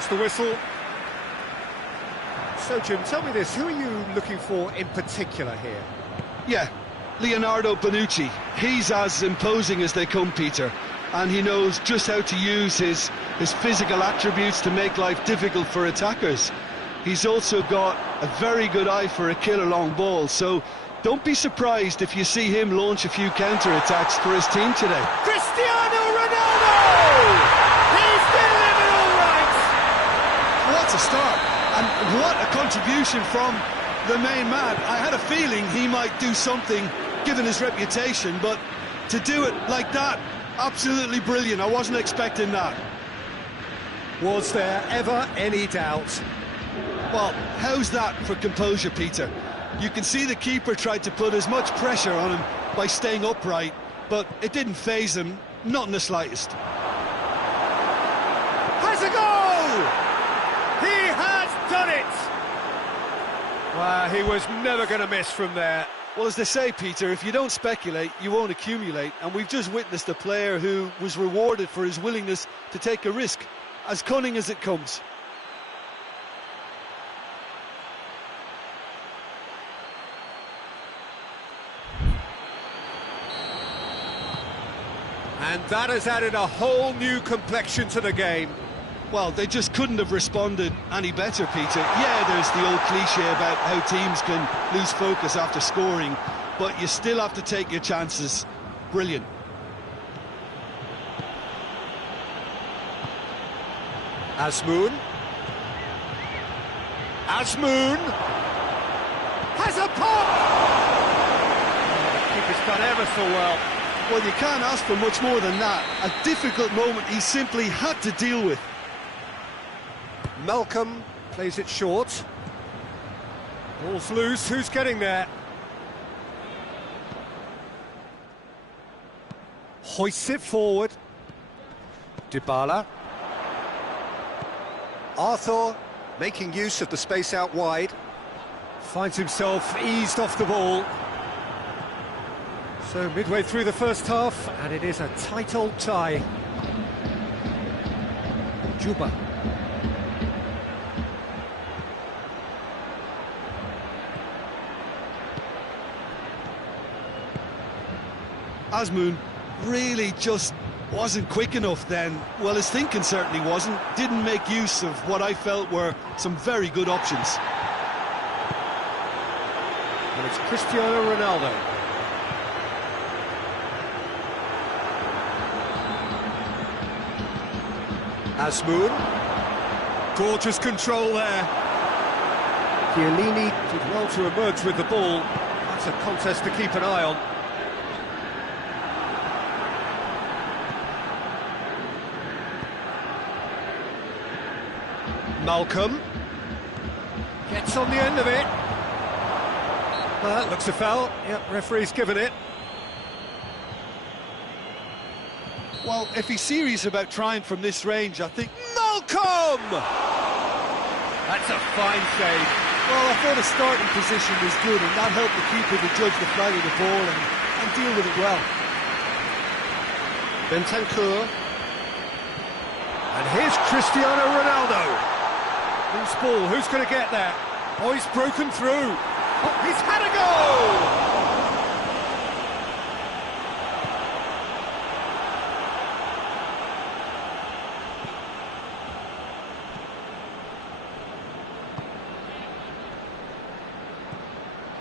There's the whistle. So, Jim, tell me this, who are you looking for in particular here? Yeah, Leonardo Bonucci. He's as imposing as they come, Peter, and he knows just how to use his physical attributes to make life difficult for attackers. He's also got a very good eye for a killer long ball, so don't be surprised if you see him launch a few counter-attacks for his team today. Cristiano Ronaldo! He's delivered all right! What a start, and what a contribution from the main man. I had a feeling he might do something, given his reputation, but to do it like that, absolutely brilliant. I wasn't expecting that. Was there ever any doubt? Well, how's that for composure, Peter? You can see the keeper tried to put as much pressure on him by staying upright, but it didn't faze him, not in the slightest. Has a goal! He has done it! Well, he was never going to miss from there. Well, as they say, Peter, if you don't speculate, you won't accumulate, and we've just witnessed a player who was rewarded for his willingness to take a risk, as cunning as it comes. And that has added a whole new complexion to the game. Well, they just couldn't have responded any better, Peter. Yeah, there's the old cliche about how teams can lose focus after scoring, but you still have to take your chances. Brilliant. Azmoun has a pop! The keeper's done ever so well. Well, you can't ask for much more than that. A difficult moment he simply had to deal with. Malcolm plays it short. Ball's loose, who's getting there? Hoists it forward. Dybala. Arthur making use of the space out wide. Finds himself eased off the ball. So midway through the first half, and it is a tight old tie. Juba. Azmoun really just wasn't quick enough then. Well, his thinking certainly wasn't. Didn't make use of what I felt were some very good options. And it's Cristiano Ronaldo. Azmoun. Gorgeous control there. Chiellini did well to emerge with the ball. That's a contest to keep an eye on. Malcolm gets on the end of it. That looks a foul. Yep, referee's given it. Well, if he's serious about trying from this range, I think... Malcolm! That's a fine save. Well, I thought his starting position was good, and that helped the keeper to judge the flight of the ball and deal with it well. Bentancur. And here's Cristiano Ronaldo. Loose ball, who's going to get there? Oh, he's broken through. Oh, he's had a goal!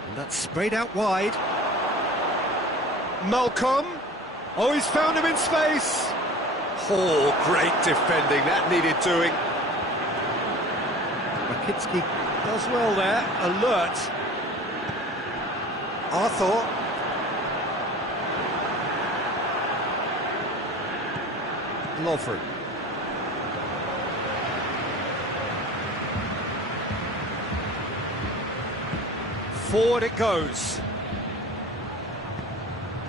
And that's sprayed out wide. Malcolm. Oh, he's found him in space. Oh, great defending. That needed doing. Rakitsky does well there. Alert. Arthur. Lovren. Forward it goes.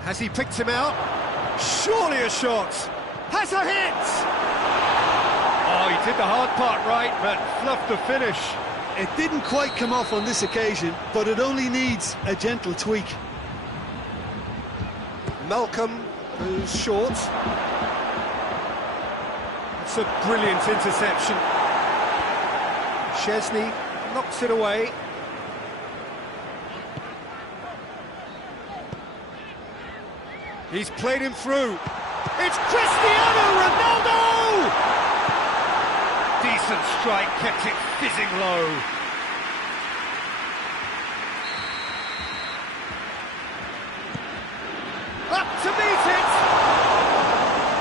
Has he picked him out? Surely a shot. Has a hit! Oh, he did the hard part right, but fluffed the finish. It didn't quite come off on this occasion, but it only needs a gentle tweak. Malcolm goes short. It's a brilliant interception. Chesney knocks it away. He's played him through. It's Cristiano Ronaldo! Decent strike, kept it fizzing low. Up to meet it!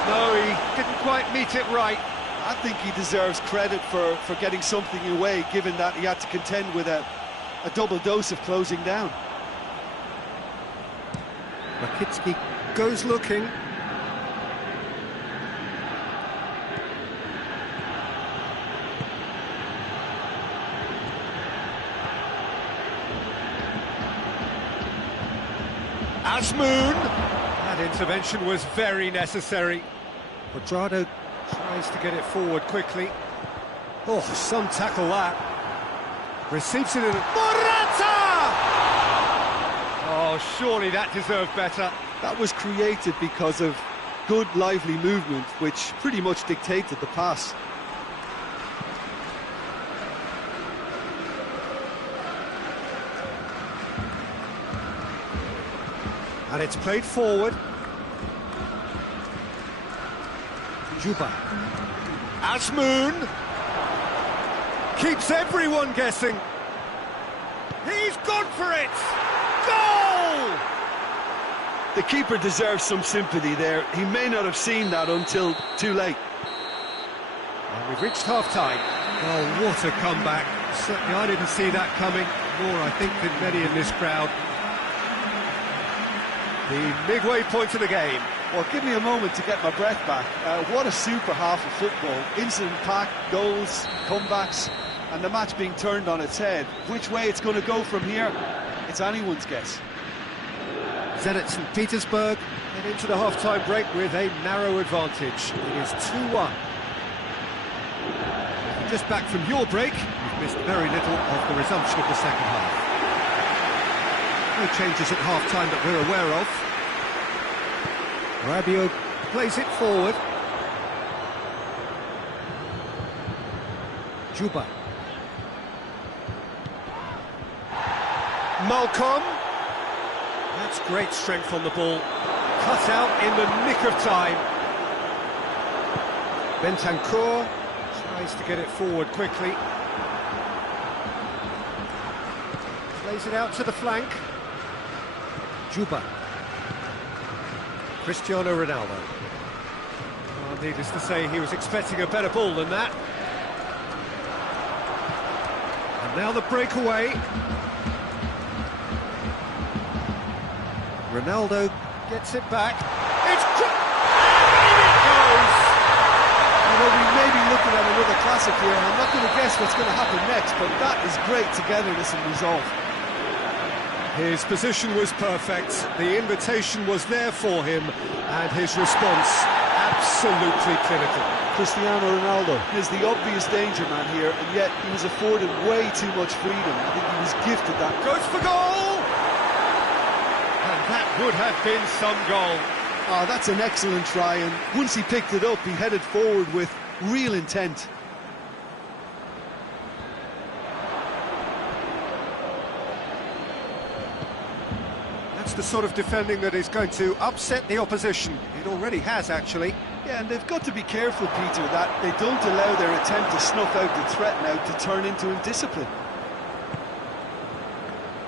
No, he didn't quite meet it right. I think he deserves credit for getting something away, given that he had to contend with a double dose of closing down. Rakitsky goes looking. Asmoon! That intervention was very necessary. Quadrado tries to get it forward quickly. Oh, some tackle that. Receives it in... Morata! Oh, surely that deserved better. That was created because of good, lively movement, which pretty much dictated the pass. And it's played forward. Juba. Asmoon keeps everyone guessing. He's gone for it! Goal! The keeper deserves some sympathy there. He may not have seen that until too late. And we've reached half-time. Oh, what a comeback. Certainly I didn't see that coming, nor I think did many in this crowd. The midway point of the game. Well, give me a moment to get my breath back. What a super half of football. Incident-packed, goals, comebacks, and the match being turned on its head. Which way it's going to go from here, it's anyone's guess. Zenit St. Petersburg head into the half-time break with a narrow advantage. It is 2-1. If you're just back from your break, you've missed very little of the resumption of the second half. No changes at half-time that we're aware of. Rabiot plays it forward. Juba. Malcolm. That's great strength on the ball. Cut out in the nick of time. Bentancur tries to get it forward quickly. Plays it out to the flank. Juba. Cristiano Ronaldo. Well, needless to say, he was expecting a better ball than that. And now the breakaway. Ronaldo gets it back. It's... And it goes! You know, we may be looking at another classic here, and I'm not going to guess what's going to happen next, but that is great togetherness and resolve. His position was perfect, the invitation was there for him, and his response absolutely clinical. Cristiano Ronaldo is the obvious danger man here, and yet he was afforded way too much freedom. I think he was gifted that. Goes for goal! And that would have been some goal. Oh, that's an excellent try, and once he picked it up, he headed forward with real intent. That's the sort of defending that is going to upset the opposition. It already has, actually. Yeah, and they've got to be careful, Peter, that they don't allow their attempt to snuff out the threat now to turn into indiscipline.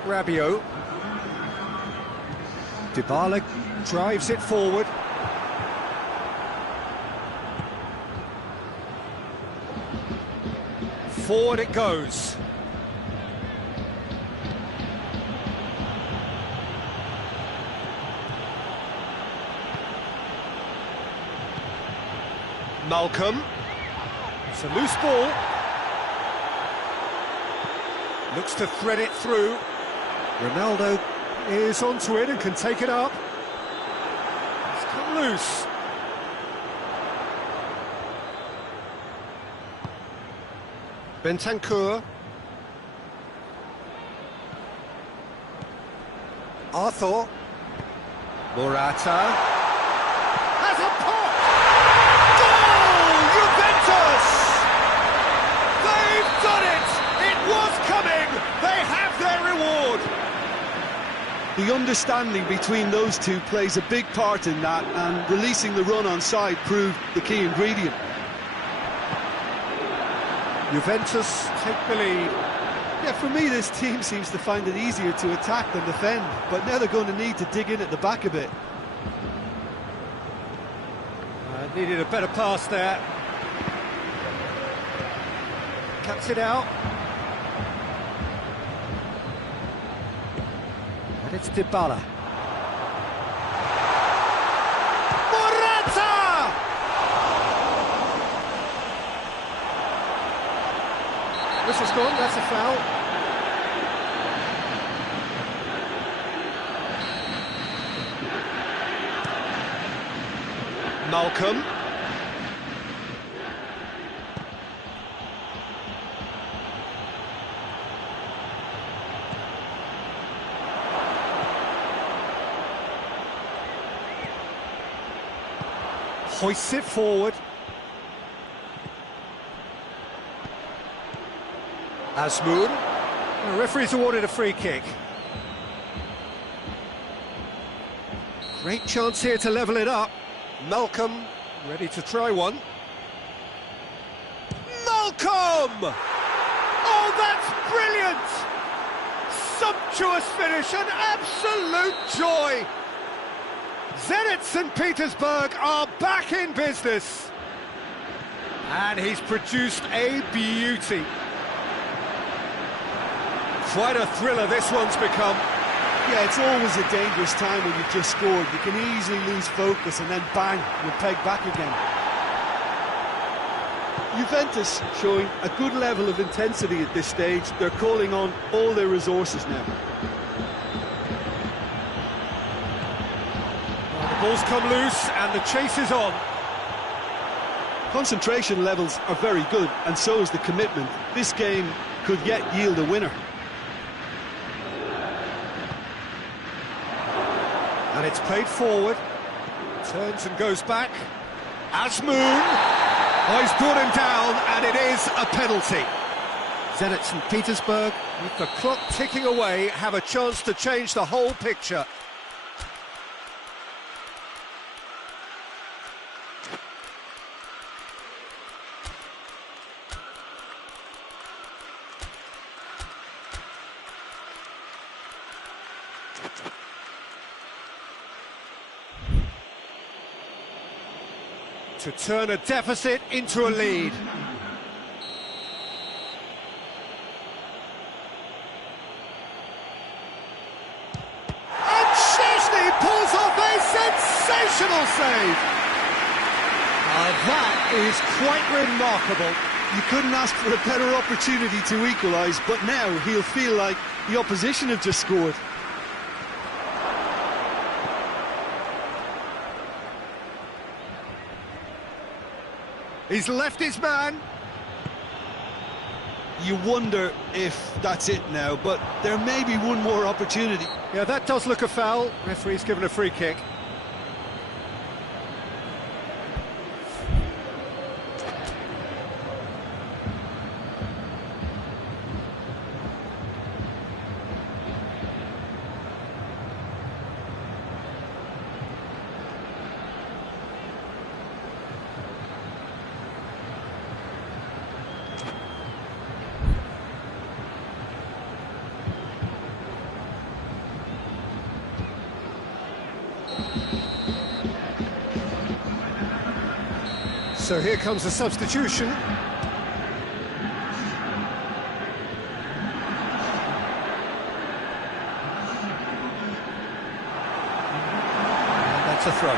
Rabiot. Dybala drives it forward. Forward it goes. Malcolm. It's a loose ball. Looks to thread it through. Ronaldo is onto it and can take it up. It's come loose. Bentancur. Arthur. Morata. Has a pop! Goal! Juventus! They've done it! The understanding between those two plays a big part in that, and releasing the run on side proved the key ingredient. Juventus take the lead. Yeah, for me, this team seems to find it easier to attack than defend, but now they're going to need to dig in at the back a bit. Needed a better pass there. Cuts it out. And it's Dybala. Morata! Whistle's gone, that's a foul. Malcolm. Hoists it forward. Azmoun. The referee's awarded a free kick. Great chance here to level it up. Malcolm, ready to try one. Malcolm! Oh, that's brilliant! Sumptuous finish, an absolute joy! Zenit St. Petersburg are back in business. And he's produced a beauty. Quite a thriller this one's become. Yeah, it's always a dangerous time when you've just scored. You can easily lose focus and then bang, you're pegged back again. Juventus showing a good level of intensity at this stage. They're calling on all their resources now. Well, the ball's come loose and the chase is on. Concentration levels are very good, and so is the commitment. This game could yet yield a winner. And it's played forward, turns and goes back. Azmoun, oh, he's brought him down, and it is a penalty. Zenit St. Petersburg, with the clock ticking away, have a chance to change the whole picture. To turn a deficit into a lead. And Szczęsny pulls off a sensational save! That is quite remarkable. You couldn't ask for a better opportunity to equalise, but now he'll feel like the opposition have just scored. He's left his man. You wonder if that's it now, but there may be one more opportunity. Yeah, that does look a foul. Referee's given a free kick. So here comes the substitution. And that's a throw.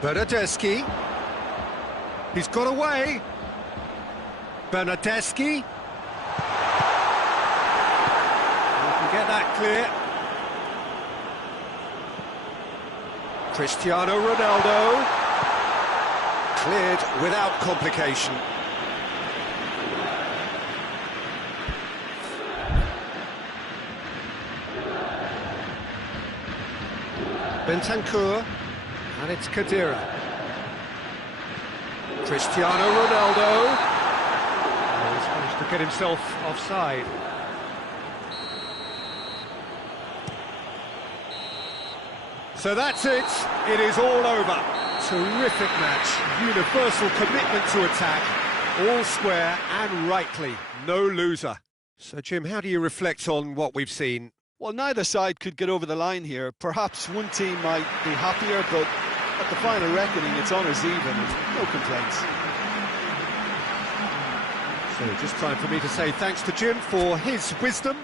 Bernardeschi. He's got away. Bernardeschi. Get that clear. Cristiano Ronaldo. Cleared without complication. Bentancur. And it's Khedira. Cristiano Ronaldo. Oh, he's managed to get himself offside. So that's it. It is all over. Terrific match. Universal commitment to attack. All square and rightly. No loser. So, Jim, how do you reflect on what we've seen? Well, neither side could get over the line here. Perhaps one team might be happier, but at the final reckoning, it's honours even and no complaints. So just time for me to say thanks to Jim for his wisdom.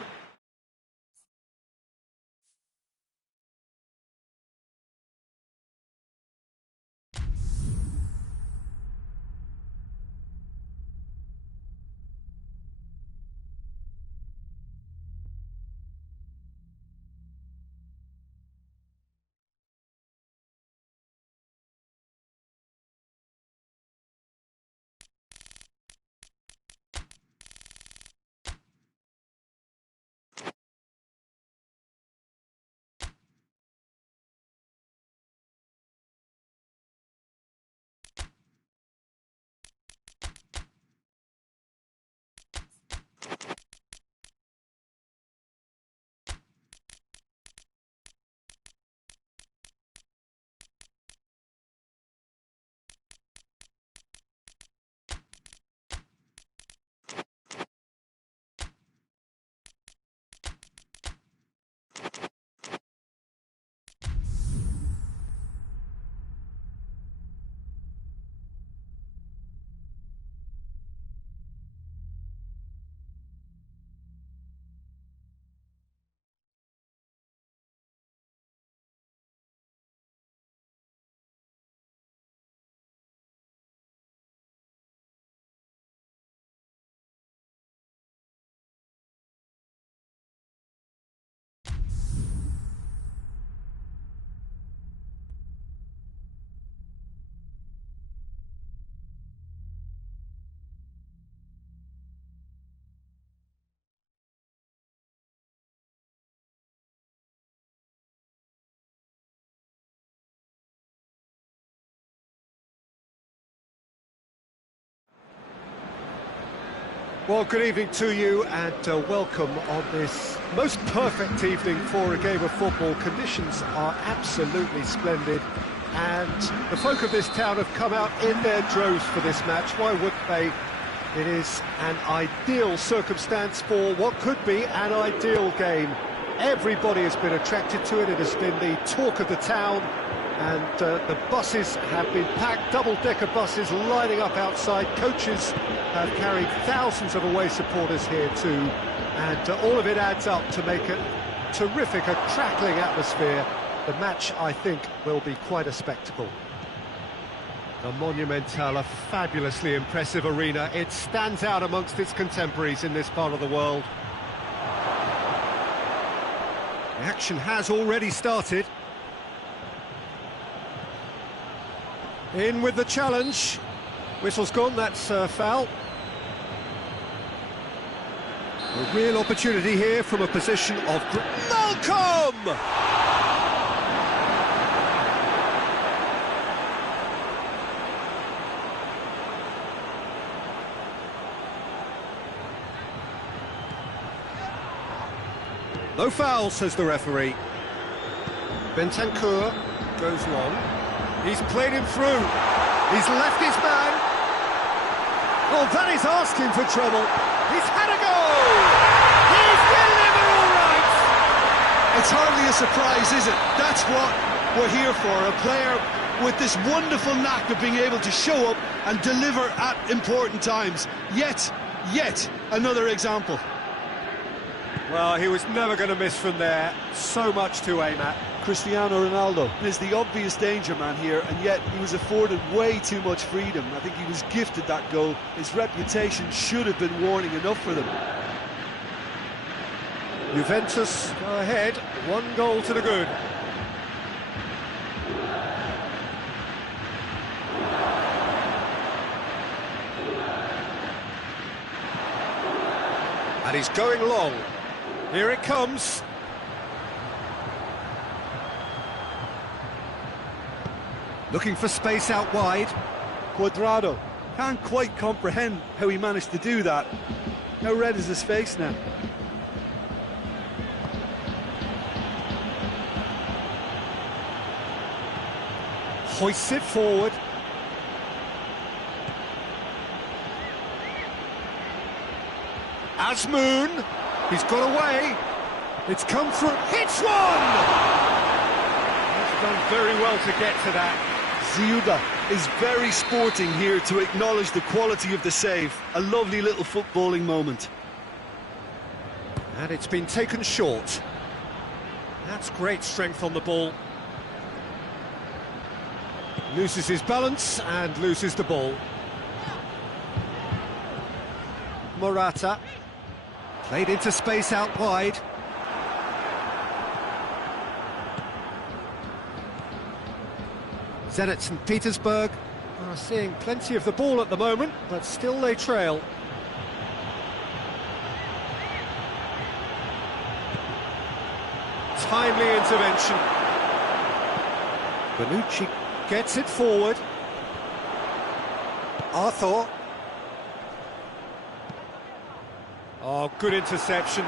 Well, good evening to you and welcome on this most perfect evening for a game of football. Conditions are absolutely splendid and the folk of this town have come out in their droves for this match. Why wouldn't they? It is an ideal circumstance for what could be an ideal game. Everybody has been attracted to it. It has been the talk of the town. And the buses have been packed, double-decker buses lining up outside. Coaches have carried thousands of away supporters here too. And all of it adds up to make it terrific, a crackling atmosphere. The match, I think, will be quite a spectacle. The Monumental, a fabulously impressive arena. It stands out amongst its contemporaries in this part of the world. The action has already started. In with the challenge. Whistle's gone, that's foul. A real opportunity here from a position of... Malcolm! No foul, says the referee. Bentancur goes long. He's played him through. He's left his man. Oh, that is asking for trouble. He's had a go. He's delivered all right. It's hardly a surprise, is it? That's what we're here for. A player with this wonderful knack of being able to show up and deliver at important times. Yet another example. Well, he was never going to miss from there. So much to aim at. Cristiano Ronaldo is the obvious danger man here, and yet he was afforded way too much freedom. I think he was gifted that goal. His reputation should have been warning enough for them. Juventus go ahead, 1 goal to the good. And he's going long. Here it comes. Looking for space out wide. Cuadrado Can't quite comprehend how he managed to do that. How red is his face now? Hoists it forward. Azmoun, he's got away. It's come through. Hits one! He's done very well to get to that. Ziuda is very sporting here to acknowledge the quality of the save. A lovely little footballing moment. And it's been taken short. That's great strength on the ball. Loses his balance and loses the ball. Morata. Played into space out wide. Zenit St. Petersburg are seeing plenty of the ball at the moment, but still they trail. Timely intervention. Bonucci gets it forward. Arthur. Oh, good interception.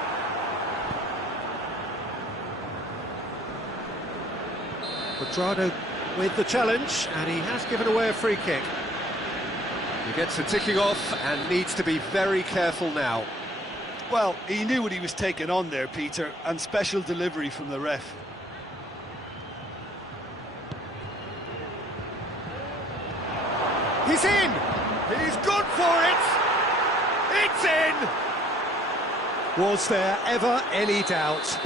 Quadrado with the challenge, and he has given away a free kick. He gets a ticking off and needs to be very careful now. Well, he knew what he was taking on there, Peter, and special delivery from the ref. He's in! He's good for it! It's in! Was there ever any doubt?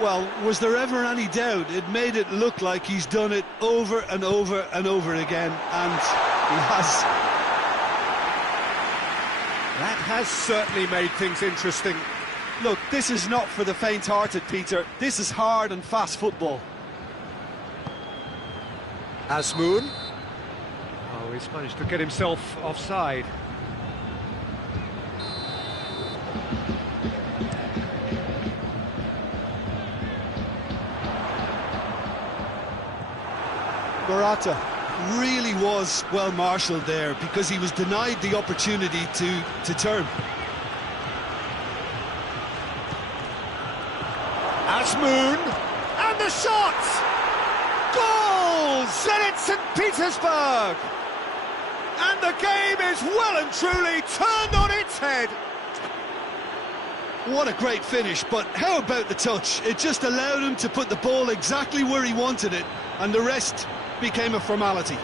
Well, was there ever any doubt? It made it look like he's done it over and over and over again, and he has. That has certainly made things interesting. Look, this is not for the faint-hearted, Peter. This is hard and fast football. Azmoun. Oh, he's managed to get himself offside. Morata really was well marshalled there because he was denied the opportunity to turn. Azmoun, and the shot! Goal! Zenit St. Petersburg! And the game is well and truly turned on its head. What a great finish, but how about the touch? It just allowed him to put the ball exactly where he wanted it, and the rest became a formality.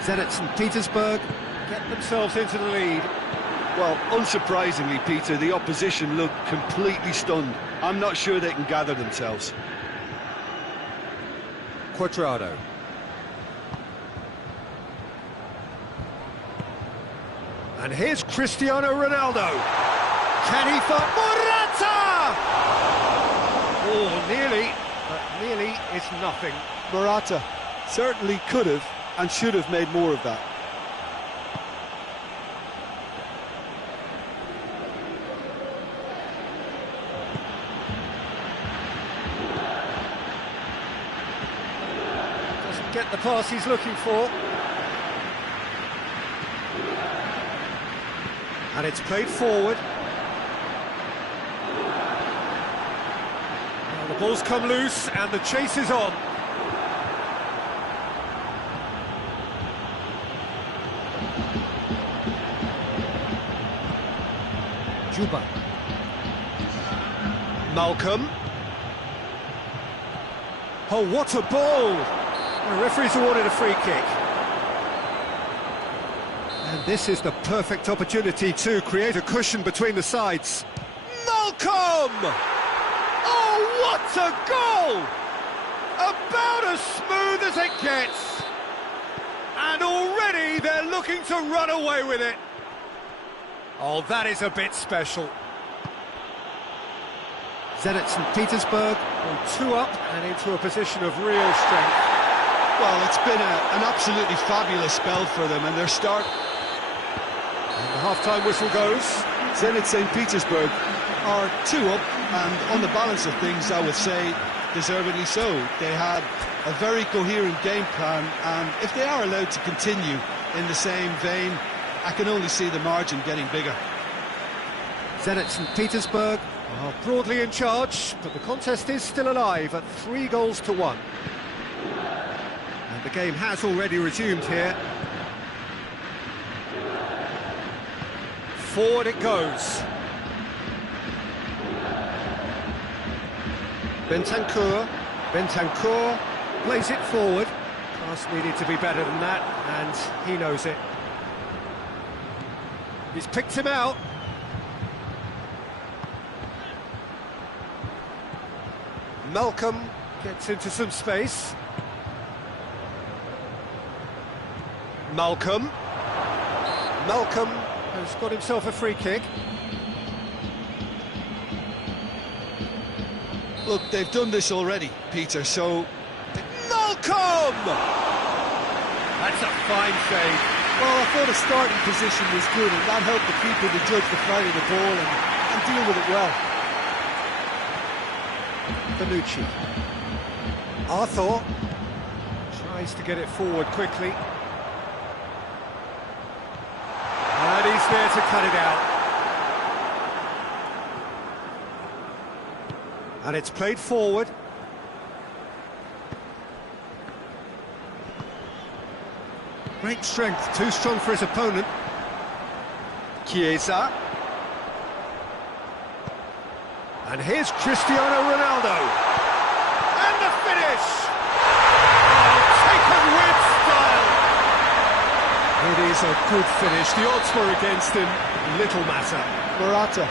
Zenit St. Petersburg get themselves into the lead. Well, unsurprisingly, Peter, the opposition looked completely stunned. I'm not sure they can gather themselves. Quadrado. And here's Cristiano Ronaldo. Can he find Morata? Oh, nearly, but nearly is nothing. Morata certainly could have and should have made more of that. Doesn't get the pass he's looking for. And it's played forward. Now the ball's come loose and the chase is on. Juba. Malcolm. Oh, what a ball! The referee's awarded a free kick. And this is the perfect opportunity to create a cushion between the sides. Malcolm! Oh, what a goal! About as smooth as it gets. And already they're looking to run away with it. Oh, that is a bit special. Zenit St. Petersburg on 2 up and into a position of real strength. Well, it's been an absolutely fabulous spell for them, and their start. And the half-time whistle goes. Zenit St. Petersburg are 2 up and on the balance of things, I would say deservedly so. They had a very coherent game plan, and if they are allowed to continue in the same vein, I can only see the margin getting bigger. Zenit St. Petersburg are broadly in charge, but the contest is still alive at 3-1. And the game has already resumed here. Forward it goes. Bentancur plays it forward. Pass needed to be better than that, and he knows it. He's picked him out. Malcolm gets into some space. Malcolm has got himself a free kick. Look, they've done this already, Peter, so... Malcolm! That's a fine save. Well, I thought the starting position was good, and that helped the keeper to judge the flight of the ball and deal with it well. Bonucci. Arthur tries to get it forward quickly. And he's there to cut it out. And it's played forward. Great strength, too strong for his opponent. Chiesa. And here's Cristiano Ronaldo. And the finish! Oh, taken with style! It is a good finish. The odds were against him. Little matter. Morata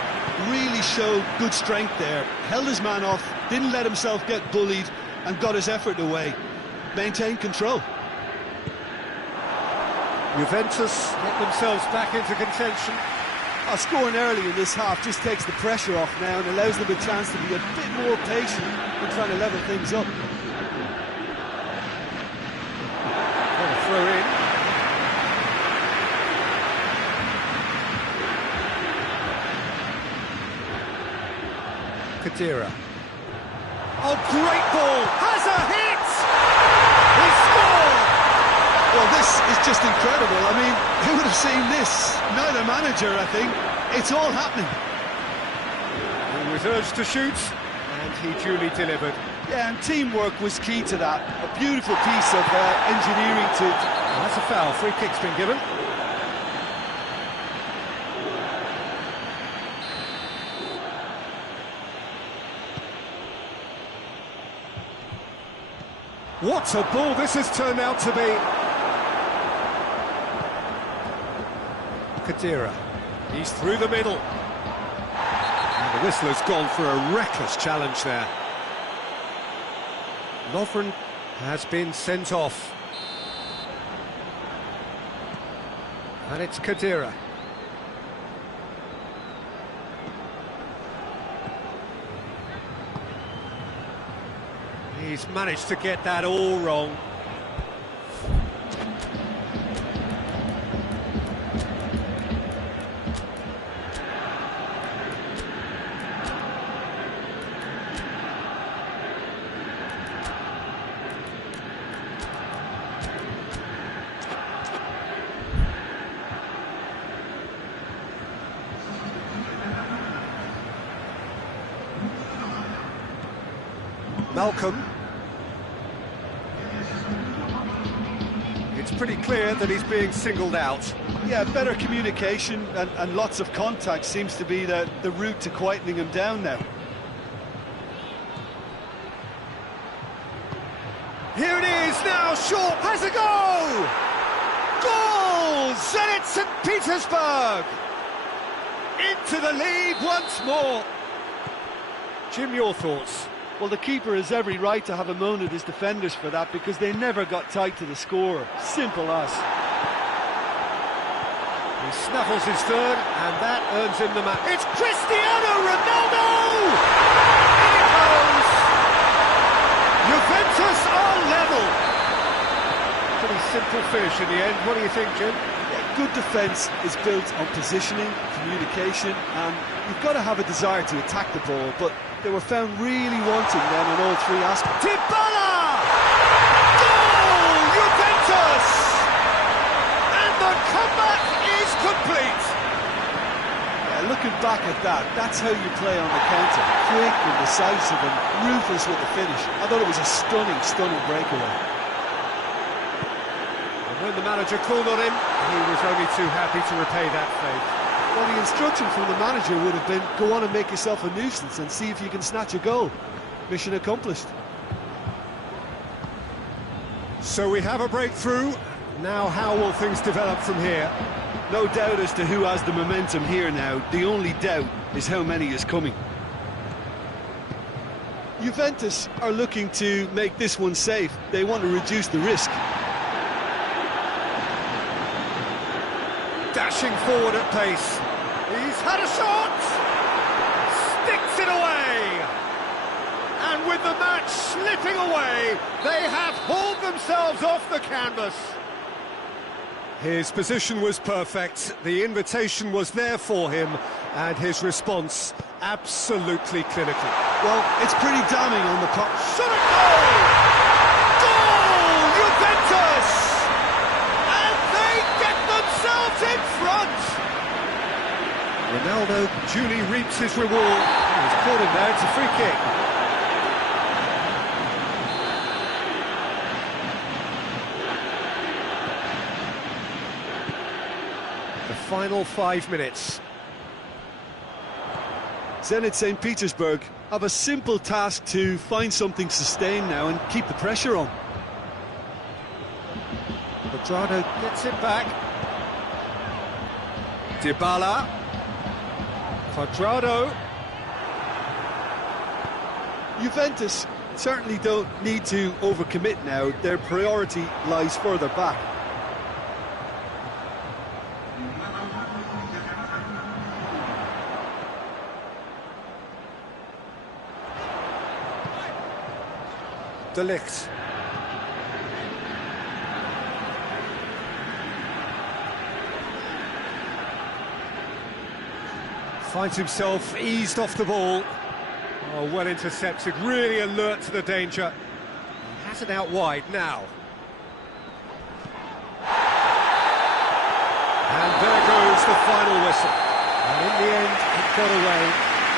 really showed good strength there. Held his man off, didn't let himself get bullied, and got his effort away. Maintained control. Juventus get themselves back into contention. Scoring early in this half just takes the pressure off now and allows them a chance to be a bit more patient in trying to level things up. What a throw in. Khedira. Oh, great ball! Has a hit! He scored! Well, this is just incredible. I mean, who would have seen this? Neither manager, I think. It's all happening. He was urged to shoot, and he duly delivered. Yeah, and teamwork was key to that. A beautiful piece of engineering to... And that's a foul. Free kick's been given. What a ball this has turned out to be. Khedira. He's through the middle. And the whistler's gone for a reckless challenge there. Lovren has been sent off. And it's Khedira. He's managed to get that all wrong. Malcolm. It's pretty clear that he's being singled out. Yeah, better communication and lots of contact seems to be the route to quietening him down now. Here it is now, short, has a goal! Goal! Zenit St. Petersburg! Into the lead once more. Jim, your thoughts? Well, the keeper has every right to have a moan at his defenders for that because they never got tight to the scorer. Simple as. He snuffles his third, and that earns him the match. It's Cristiano Ronaldo! In it goes! Juventus are level. Pretty simple finish in the end. What do you think, Jim? good defence is built on positioning, communication, and you've got to have a desire to attack the ball, but they were found really wanting then on all three aspects. Dybala! Goal! Juventus! And the comeback is complete! Yeah, looking back at that, that's how you play on the counter. Quick and decisive and ruthless with the finish. I thought it was a stunning, stunning breakaway. When the manager called on him, he was only too happy to repay that favour. Well, the instruction from the manager would have been, go on and make yourself a nuisance and see if you can snatch a goal. Mission accomplished. So we have a breakthrough. Now how will things develop from here? No doubt as to who has the momentum here now. The only doubt is how many is coming. Juventus are looking to make this one safe. They want to reduce the risk. Dashing forward at pace. He's had a shot! Sticks it away! And with the match slipping away, they have hauled themselves off the canvas. His position was perfect, the invitation was there for him, and his response absolutely clinical. Well, it's pretty damning on the part. Shot at goal! Goal! Juventus! And they get themselves in front! Ronaldo duly reaps his reward. He was caught in there, it's a free kick. The final 5 minutes. Zenit St. Petersburg have a simple task to find something sustained now and keep the pressure on. Quadrado gets it back. Dybala. Quadrado. Juventus certainly don't need to overcommit now. Their priority lies further back. De Ligt. Finds himself eased off the ball. Oh, well intercepted, really alert to the danger. He has it out wide now. And there goes the final whistle. And in the end, it got away.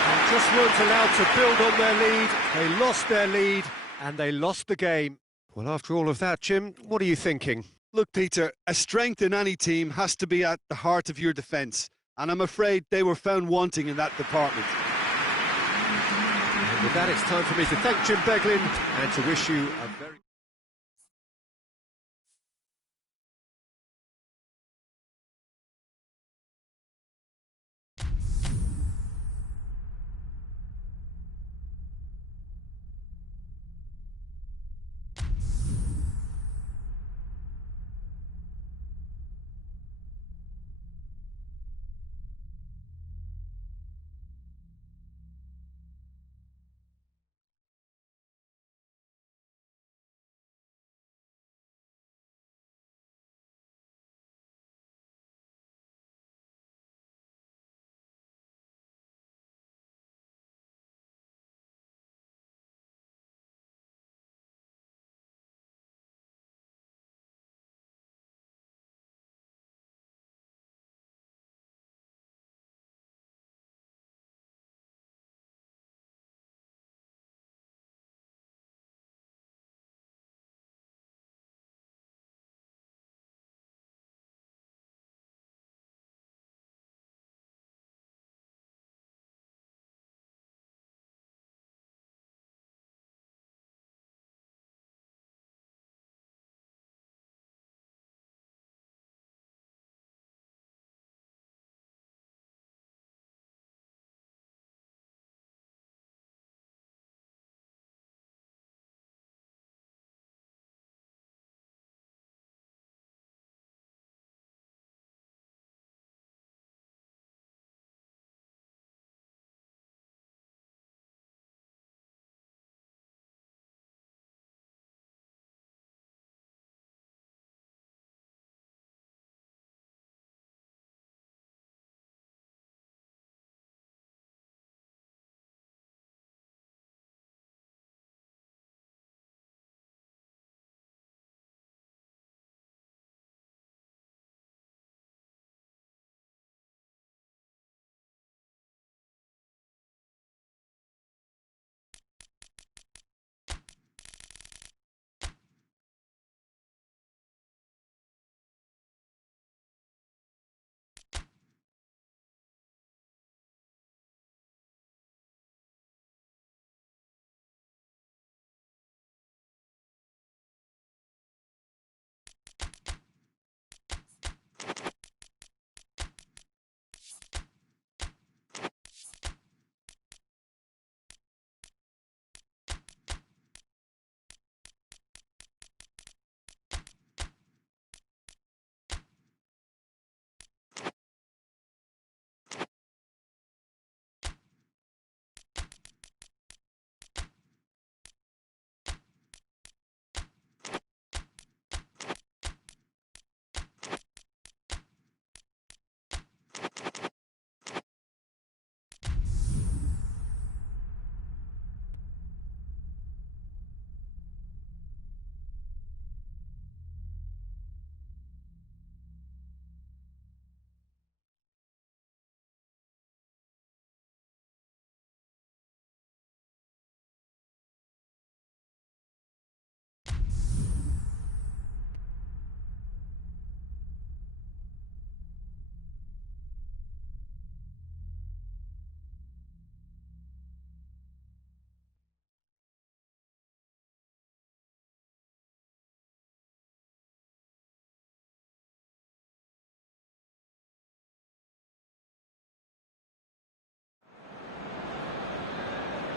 They just weren't allowed to build on their lead. They lost their lead. And they lost the game. Well, after all of that, Jim, what are you thinking? Look, Peter, a strength in any team has to be at the heart of your defence, and I'm afraid they were found wanting in that department. And with that, it's time for me to thank Jim Beglin and to wish you a very...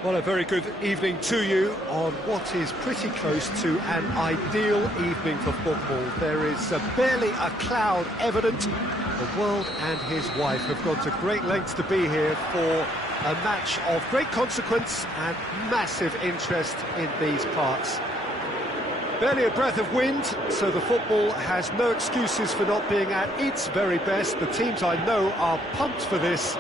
Well, a very good evening to you on what is pretty close to an ideal evening for football. There is barely a cloud evident. The world and his wife have gone to great lengths to be here for a match of great consequence and massive interest in these parts. Barely a breath of wind, so the football has no excuses for not being at its very best. The teams I know are pumped for this.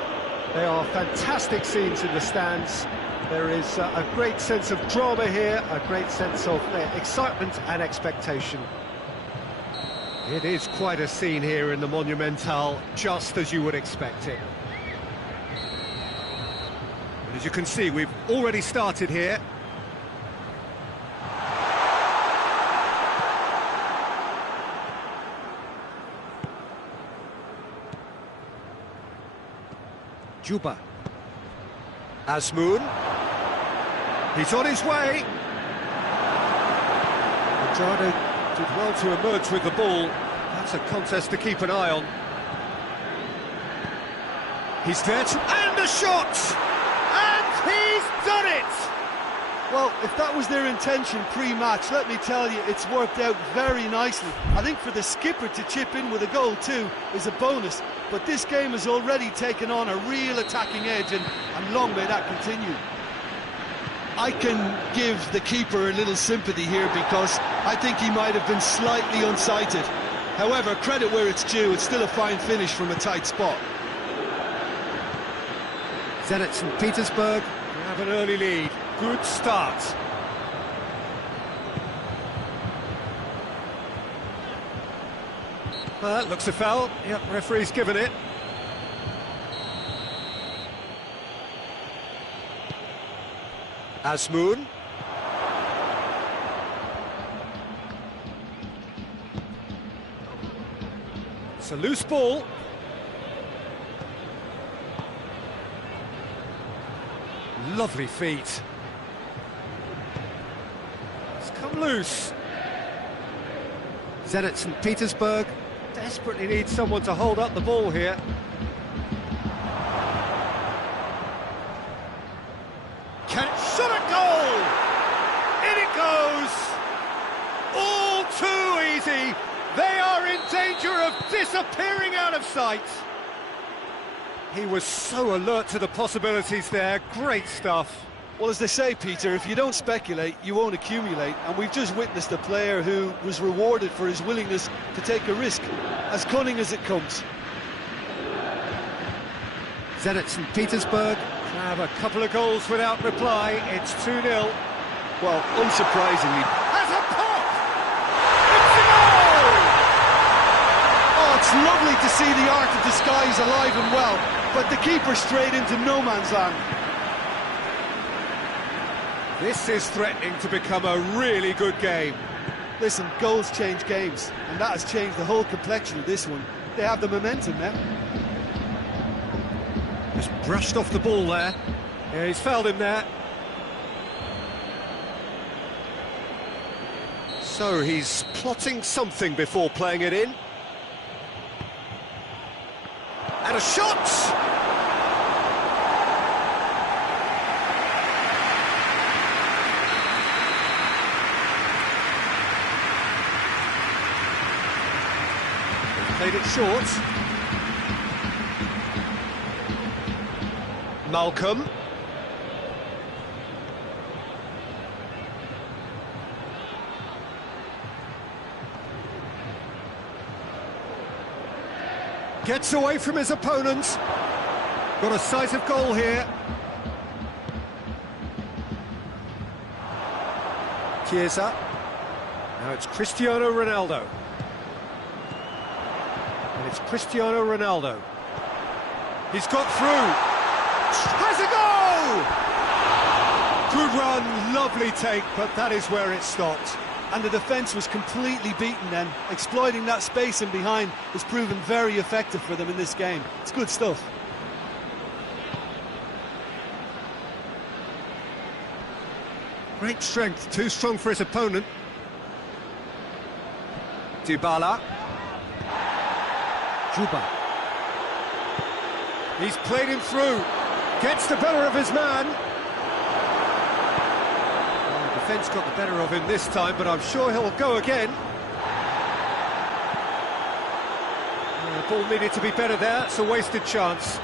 They are fantastic scenes in the stands. There is a great sense of drama here, a great sense of excitement and expectation. It is quite a scene here in the Monumental, just as you would expect it. And as you can see, we've already started here. Juba. Azmoun. He's on his way. Quadrado did well to emerge with the ball. That's a contest to keep an eye on. He's there to... and a shot! And he's done it! Well, if that was their intention pre-match, let me tell you, it's worked out very nicely. I think for the skipper to chip in with a goal too is a bonus, but this game has already taken on a real attacking edge, and long may that continue. I can give the keeper a little sympathy here because I think he might have been slightly unsighted. However, credit where it's due, it's still a fine finish from a tight spot. Zenit St. Petersburg have an early lead. Good start. Looks a foul. Yep, referee's given it. Azmoun. It's a loose ball. Lovely feet. It's come loose. Zenit St. Petersburg desperately needs someone to hold up the ball here. Can it shot a goal? In it goes! All too easy. They are in danger of disappearing out of sight. He was so alert to the possibilities there. Great stuff. Well, as they say, Peter, if you don't speculate, you won't accumulate. And we've just witnessed a player who was rewarded for his willingness to take a risk, as cunning as it comes. Zenit St. Petersburg have a couple of goals without reply. It's 2-0. Well, unsurprisingly. Has a pop! It's a goal! Oh, it's lovely to see the art of disguise alive and well, but the keeper straight into no man's land. This is threatening to become a really good game. Listen, goals change games, and that has changed the whole complexion of this one. They have the momentum now. Just brushed off the ball there. Yeah, he's fouled him there. So he's plotting something before playing it in. And a shot! Played it short. Malcolm. Gets away from his opponent. Got a sight of goal here. Chiesa. Now it's Cristiano Ronaldo. And it's Cristiano Ronaldo. He's got through. Has a goal! Good run, lovely take, but that is where it stopped. And the defence was completely beaten then. Exploiting that space in behind has proven very effective for them in this game. It's good stuff. Great strength, too strong for his opponent. Dybala. Juba. He's played him through. Gets the better of his man. Defence got the better of him this time, but I'm sure he'll go again. The ball needed to be better there, it's a wasted chance.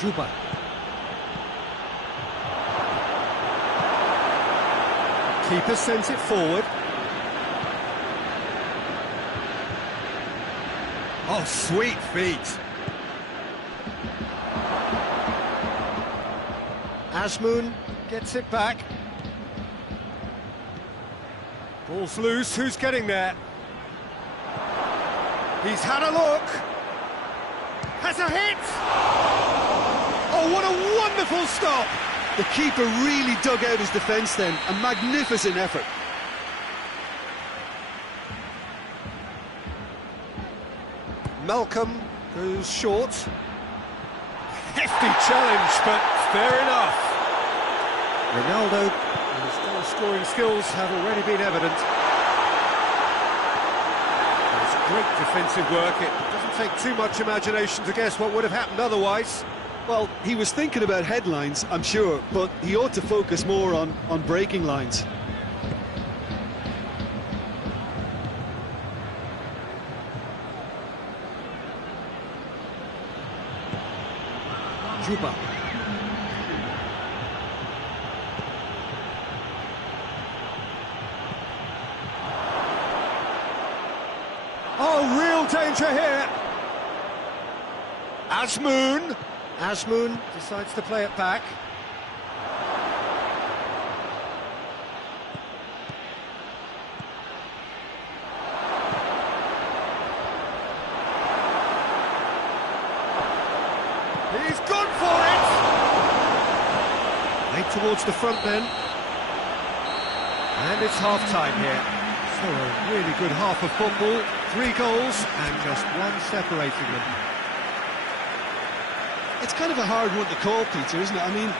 Juba. Keeper sends it forward. Oh, sweet feet. Azmoun gets it back. Ball's loose, who's getting there? He's had a look. Has a hit! Oh, what a wonderful stop! The keeper really dug out his defence then, a magnificent effort. Malcolm goes short. Hefty challenge, but fair enough. Ronaldo, his goal-scoring skills have already been evident. It's great defensive work. It doesn't take too much imagination to guess what would have happened otherwise. Well, he was thinking about headlines, I'm sure, but he ought to focus more on breaking lines. Juba. Oh, real danger here. Azmoun. Azmoun decides to play it back. He's gone for it! Made towards the front then. And it's half-time here. So a really good half of football. 3 goals and just one separating them. It's kind of a hard one to call, Peter, isn't it? I mean,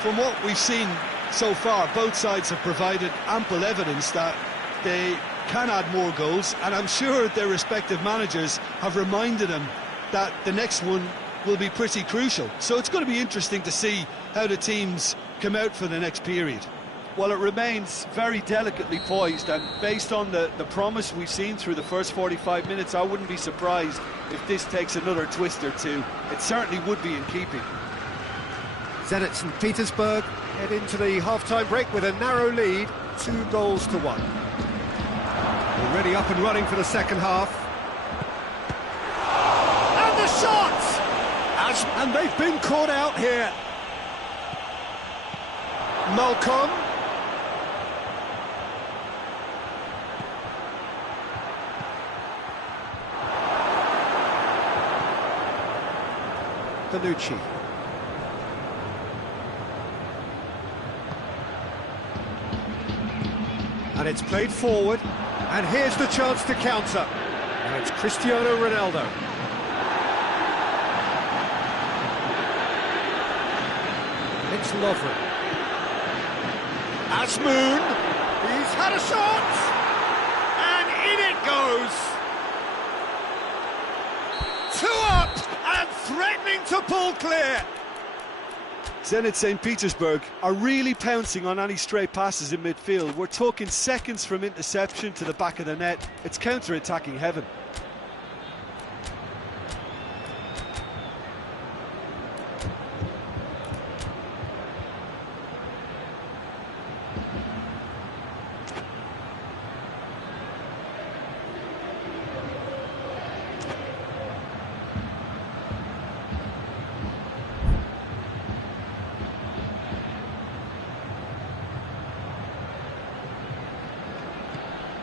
from what we've seen so far, both sides have provided ample evidence that they can add more goals, and I'm sure their respective managers have reminded them that the next one will be pretty crucial. So it's going to be interesting to see how the teams come out for the next period. Well, it remains very delicately poised, and based on the promise we've seen through the first 45 minutes, I wouldn't be surprised if this takes another twist or two. It certainly would be in keeping. Zenit St. Petersburg head into the half-time break with a narrow lead, 2 goals to 1. Already up and running for the second half. And the shot! And they've been caught out here. Malcolm. Bonucci. And it's played forward, and here's the chance to counter. And it's Cristiano Ronaldo. It's Lovren. Azmoun, he's had a shot, and in it goes. 2 up, and threatening to pull clear. Zenit St. Petersburg are really pouncing on any stray passes in midfield. We're talking seconds from interception to the back of the net. It's counter-attacking heaven.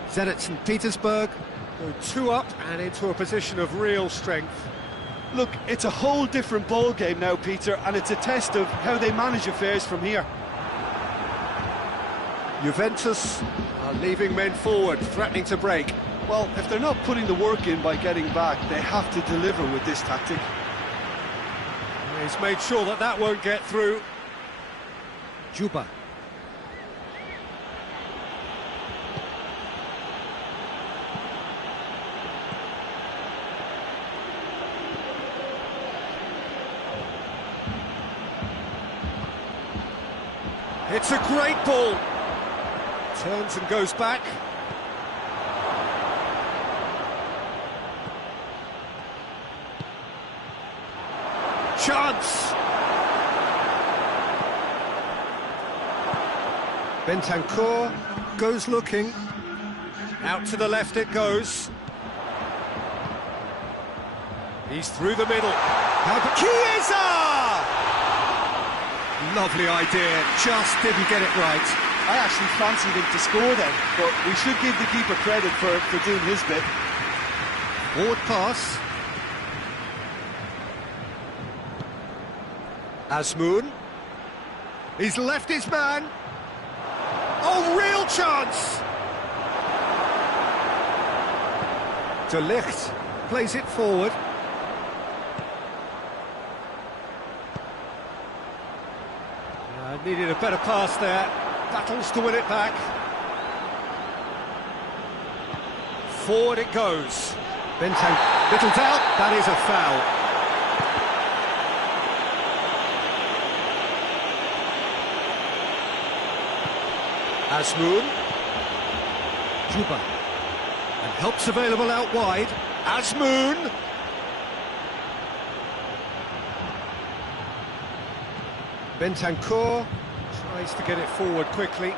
Zenit St. Petersburg go 2 up and into a position of real strength. Look, it's a whole different ball game now, Peter, and it's a test of how they manage affairs from here. Juventus are leaving men forward, threatening to break. Well, if they're not putting the work in by getting back, they have to deliver with this tactic. He's made sure that that won't get through. Juba. It's a great ball. Turns and goes back. Chance! Bentancur goes looking. Out to the left it goes. He's through the middle. Chiesa! Lovely idea, just didn't get it right. I actually fancied him to score then, but we should give the keeper credit for doing his bit. Forward pass. Azmoun. He's left his man. Oh, real chance! De Ligt plays it forward. Needed a better pass there. Battles to win it back. Forward it goes. Bentancur, little doubt, that is a foul. Azmoun. Juba. And help's available out wide. Azmoun. Bentancur tries to get it forward quickly.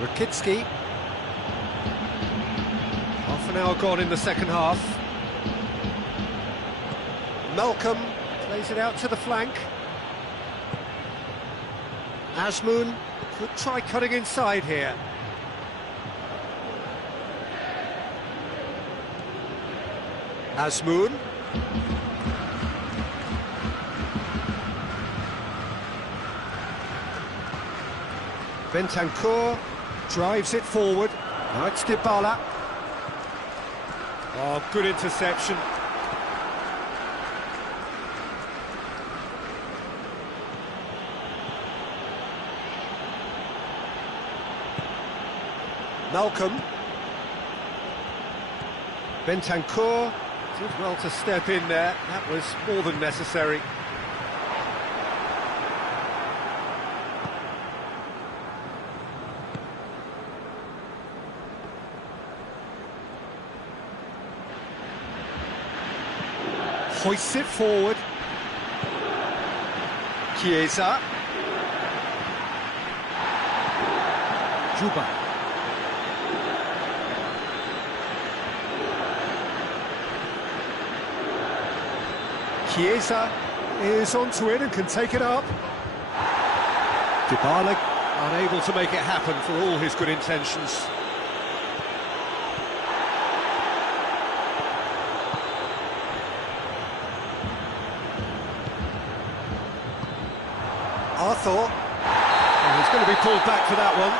Rakitsky. Half an hour gone in the second half. Malcolm plays it out to the flank. Azmoun could try cutting inside here. Azmoun. Bentancur drives it forward. Now it's Dybala. Oh, good interception. Malcolm. Bentancur did well to step in there. That was more than necessary. Hoists it forward. Chiesa. Juba. Chiesa is onto it and can take it up. Dybala unable to make it happen for all his good intentions. Arthur. And he's going to be pulled back for that one.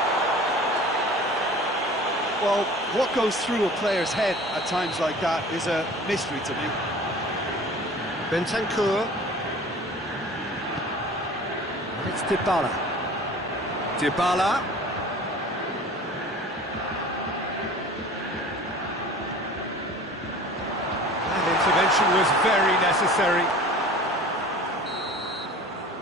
Well, what goes through a player's head at times like that is a mystery to me. Bentancur. It's Dybala. Dybala. And intervention was very necessary.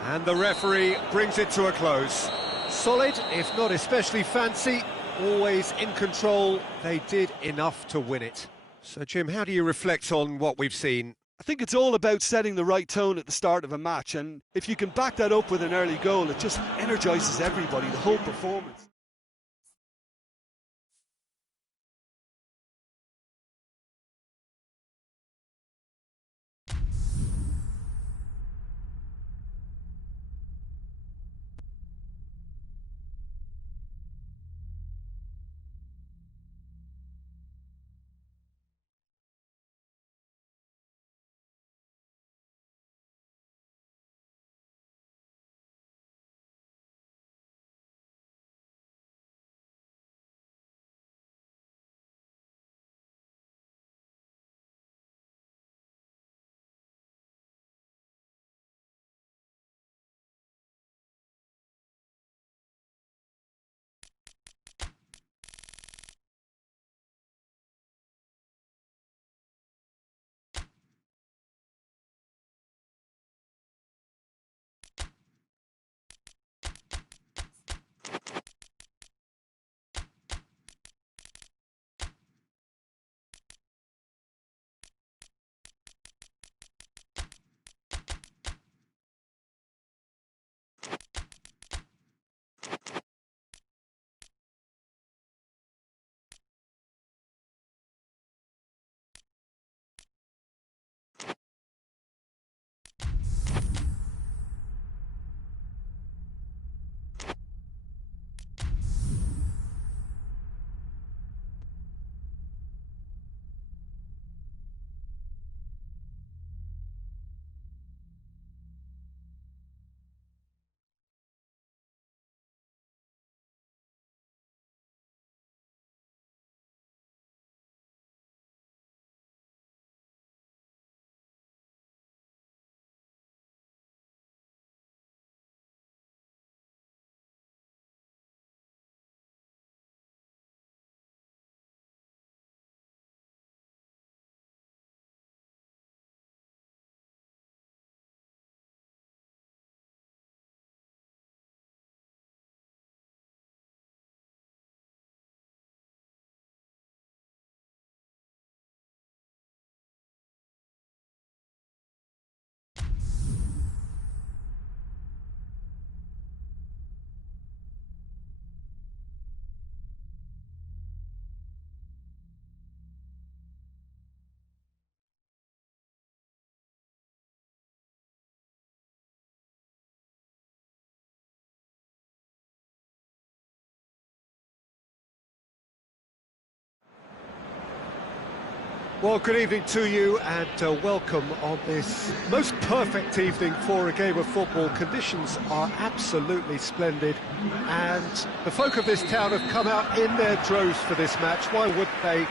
And the referee brings it to a close. Solid, if not especially fancy, always in control. They did enough to win it. So, Jim, how do you reflect on what we've seen? I think it's all about setting the right tone at the start of a match, and if you can back that up with an early goal, it just energises everybody, the whole performance. Well, good evening to you and welcome on this most perfect evening for a game of football. Conditions are absolutely splendid and the folk of this town have come out in their droves for this match. Why wouldn't they?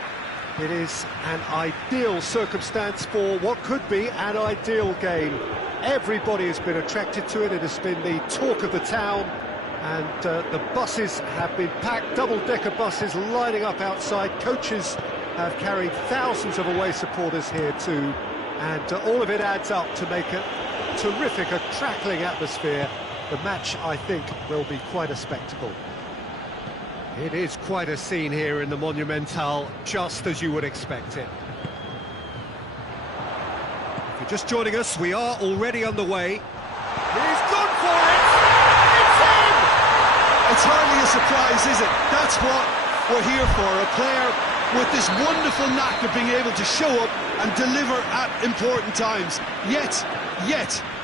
It is an ideal circumstance for what could be an ideal game. Everybody has been attracted to it. It has been the talk of the town and the buses have been packed, double-decker buses lining up outside. Coaches have carried thousands of away supporters here too, and all of it adds up to make a terrific, a crackling atmosphere. The match, I think, will be quite a spectacle. It is quite a scene here in the Monumental, just as you would expect it. If you're just joining us, we are already underway. He's gone for it! It's in! It's hardly a surprise, is it? That's what we're here for, a player with this wonderful knack of being able to show up and deliver at important times. Yet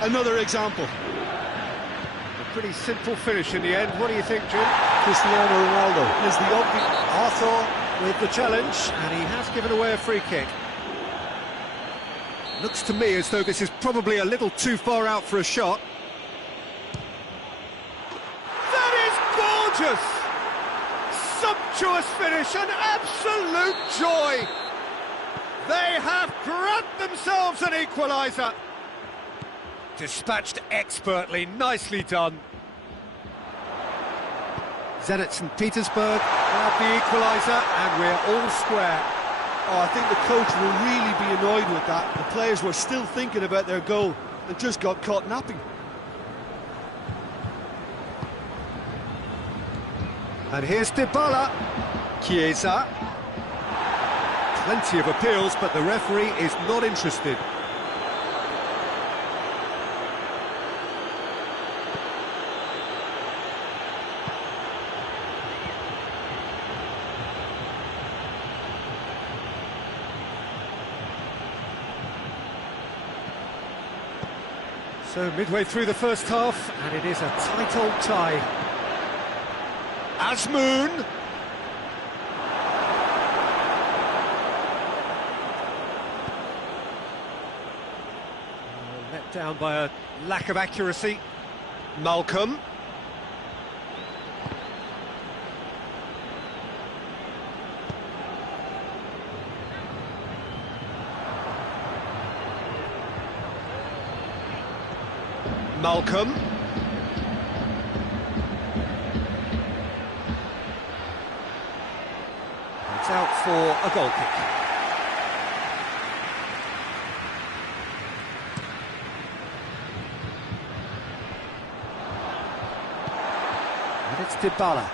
another example. A pretty simple finish in the end. What do you think, Jim? Cristiano Ronaldo is the obvious. Arthur with the challenge, and he has given away a free kick. Looks to me as though this is probably a little too far out for a shot. That is gorgeous! Sumptuous finish, an absolute joy! They have grabbed themselves an equaliser. Dispatched expertly, nicely done. Zenit St. Petersburg grab the equaliser and we're all square. Oh, I think the coach will really be annoyed with that. The players were still thinking about their goal and just got caught napping. And here's Dybala. Chiesa. Plenty of appeals, but the referee is not interested. So midway through the first half, and it is a tight old tie. Azmoun. Let down by a lack of accuracy. Malcolm. Malcolm. It's out for a goal kick. And it's Dybala.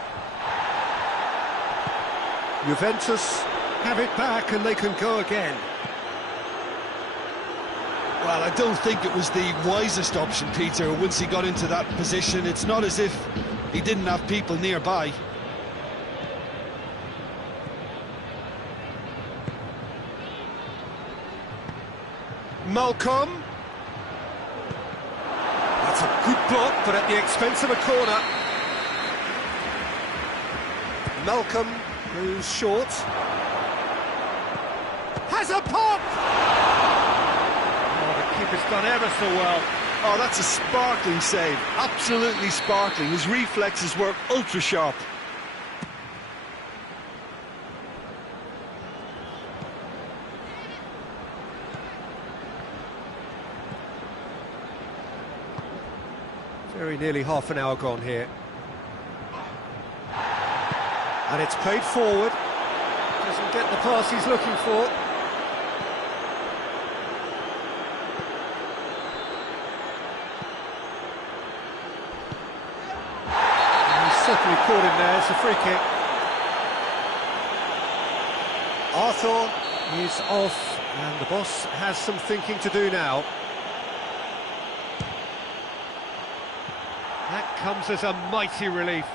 Juventus have it back and they can go again. Well, I don't think it was the wisest option, Peter, once he got into that position. It's not as if he didn't have people nearby. Malcolm. That's a good block, but at the expense of a corner. Malcolm moves short. Has a pop! Oh, the keeper's done ever so well. Oh, that's a sparkling save. Absolutely sparkling. His reflexes were ultra sharp. Very nearly half an hour gone here. And it's played forward. Doesn't get the pass he's looking for. And he's certainly caught him there. It's a free kick. Arthur is off, and the boss has some thinking to do now. That comes as a mighty relief.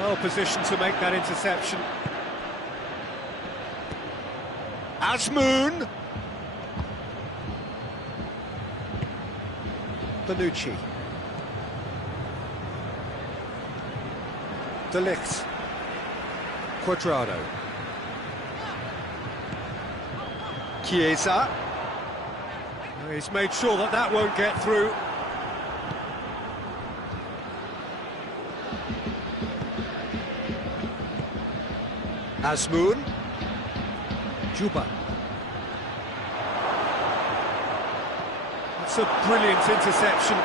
Well positioned to make that interception. Azmoun. Bonucci. De Ligt. Cuadrado. Chiesa. He's made sure that that won't get through. Azmoun. Juba. That's a brilliant interception.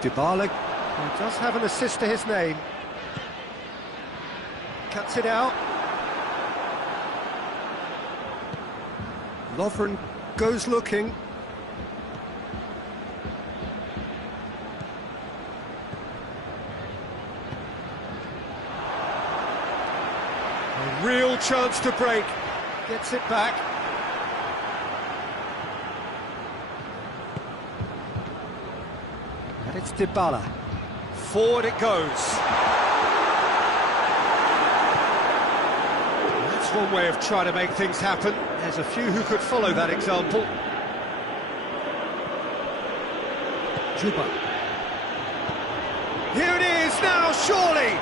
Dybala, who does have an assist to his name. Cuts it out. Lovren goes looking. A real chance to break. Gets it back. And it's Dybala. Forward it goes. That's one way of trying to make things happen. There's a few who could follow that example. Juba. Here it is now, surely!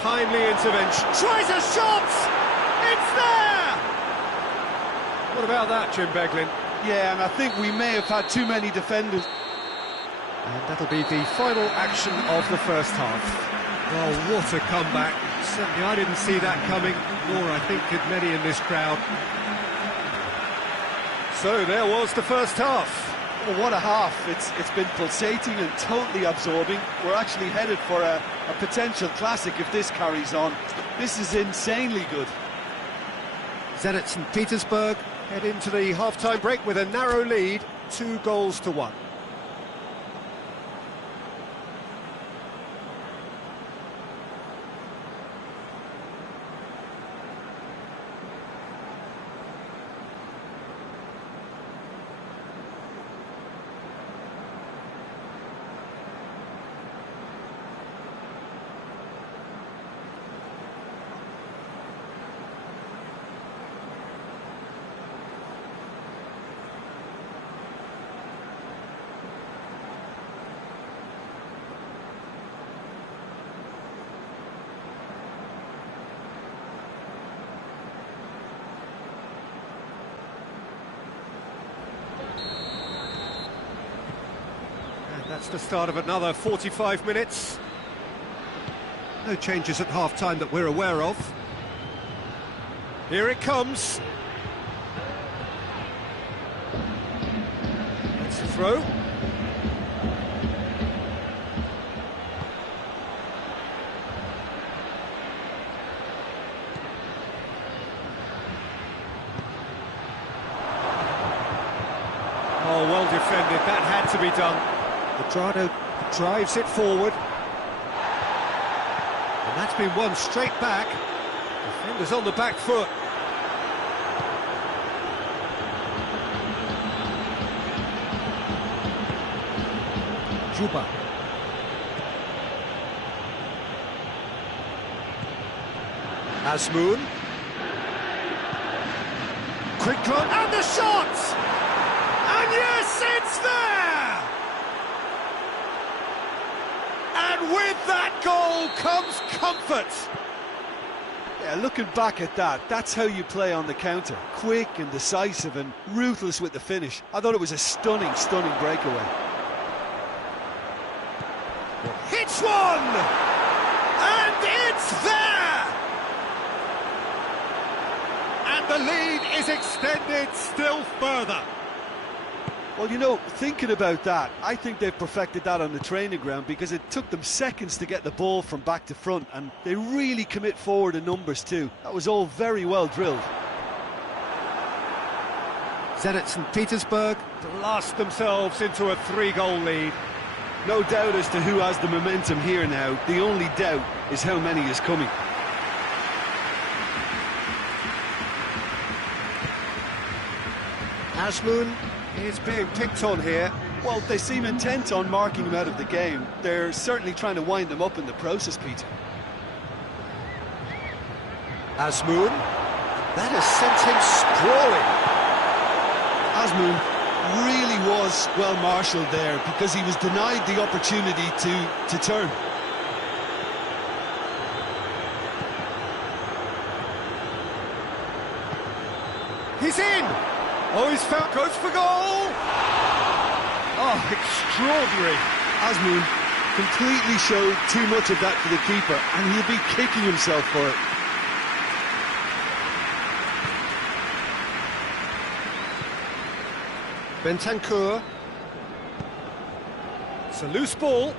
Timely intervention. Tries a shot! It's there! What about that, Jim Beglin? Yeah, and I think we may have had too many defenders. And that'll be the final action of the first half. Well, what a comeback. Certainly I didn't see that coming, nor I think did many in this crowd. So there was the first half. Well, what a half. It's been pulsating and totally absorbing. We're actually headed for a potential classic if this carries on. This is insanely good. Zenit St. Petersburg head into the half-time break with a narrow lead, 2-1. That's the start of another 45 minutes. No changes at half-time that we're aware of. Here it comes. That's the throw. Oh, well defended. That had to be done. Cuadrado drives it forward. And that's been won straight back. Defenders on the back foot. Juba. Azmoun. Quick run, and the shot! And yes, it's there! And with that goal comes comfort. Yeah, looking back at that, that's how you play on the counter. Quick and decisive and ruthless with the finish. I thought it was a stunning, stunning breakaway. Hits one! And it's there! And the lead is extended still further. Well, you know, thinking about that, I think they've perfected that on the training ground because it took them seconds to get the ball from back to front, and they really commit forward in numbers too. That was all very well drilled. Zenit St. Petersburg blast themselves into a 3-goal lead. No doubt as to who has the momentum here now. The only doubt is how many is coming. Azmoun is being picked on here. Well, they seem intent on marking him out of the game. They're certainly trying to wind him up in the process, Peter. Azmoun, that has sent him sprawling. Asmoon really was well marshalled there because he was denied the opportunity to turn. He's in! Oh, he's found, goes for goal! Oh, extraordinary. Asmoon completely showed too much of that to the keeper, and he'll be kicking himself for it. Bentancur. It's a loose ball.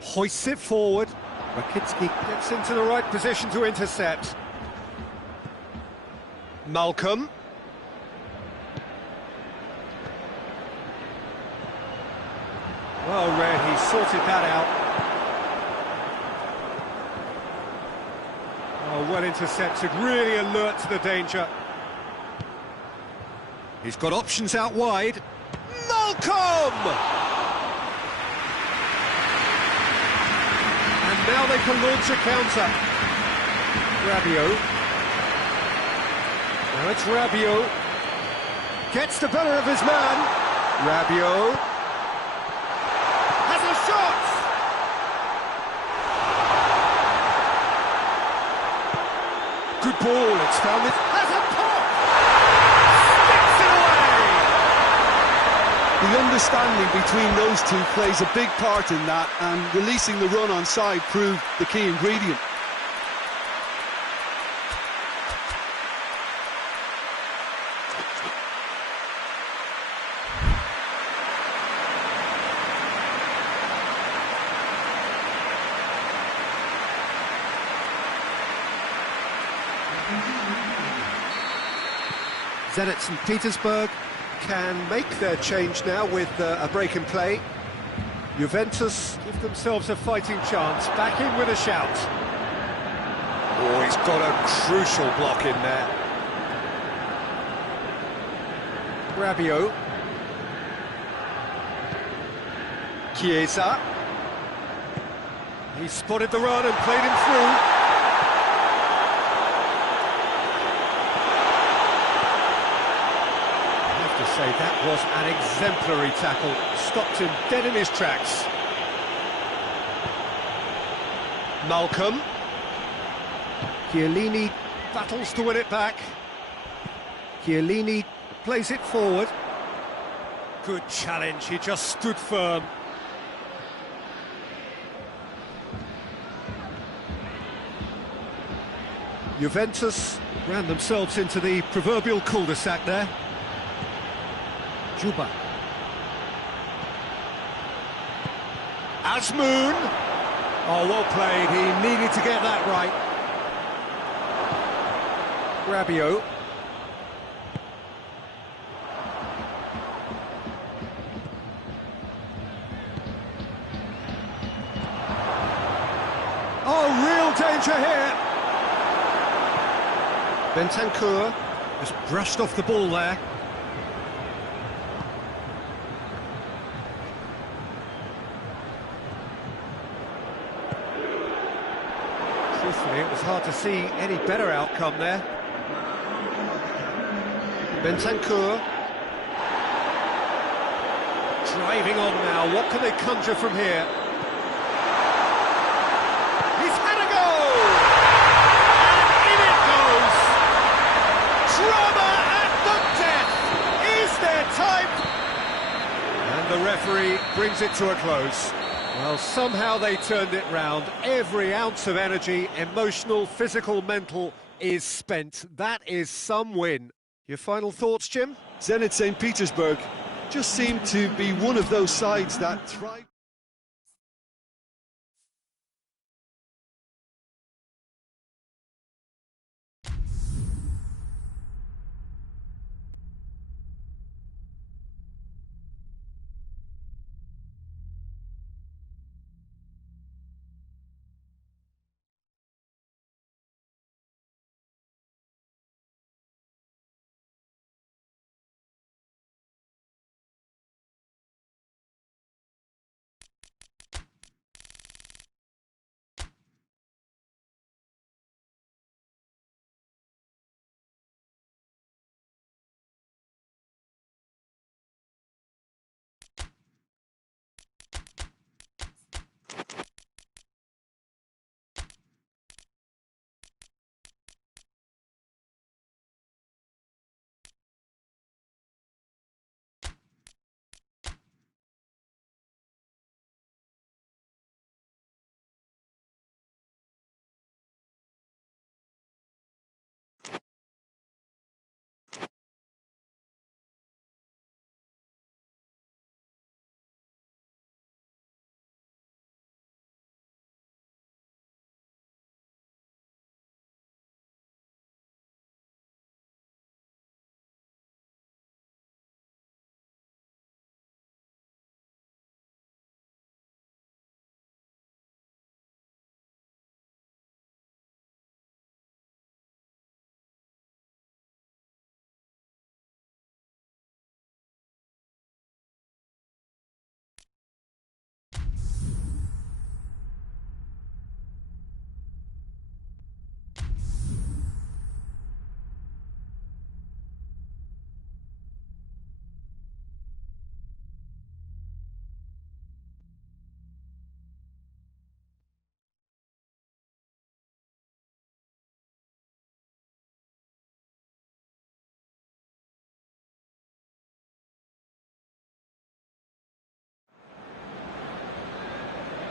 Hoists it forward. Rakitsky gets into the right position to intercept. Malcolm. Well read, he sorted that out. Oh, well intercepted, really alert to the danger. He's got options out wide. Malcolm! And now they can launch a counter. Rabiot. Now it's Rabiot. Gets the better of his man. Rabiot. Has a shot! Good ball, it's found it. Has a pop! Sticks it away! The understanding between those two plays a big part in that, and releasing the run on side proved the key ingredient. Zenit St. Petersburg can make their change now with a break in play. Juventus give themselves a fighting chance, back in with a shout. Oh, he's got a crucial block in there. Rabiot. Chiesa. He spotted the run and played him through. Say that was an exemplary tackle, stopped him dead in his tracks. Malcolm. Chiellini battles to win it back. Chiellini plays it forward. Good challenge, he just stood firm. Juventus ran themselves into the proverbial cul-de-sac there. Juba. Asmoon. Oh, well played. He needed to get that right. Rabiot. Oh, real danger here. Bentancur just brushed off the ball there. Truthfully, it was hard to see any better outcome there. Bentancur. Driving on now, what can they conjure from here? He's had a go! And in it goes! Drama at the death! Is there time? And the referee brings it to a close. Well, somehow they turned it round. Every ounce of energy, emotional, physical, mental, is spent. That is some win. Your final thoughts, Jim? Zenit St. Petersburg just seemed to be one of those sides that thrived.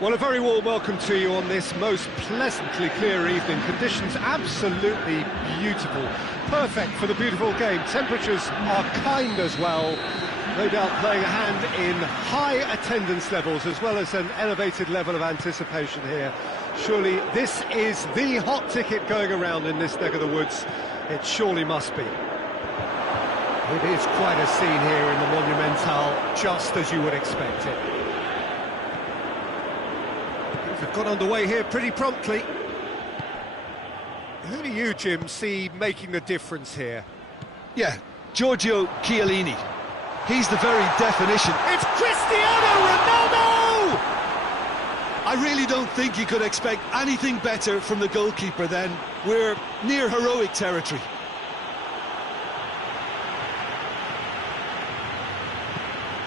Well, a very warm welcome to you on this most pleasantly clear evening. Conditions absolutely beautiful. Perfect for the beautiful game. Temperatures are kind as well. No doubt playing a hand in high attendance levels as well as an elevated level of anticipation here. Surely this is the hot ticket going around in this neck of the woods. It surely must be. It is quite a scene here in the Monumental, just as you would expect it. They've got underway here pretty promptly. Who do you, Jim, see making the difference here? Yeah, Giorgio Chiellini. He's the very definition. It's Cristiano Ronaldo! I really don't think you could expect anything better from the goalkeeper then. We're near heroic territory.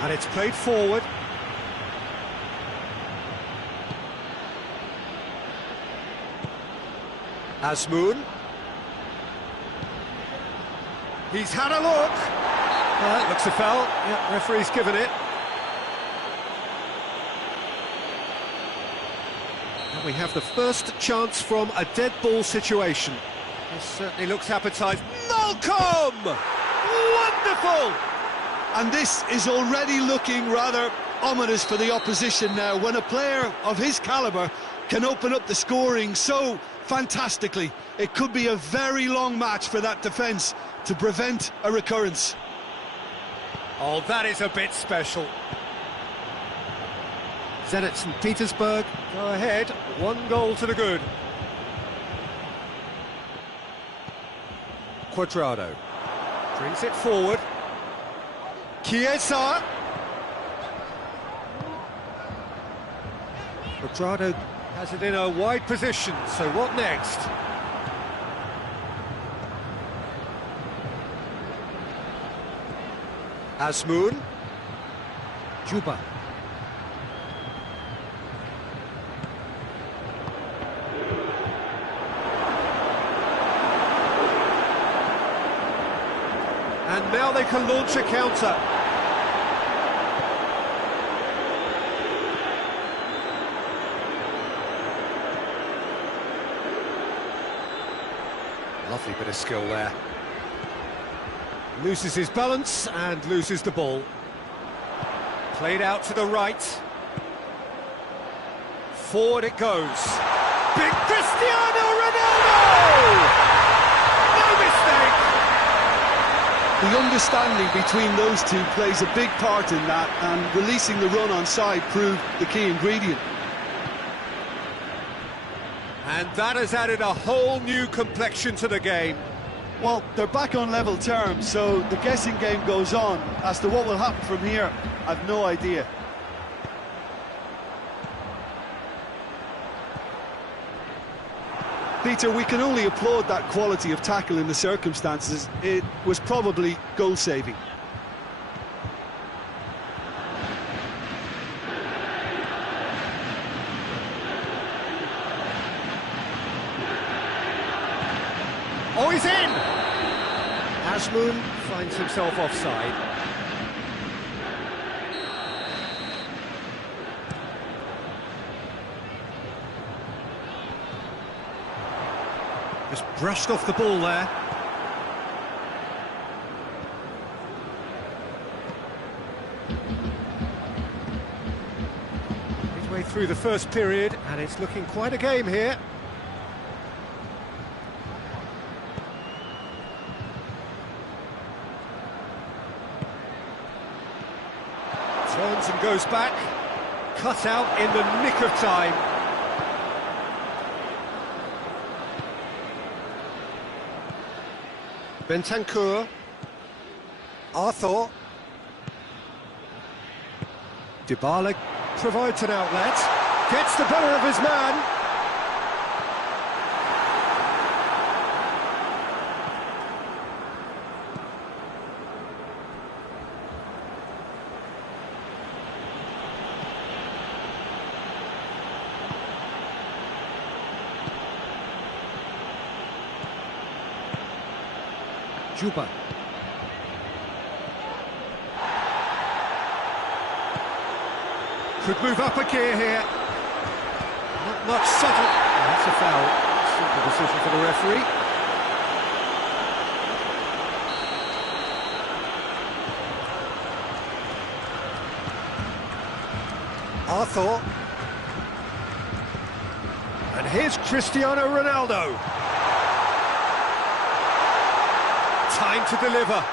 And it's played forward. Azmoun. He's had a look. Looks a foul. Yeah, referee's given it. And we have the first chance from a dead ball situation. This certainly looks appetising. Malcolm! Wonderful! And this is already looking rather ominous for the opposition now, when a player of his calibre can open up the scoring so fantastically. It could be a very long match for that defence to prevent a recurrence. Oh, that is a bit special. Zenit St. Petersburg go ahead, 1 goal to the good. Cuadrado brings it forward. Chiesa. Cuadrado has it in a wide position, so what next? Azmoun. Juba. And now they can launch a counter. Lovely bit of skill there. Loses his balance and loses the ball. Played out to the right. Forward it goes. Big Cristiano Ronaldo! No mistake! The understanding between those two plays a big part in that, and releasing the run on side proved the key ingredient. And that has added a whole new complexion to the game. Well, they're back on level terms, so the guessing game goes on. As to what will happen from here, I've no idea. Peter, we can only applaud that quality of tackle in the circumstances. It was probably goal-saving. Oh, he's in! Azmoun finds himself offside. Just brushed off the ball there. Midway through the first period, and it's looking quite a game here. Turns and goes back, cut out in the nick of time. Bentancur, Arthur, Dybala provides an outlet, gets the better of his man. Juba. Could move up a gear here. much subtle. That's a foul. Simple decision for the referee. Arthur. And here's Cristiano Ronaldo. Time to deliver.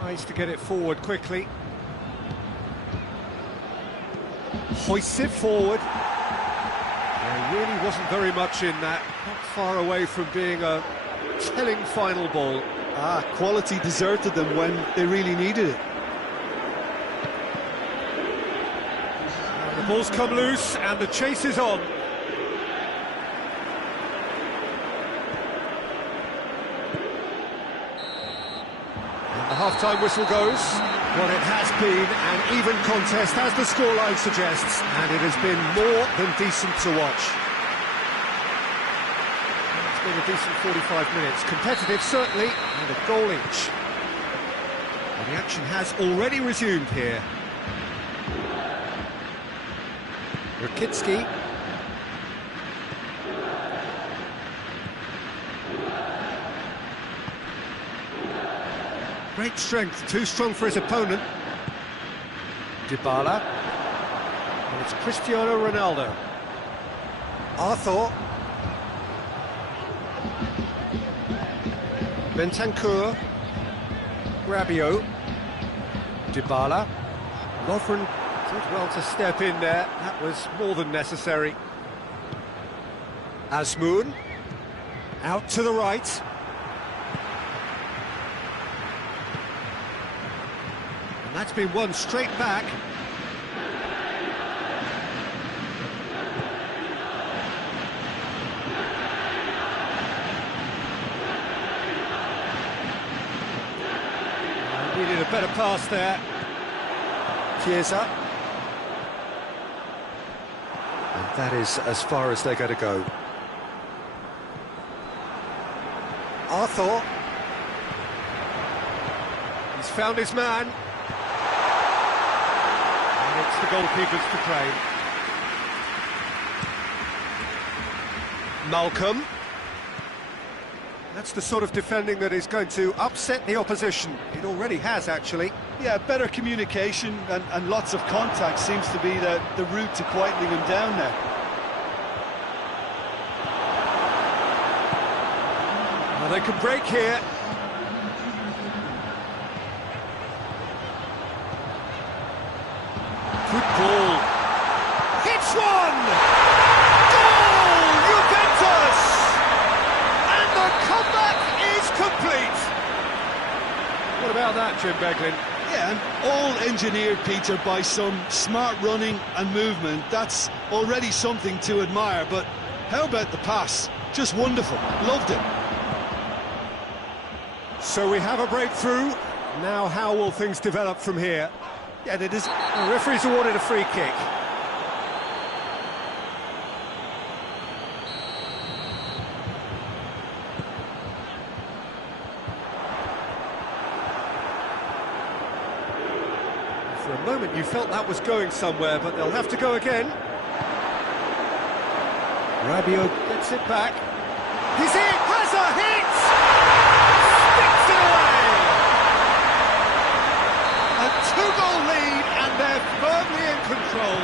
Tries to get it forward quickly. Hoists it forward. There really wasn't very much in that. Not far away from being a telling final ball. Quality deserted them when they really needed it. And the ball's come loose and the chase is on. And the half-time whistle goes. Well, it has been an even contest, as the scoreline suggests, and it has been more than decent to watch. It's been a decent 45 minutes. Competitive, certainly, and a goal each. And the action has already resumed here. Rakitsky. Great strength, too strong for his opponent. Dybala. And it's Cristiano Ronaldo. Arthur. Bentancur. Rabiot. Dybala. Lovren did well to step in there. That was more than necessary. Azmoun. Out to the right. And that's been won straight back. Needed a better pass there. Chiesa. And that is as far as they're going to go. Arthur. He's found his man. And it's the goalkeepers to claim. Malcolm. That's the sort of defending that is going to upset the opposition. It already has, actually. Yeah, better communication and lots of contact seems to be the route to quietening them down now. Well, they can break here. Good ball. Hits one! Goal! Juventus! And the comeback is complete. What about that, Jim Beglin? Yeah, and all engineered, Peter, by some smart running and movement. That's already something to admire, but how about the pass? Just wonderful. Loved it. So we have a breakthrough. Now how will things develop from here? Yeah, the referee's awarded a free kick. For a moment you felt that was going somewhere, but they'll have to go again. Rabiot gets it back. He's in! Has a hit! Sticks it away! A two-goal lead, and they're firmly in control.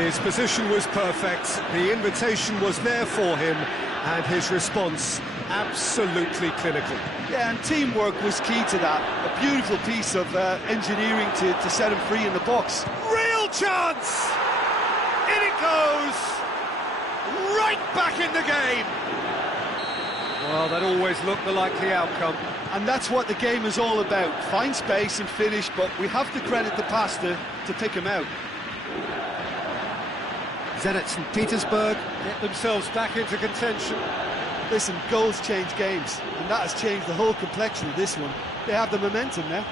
His position was perfect, the invitation was there for him, and his response absolutely clinical. Yeah, and teamwork was key to that. A beautiful piece of engineering to set him free in the box. Real chance! In it goes! Right back in the game! Well, that always looked the likely outcome. And that's what the game is all about. Find space and finish, but we have to credit the passer to pick him out. Zenit St. Petersburg get themselves back into contention. Listen, goals change games, and that has changed the whole complexion of this one. They have the momentum now.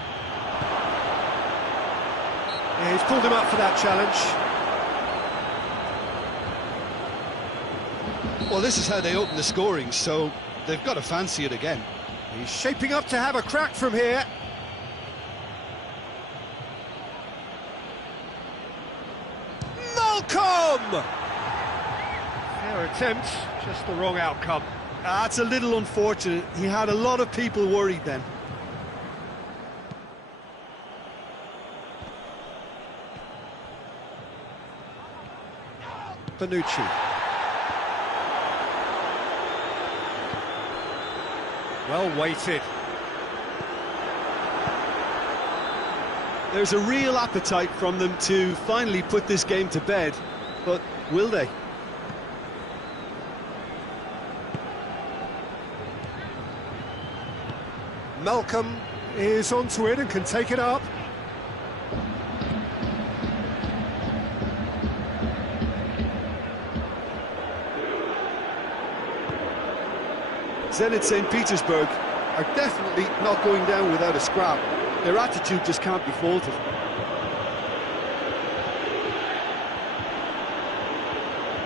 Yeah, he's pulled him up for that challenge. Well, this is how they open the scoring, so they've got to fancy it again. He's shaping up to have a crack from here. Malcolm! Fair attempt, just the wrong outcome. That's a little unfortunate. He had a lot of people worried then. Bonucci. Well weighted. There's a real appetite from them to finally put this game to bed, but will they? Malcolm is onto it and can take it up. Zenit St. Petersburg are definitely not going down without a scrap. Their attitude just can't be faulted.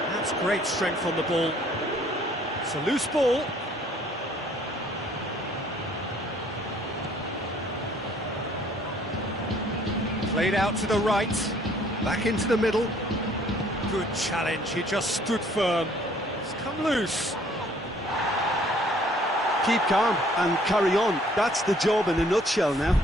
That's great strength on the ball. It's a loose ball. Played out to the right, back into the middle. Good challenge, he just stood firm. It's come loose. Keep calm and carry on. That's the job in a nutshell now.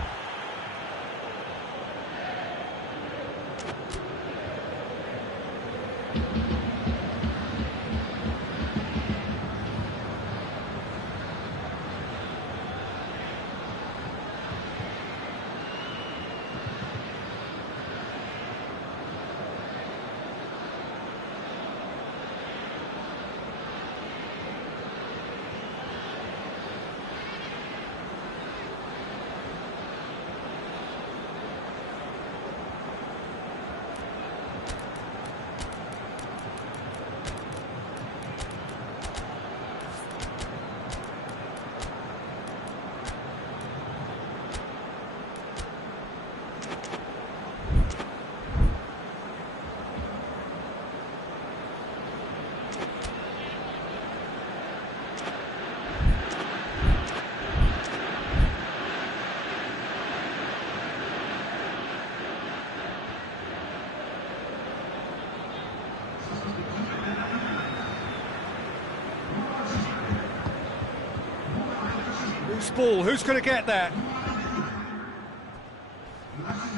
Loose ball, who's going to get that?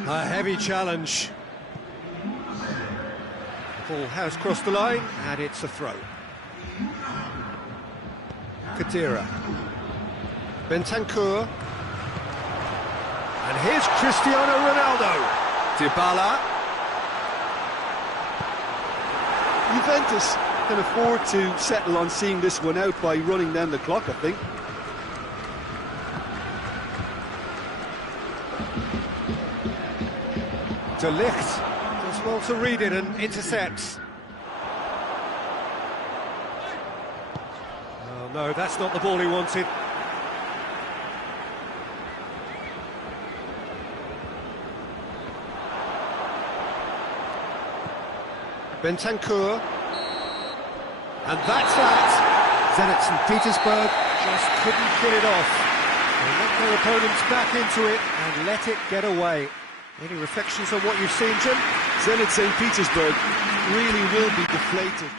A heavy challenge. Ball has crossed the line, and it's a throw. Kadira. Bentancur. And here's Cristiano Ronaldo. Dybala. Juventus can afford to settle on seeing this one out by running down the clock, I think. De Ligt does well to read it and intercepts. Oh no, that's not the ball he wanted. Bentancur. And that's that. Zenit St. Petersburg just couldn't get it off. They let their opponents back into it and let it get away. Any reflections on what you've seen, Jim? Zenit St. Petersburg really will be deflated.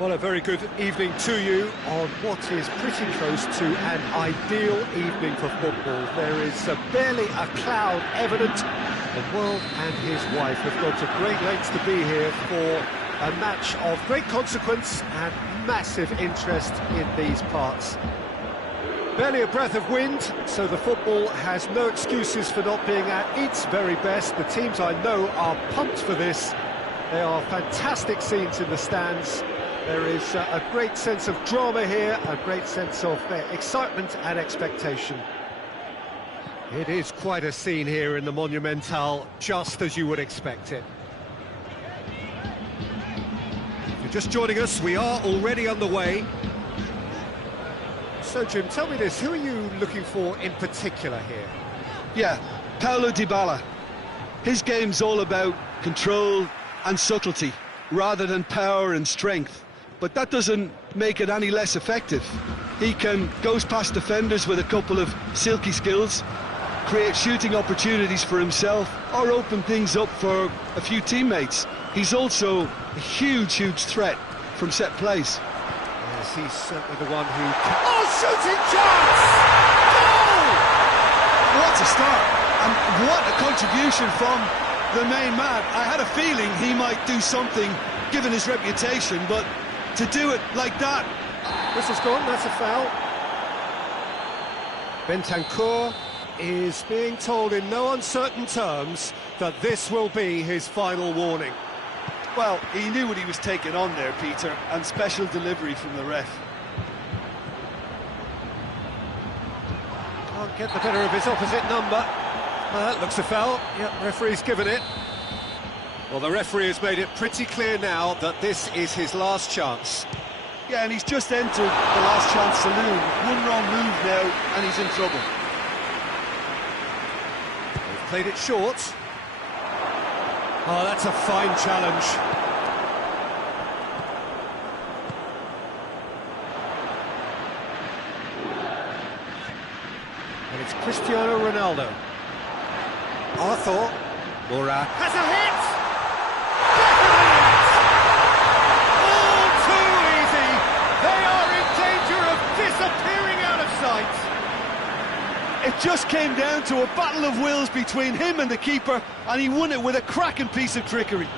Well, a very good evening to you on what is pretty close to an ideal evening for football. There is barely a cloud evident. The world and his wife have gone to great lengths to be here for a match of great consequence and massive interest in these parts. Barely a breath of wind, so the football has no excuses for not being at its very best. The teams I know are pumped for this. There are fantastic scenes in the stands. There is a great sense of drama here, a great sense of excitement and expectation. It is quite a scene here in the Monumental, just as you would expect it. If you're just joining us, we are already underway. So, Jim, tell me this, who are you looking for in particular here? Yeah, Paulo Dybala. His game's all about control and subtlety, rather than power and strength. But that doesn't make it any less effective. He can goes past defenders with a couple of silky skills, create shooting opportunities for himself, or open things up for a few teammates. He's also a huge threat from set plays. Yes, he's certainly the one who... Oh, shooting chance! Goal! What a start, and what a contribution from the main man. I had a feeling he might do something, given his reputation, but to do it like that... Whistle's gone, that's a foul. Bentancur is being told in no uncertain terms that this will be his final warning. Well, he knew what he was taking on there, Peter, and special delivery from the ref. Can't get the better of his opposite number. That looks a foul. Yep, referee's given it. Well, the referee has made it pretty clear now that this is his last chance. Yeah, and he's just entered the last chance saloon. One wrong move now, and he's in trouble. They've played it short. Oh, that's a fine challenge. And it's Cristiano Ronaldo. Arthur. Moura has a hit! Definitely! All too easy! They are in danger of disappearing out of sight! It just came down to a battle of wills between him and the keeper, and he won it with a cracking piece of trickery.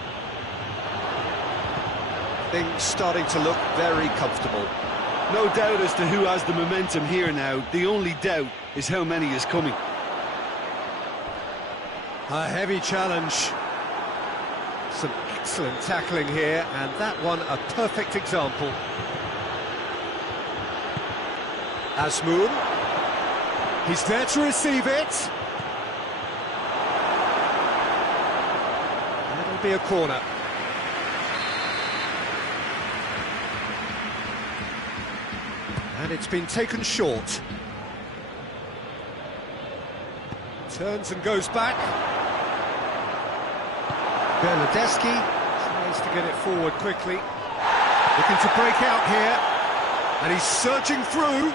Things starting to look very comfortable. No doubt as to who has the momentum here now. The only doubt is how many is coming. A heavy challenge. Some excellent tackling here, and that one a perfect example. Asmoon. He's there to receive it. And it'll be a corner. And it's been taken short. Turns and goes back. Bernardeschi tries to get it forward quickly. Looking to break out here. And he's surging through.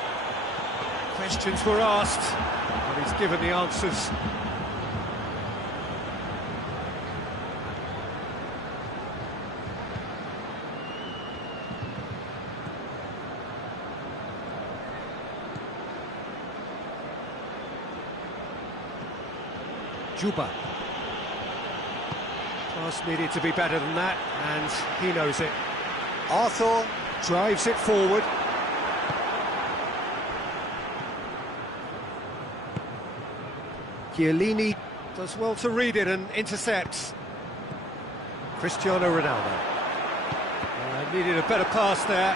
Questions were asked, but he's given the answers. Juba. Pass needed to be better than that, and he knows it. Arthur drives it forward. Chiellini does well to read it and intercepts. Cristiano Ronaldo. Needed a better pass there.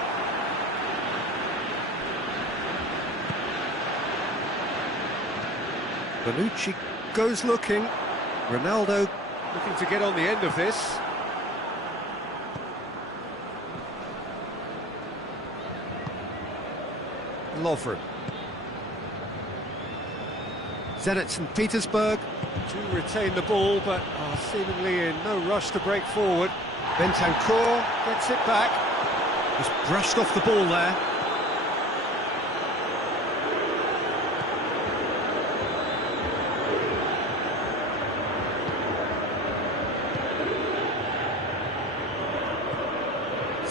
Bonucci goes looking. Ronaldo looking to get on the end of this. Lovren. Zenit St. Petersburg to retain the ball, but are seemingly in no rush to break forward. Bentancur gets it back. Just brushed off the ball there.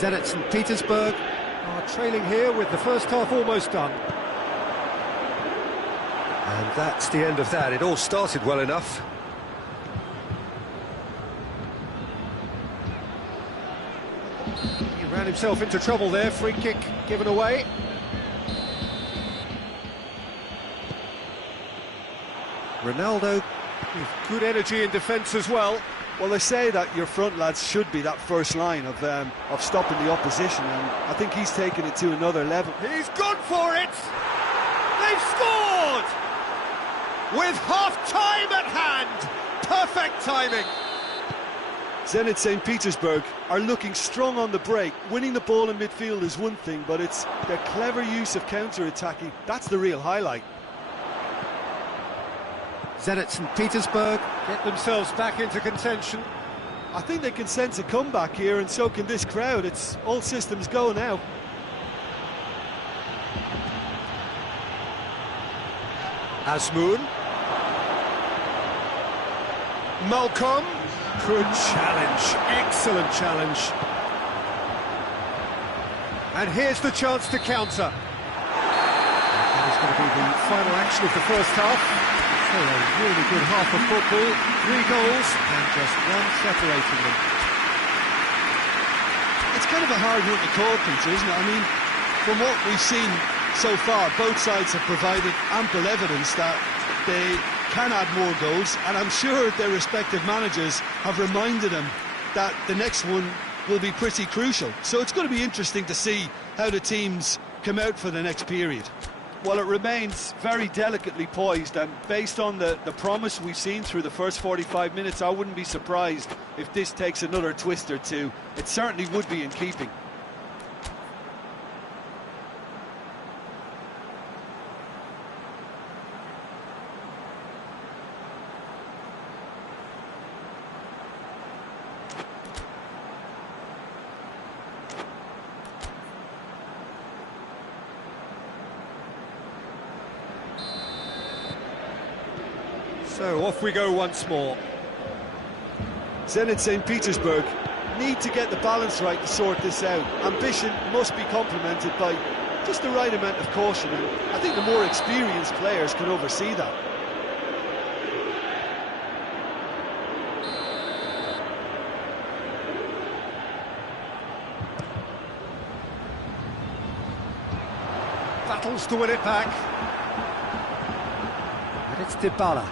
Zenit St. Petersburg are trailing here with the first half almost done. And that's the end of that. It all started well enough. He ran himself into trouble there. Free kick given away. Ronaldo with good energy in defence as well. Well, they say that your front lads should be that first line of stopping the opposition, and I think he's taken it to another level. He's gone for it! They've scored! With half-time at hand! Perfect timing! Zenit St. Petersburg are looking strong on the break. Winning the ball in midfield is one thing, but it's their clever use of counter-attacking. That's the real highlight. Zenit St. Petersburg get themselves back into contention. I think they can sense a comeback here, and so can this crowd. It's all systems go now. Azmoun. Malcolm. Good challenge, excellent challenge. And here's the chance to counter. That is going to be the final action of the first half. So a really good half of football, 3 goals and just one separating them. It's kind of a hard one to call, Peter, isn't it? I mean, from what we've seen so far, both sides have provided ample evidence that they can add more goals, and I'm sure their respective managers have reminded them that the next one will be pretty crucial. So it's going to be interesting to see how the teams come out for the next period. Well, it remains very delicately poised, and based on the promise we've seen through the first 45 minutes, I wouldn't be surprised if this takes another twist or two. It certainly would be in keeping. So off we go once more. Zenit St. Petersburg need to get the balance right to sort this out. Ambition must be complemented by just the right amount of caution, and I think the more experienced players can oversee that. Battles to win it back. And it's Dybala.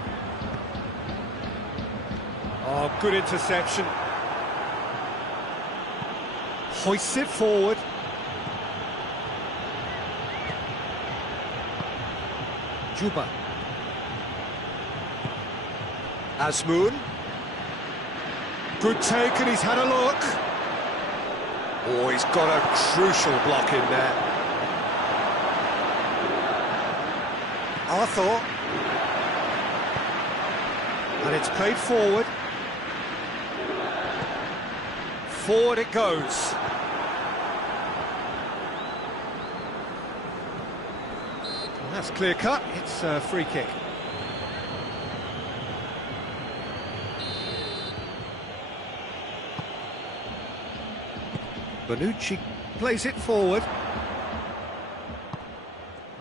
Oh, good interception. Hoists it forward. Juba. Azmoun. Good take, and he's had a look. Oh, he's got a crucial block in there. Arthur. And it's played forward. Forward it goes. And that's clear cut. It's a free kick. Bonucci plays it forward.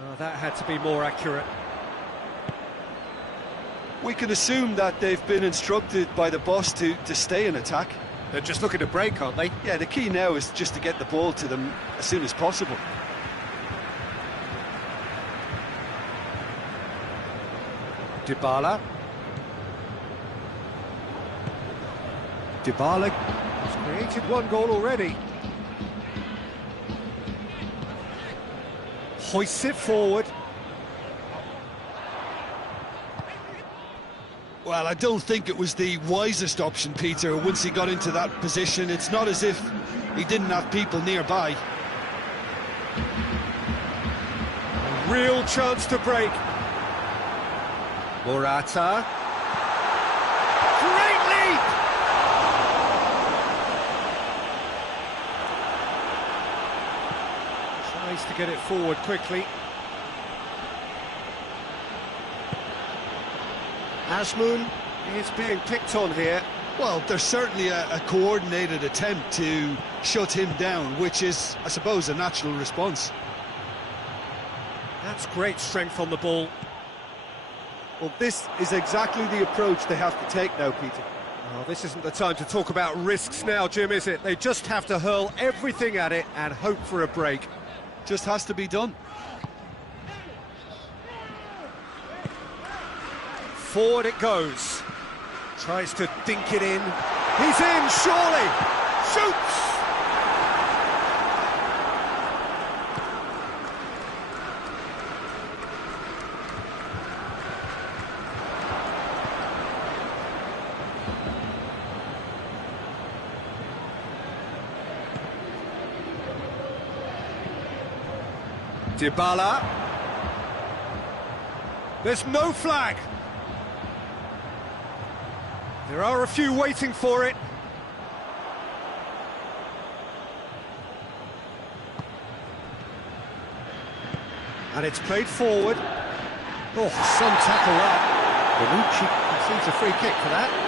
Oh, that had to be more accurate. We can assume that they've been instructed by the boss to stay in attack. They're just looking to break, aren't they? Yeah, the key now is just to get the ball to them as soon as possible. Dybala. Dybala has created 1 goal already. Hoists it forward. Well, I don't think it was the wisest option, Peter, once he got into that position. It's not as if he didn't have people nearby. A real chance to break. Morata. Great leap! Tries to get it forward quickly. Azmoun is being picked on here. Well, there's certainly a coordinated attempt to shut him down, which is, I suppose, a natural response. That's great strength on the ball. Well, this is exactly the approach they have to take now, Peter. Oh, this isn't the time to talk about risks now, Jim, is it? They just have to hurl everything at it and hope for a break. Just has to be done. Forward it goes. Tries to dink it in. He's in, surely! Shoots! Dybala. There's no flag. There are a few waiting for it. And it's played forward. Oh, some tackle that. Bonucci receives a free kick for that.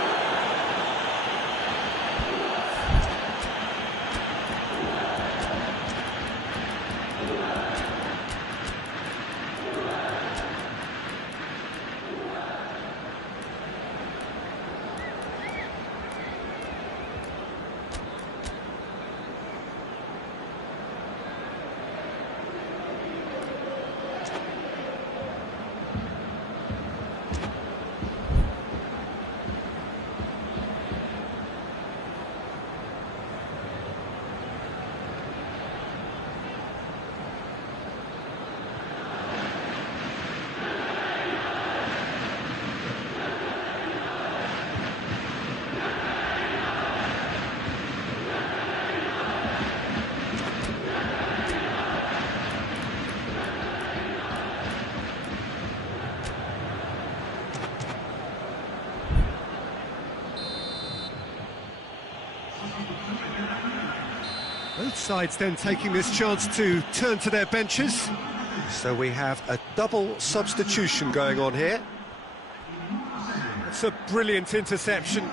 Both sides then taking this chance to turn to their benches. So we have a double substitution going on here. It's a brilliant interception.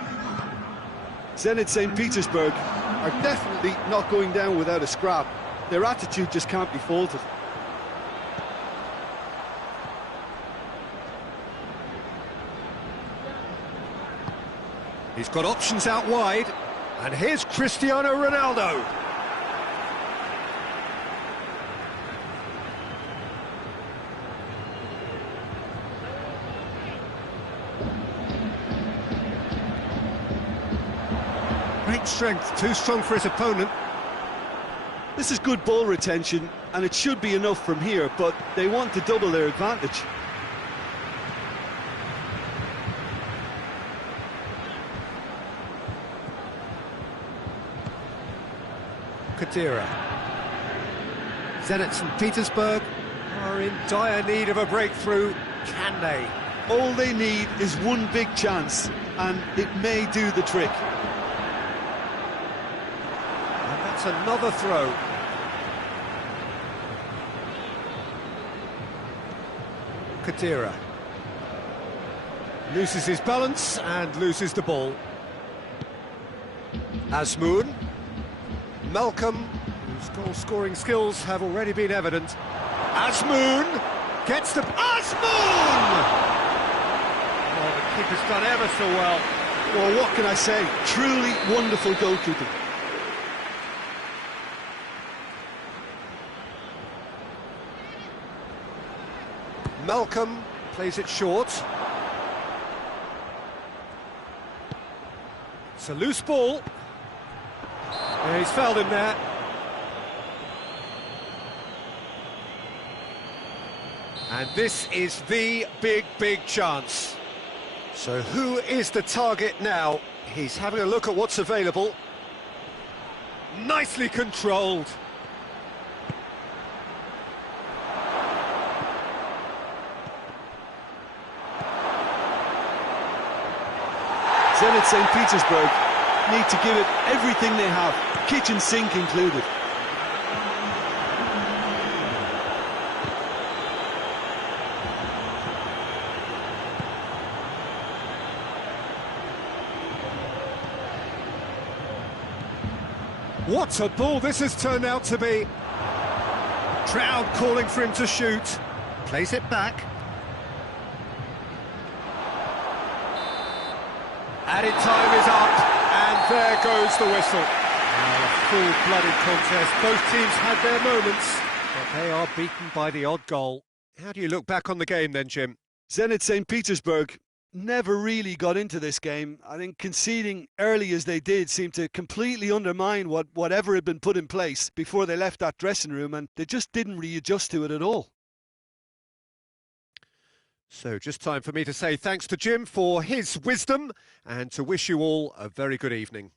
Zenit St. Petersburg are definitely not going down without a scrap. Their attitude just can't be faulted. He's got options out wide, and here's Cristiano Ronaldo. Great strength, too strong for his opponent. This is good ball retention, and it should be enough from here, but they want to double their advantage. Kadira. Zenit St. Petersburg are in dire need of a breakthrough. Can they? All they need is one big chance, and it may do the trick. And that's another throw. Kadira loses his balance and loses the ball. Azmoun. Malcolm, whose goal-scoring skills have already been evident. Azmoun gets the... Azmoun! Oh, the keeper's done ever so well. Well, what can I say? Truly wonderful goalkeeping. Malcolm plays it short. It's a loose ball. Yeah, he's fouled him there. And this is the big chance. So who is the target now? He's having a look at what's available. Nicely controlled. Zenit St. Petersburg need to give it everything they have, kitchen sink included. What a ball this has turned out to be. Crowd calling for him to shoot. Plays it back. Added time is up, and there goes the whistle. Now a full-blooded contest. Both teams had their moments, but they are beaten by the odd goal. How do you look back on the game then, Jim? Zenit St. Petersburg never really got into this game. I think conceding early as they did seemed to completely undermine whatever had been put in place before they left that dressing room, and they just didn't readjust to it at all. So just time for me to say thanks to Jim for his wisdom and to wish you all a very good evening.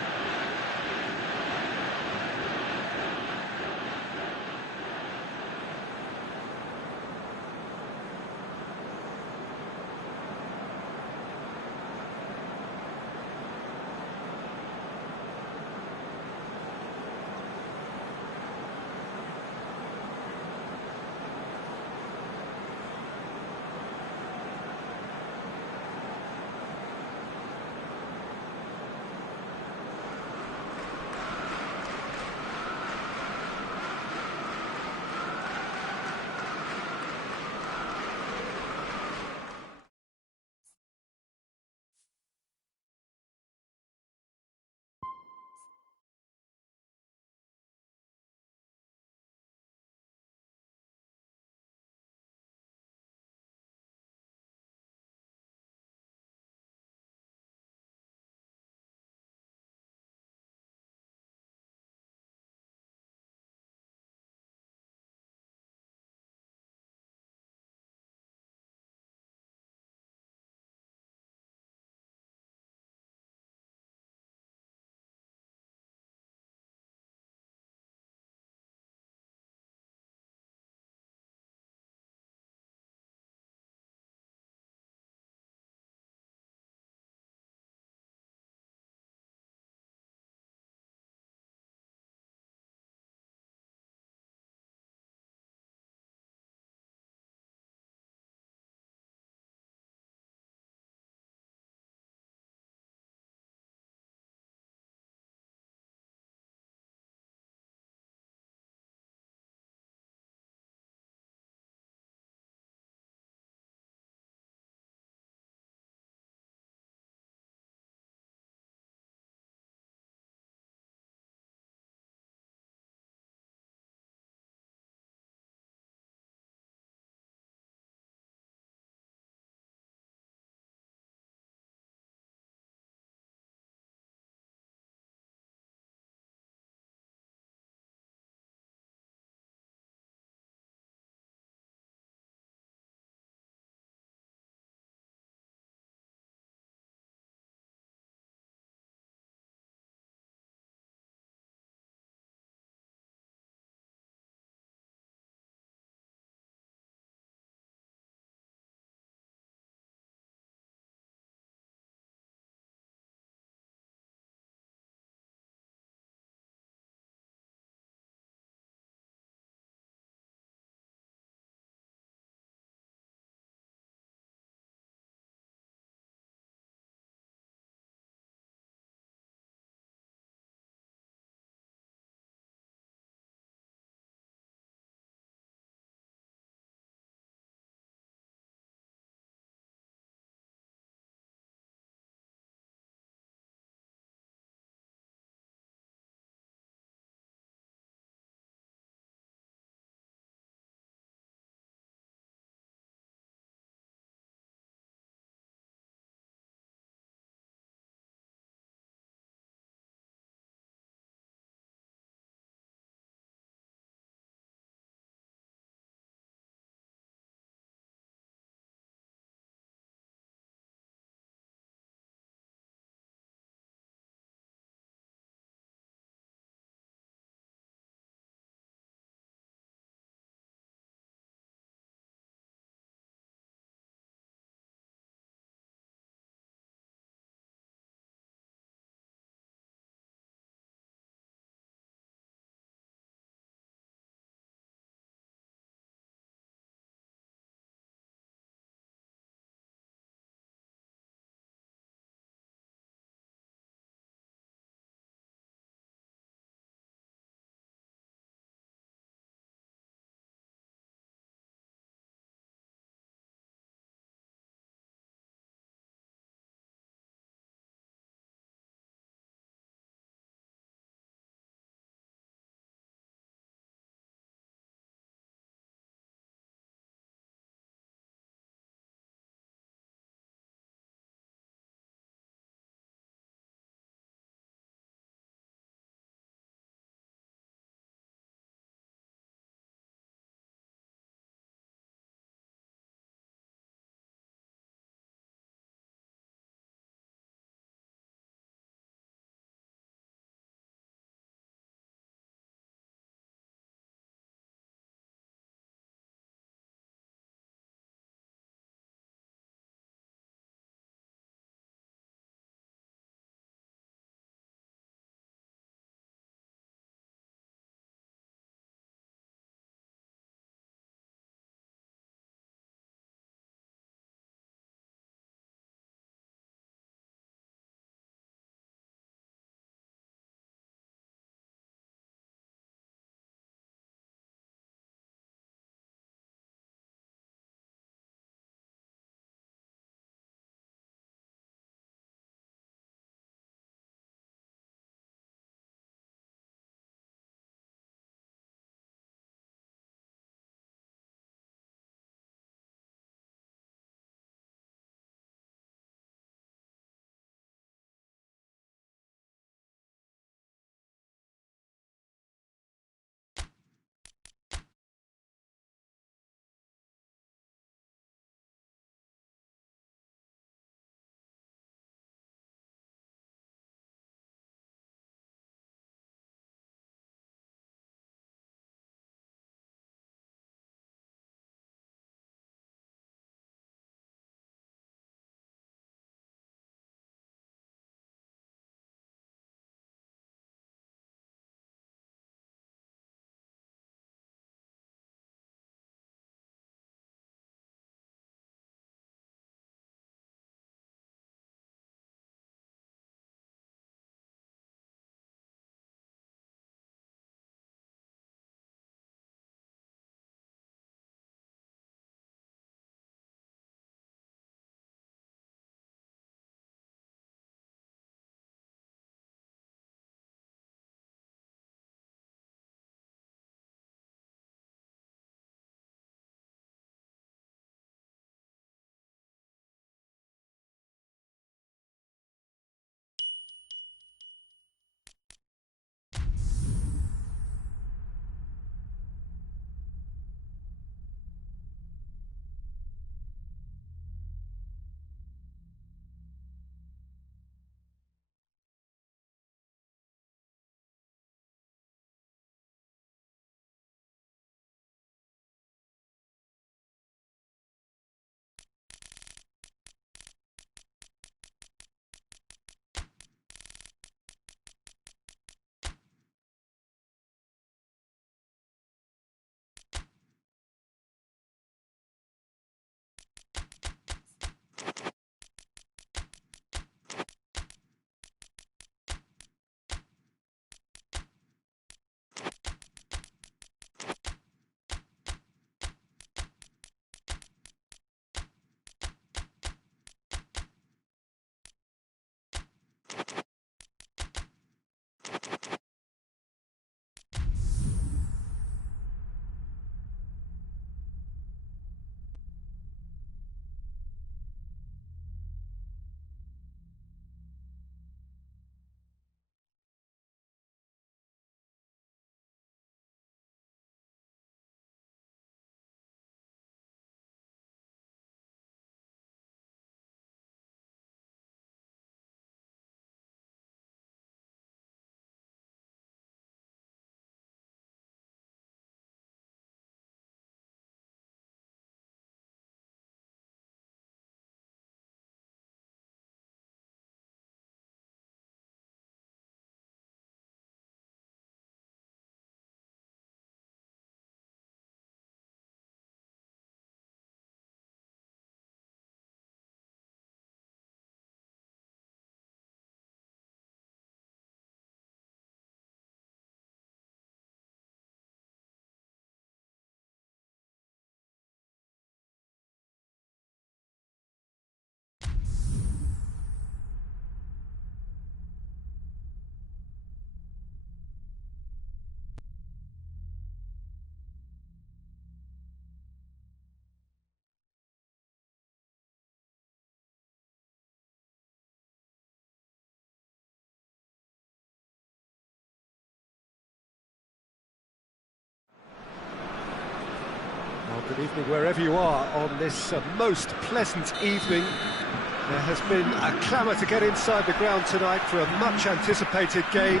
Good evening wherever you are on this most pleasant evening. There has been a clamour to get inside the ground tonight for a much-anticipated game.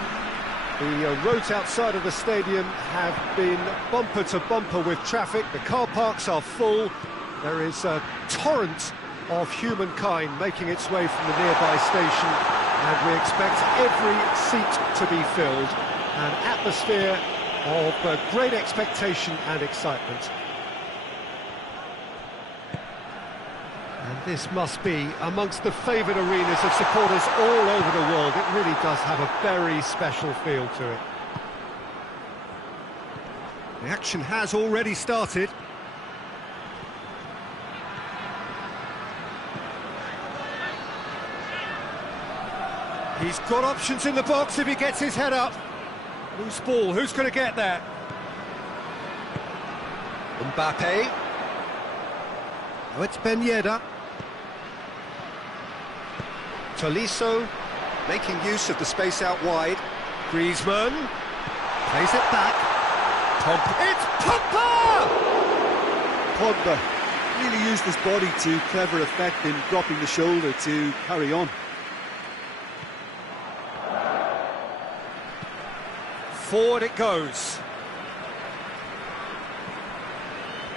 The roads outside of the stadium have been bumper to bumper with traffic. The car parks are full. There is a torrent of humankind making its way from the nearby station, and we expect every seat to be filled. An atmosphere of great expectation and excitement. And this must be amongst the favoured arenas of supporters all over the world. It really does have a very special feel to it. The action has already started. He's got options in the box if he gets his head up. Loose ball, who's going to get that? Mbappe. Oh, it's Ben Yedder. Tolisso making use of the space out wide. Griezmann plays it back. It's Pogba! Pogba really used his body to clever effect in dropping the shoulder to carry on. Forward it goes.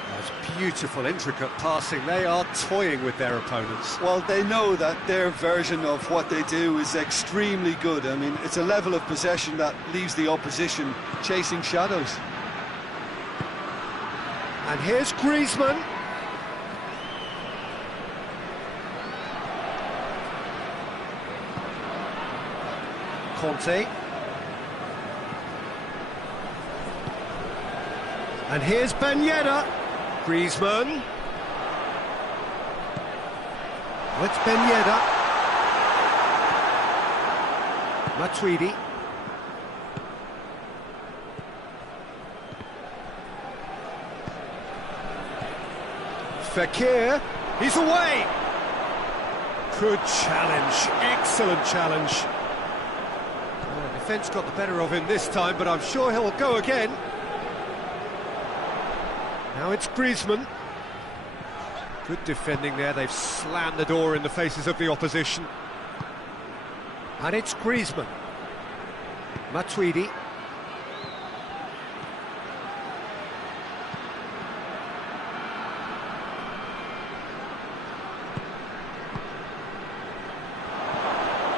That's beautiful, intricate passing. They are toying with their opponents. Well, they know that their version of what they do is extremely good. I mean, it's a level of possession that leaves the opposition chasing shadows. And here's Griezmann. Conte. And here's Ben Yedder. Griezmann. Oh, it's Ben Yedder. Matuidi. Fekir. He's away. Good challenge. Excellent challenge. Well, the defence got the better of him this time, but I'm sure he'll go again. Now it's Griezmann. Good defending there. They've slammed the door in the faces of the opposition. And it's Griezmann. Matuidi.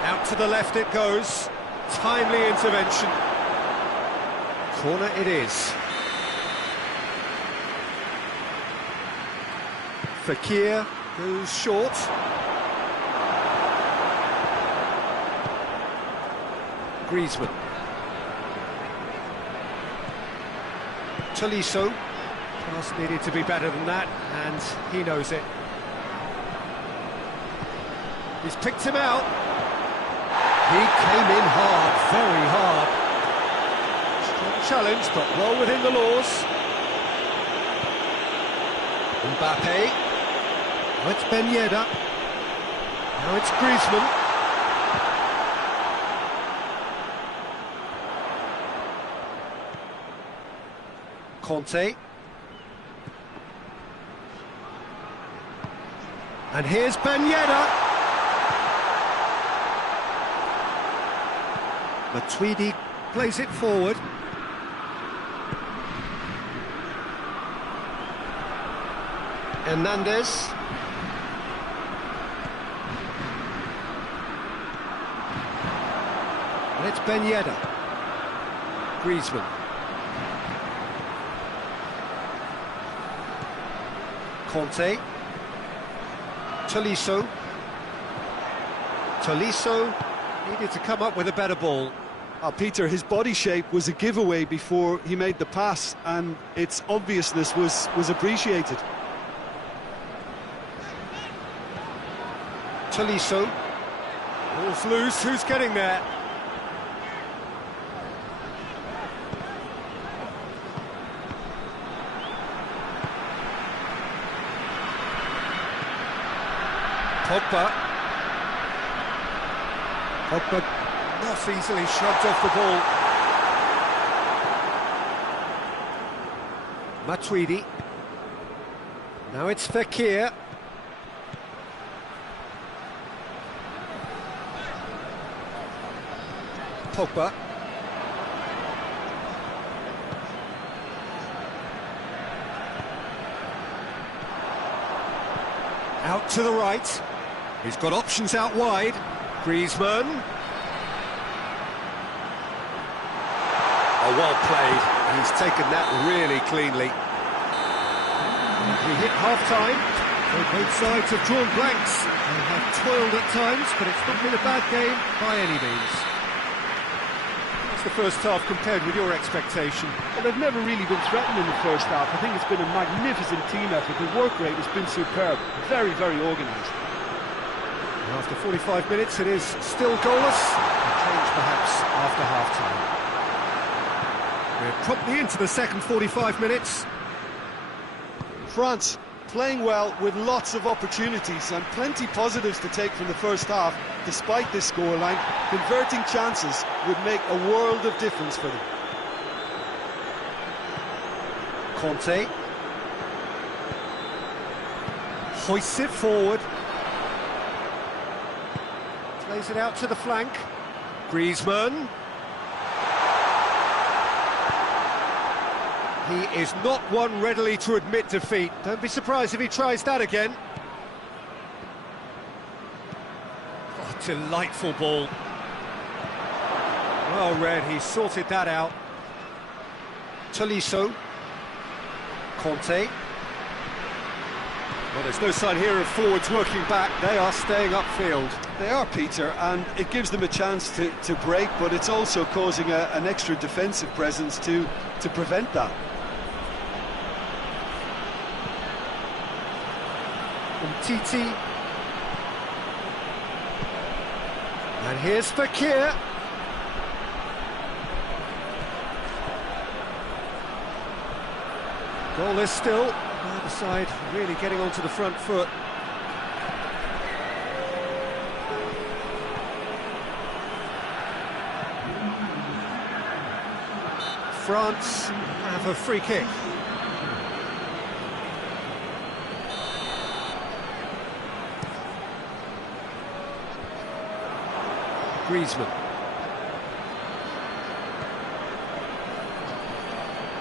Out to the left it goes. Timely intervention. Corner it is. Fekir goes short. Griezmann. Tolisso. Pass needed to be better than that, and he knows it. He's picked him out. He came in hard, very hard. Strong challenge, but well within the laws. Mbappe. Oh, it's Ben Yedder. Now it's Griezmann. Conte. And here's Ben Yedder. Matuidi plays it forward. Hernandez. And it's Ben Yedder. Griezmann. Conte. Tolisso. Tolisso needed to come up with a better ball. Peter, his body shape was a giveaway before he made the pass, and its obviousness was appreciated. Tolisso. Ball's loose, who's getting there? Pogba. Pogba not easily shrugged off the ball. Matuidi. Now it's Fekir. Pogba. Out to the right. He's got options out wide. Griezmann. Oh, well played. He's taken that really cleanly. We hit half-time. So both sides have drawn blanks. They have toiled at times, but it's not been a bad game by any means. What's the first half compared with your expectation? Well, they've never really been threatened in the first half. I think it's been a magnificent team effort. The work rate has been superb. Very, very organised. After 45 minutes, it is still goalless. A change perhaps after half-time. We're promptly into the second 45 minutes. France playing well with lots of opportunities and plenty positives to take from the first half. Despite this scoreline, converting chances would make a world of difference for them. Conte hoists it forward. Plays it out to the flank. Griezmann. He is not one readily to admit defeat. Don't be surprised if he tries that again. Oh, delightful ball. Well read, he sorted that out. Tolisso. Conte. Well, there's no sign here of forwards working back. They are staying upfield. They are, Peter, and it gives them a chance to break, but it's also causing an extra defensive presence to prevent that. Titi. And here's Fekir. Goalless still. Either side really getting onto the front foot. France have a free kick. Griezmann.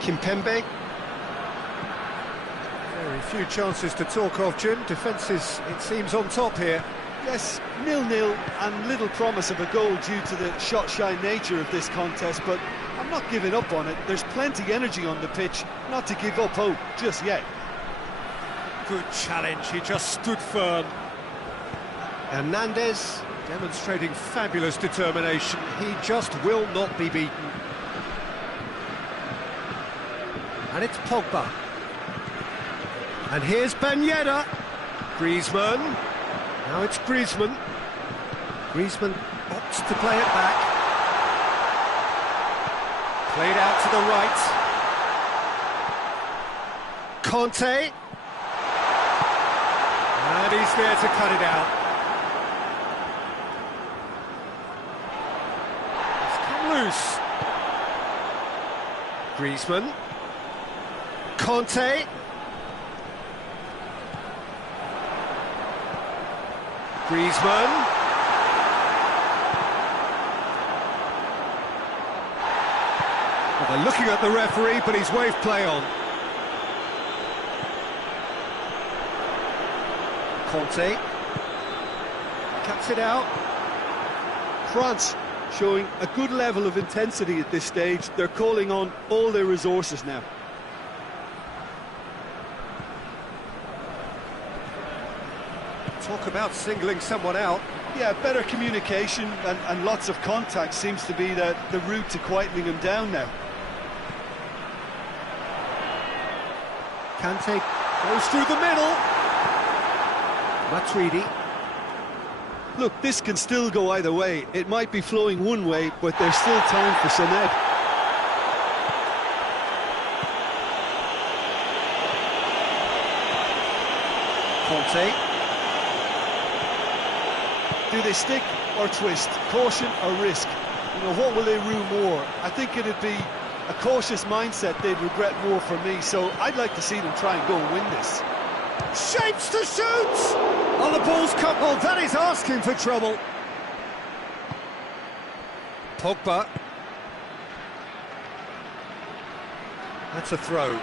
Kimpembe. Very few chances to talk of, Jim. Defences, it seems, on top here. Yes, 0-0 and little promise of a goal due to the shot-shy nature of this contest, but I'm not giving up on it. There's plenty energy on the pitch, not to give up hope just yet. Good challenge, he just stood firm. Hernandez demonstrating fabulous determination. He just will not be beaten. And it's Pogba. And here's Ben Yedder. Griezmann. Now it's Griezmann. Griezmann opts to play it back. Played out to the right. Conte. And he's there to cut it out. Loose. Griezmann. Conte. Griezmann. Well, they're looking at the referee, but he's waved play on. Conte. Cuts it out. France showing a good level of intensity at this stage. They're calling on all their resources now. Talk about singling someone out. Yeah, better communication and lots of contact seems to be the route to quietening them down now. Kante goes through the middle. Matuidi. Look, this can still go either way. It might be flowing one way, but there's still time for Sané. Conte. Do they stick or twist? Caution or risk? You know, what will they rue more? I think it'd be a cautious mindset they'd regret more for me, so I'd like to see them try and go and win this. Shapes to shoot! Oh, the ball's cut. Oh, that is asking for trouble. Pogba. That's a throw.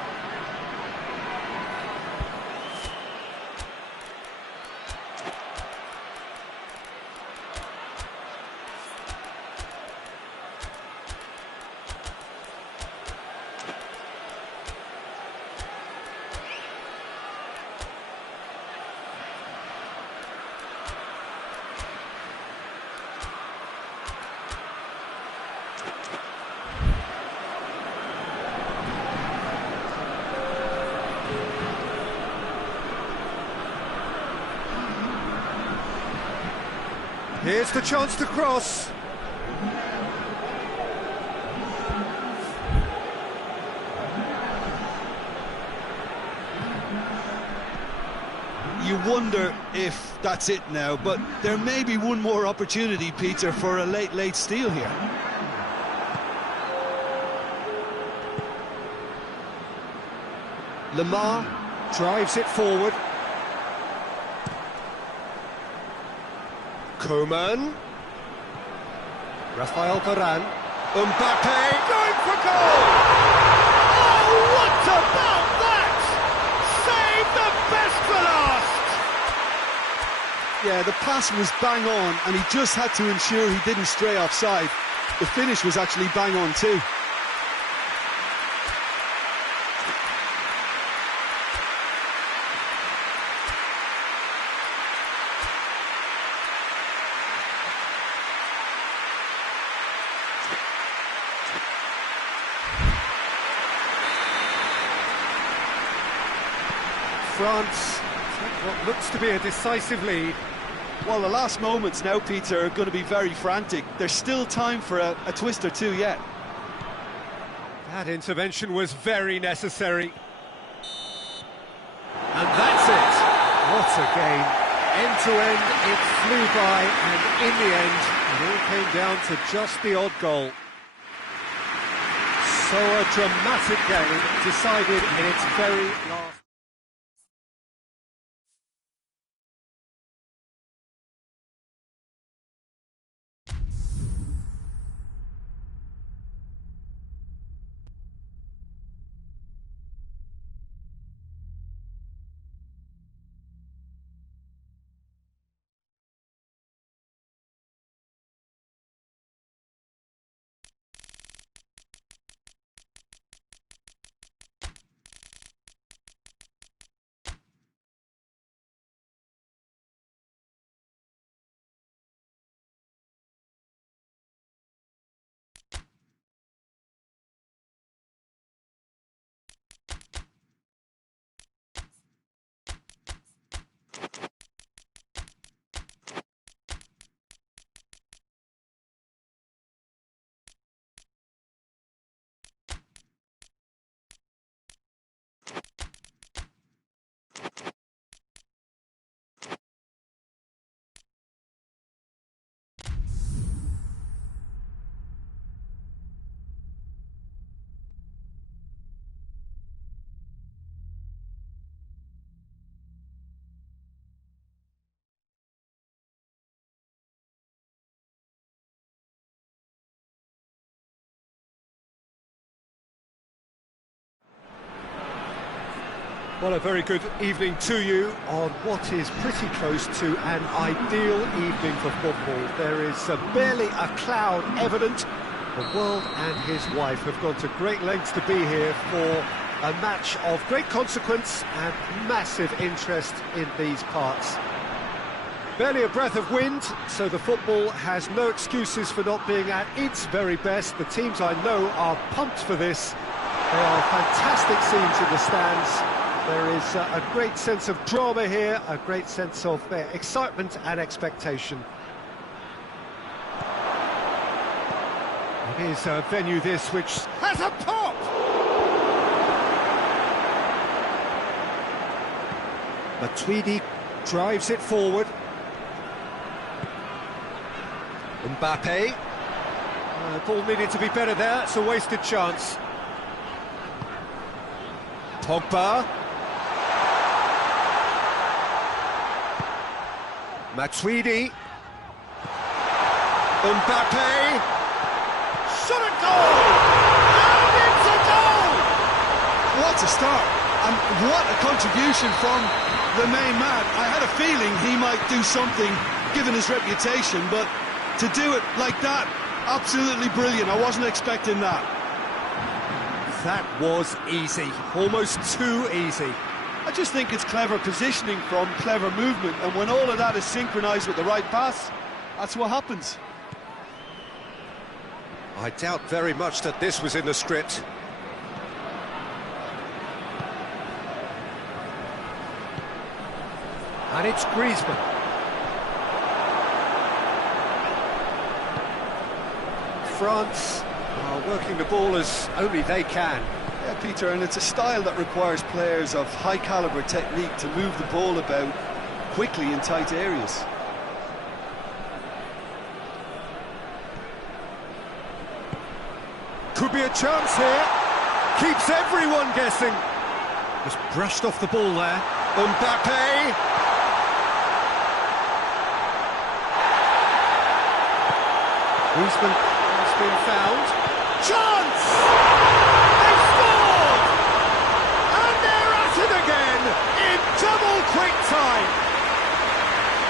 Here's the chance to cross. You wonder if that's it now, but there may be one more opportunity, Peter, for a late steal here. Lamar drives it forward. Coman. Rafael Varane. Mbappe going for goal! Oh, what about that? Save the best for last! Yeah, the pass was bang on, and he just had to ensure he didn't stray offside. The finish was actually bang on too. France take what looks to be a decisive lead. Well, the last moments now, Peter, are going to be very frantic. There's still time for a twist or two yet. That intervention was very necessary. And that's it. What a game. End to end, it flew by, and in the end, it all came down to just the odd goal. So a dramatic game, decided in its very last... Well, a very good evening to you on what is pretty close to an ideal evening for football. There is barely a cloud evident. The world and his wife have gone to great lengths to be here for a match of great consequence and massive interest in these parts. Barely a breath of wind, so the football has no excuses for not being at its very best. The teams I know are pumped for this. They are fantastic scenes in the stands. There is a great sense of drama here, a great sense of excitement and expectation. It is a venue this which has a pop! Matuidi drives it forward. Mbappe. The ball needed to be better there, it's a wasted chance. Pogba. Matuidi. Mbappe. Shot at goal! And it's a goal! What a start, and what a contribution from the main man. I had a feeling he might do something, given his reputation, but to do it like that, absolutely brilliant. I wasn't expecting that. That was easy, almost too easy. I just think it's clever positioning from clever movement, and when all of that is synchronised with the right pass, that's what happens. I doubt very much that this was in the script. And it's Griezmann. France are working the ball as only they can. Yeah, Peter, and it's a style that requires players of high-caliber technique to move the ball about quickly in tight areas. Could be a chance here. Keeps everyone guessing. Just brushed off the ball there. Mbappe. Griezmann has been found. Chance! They scored! And they're at it again in double quick time.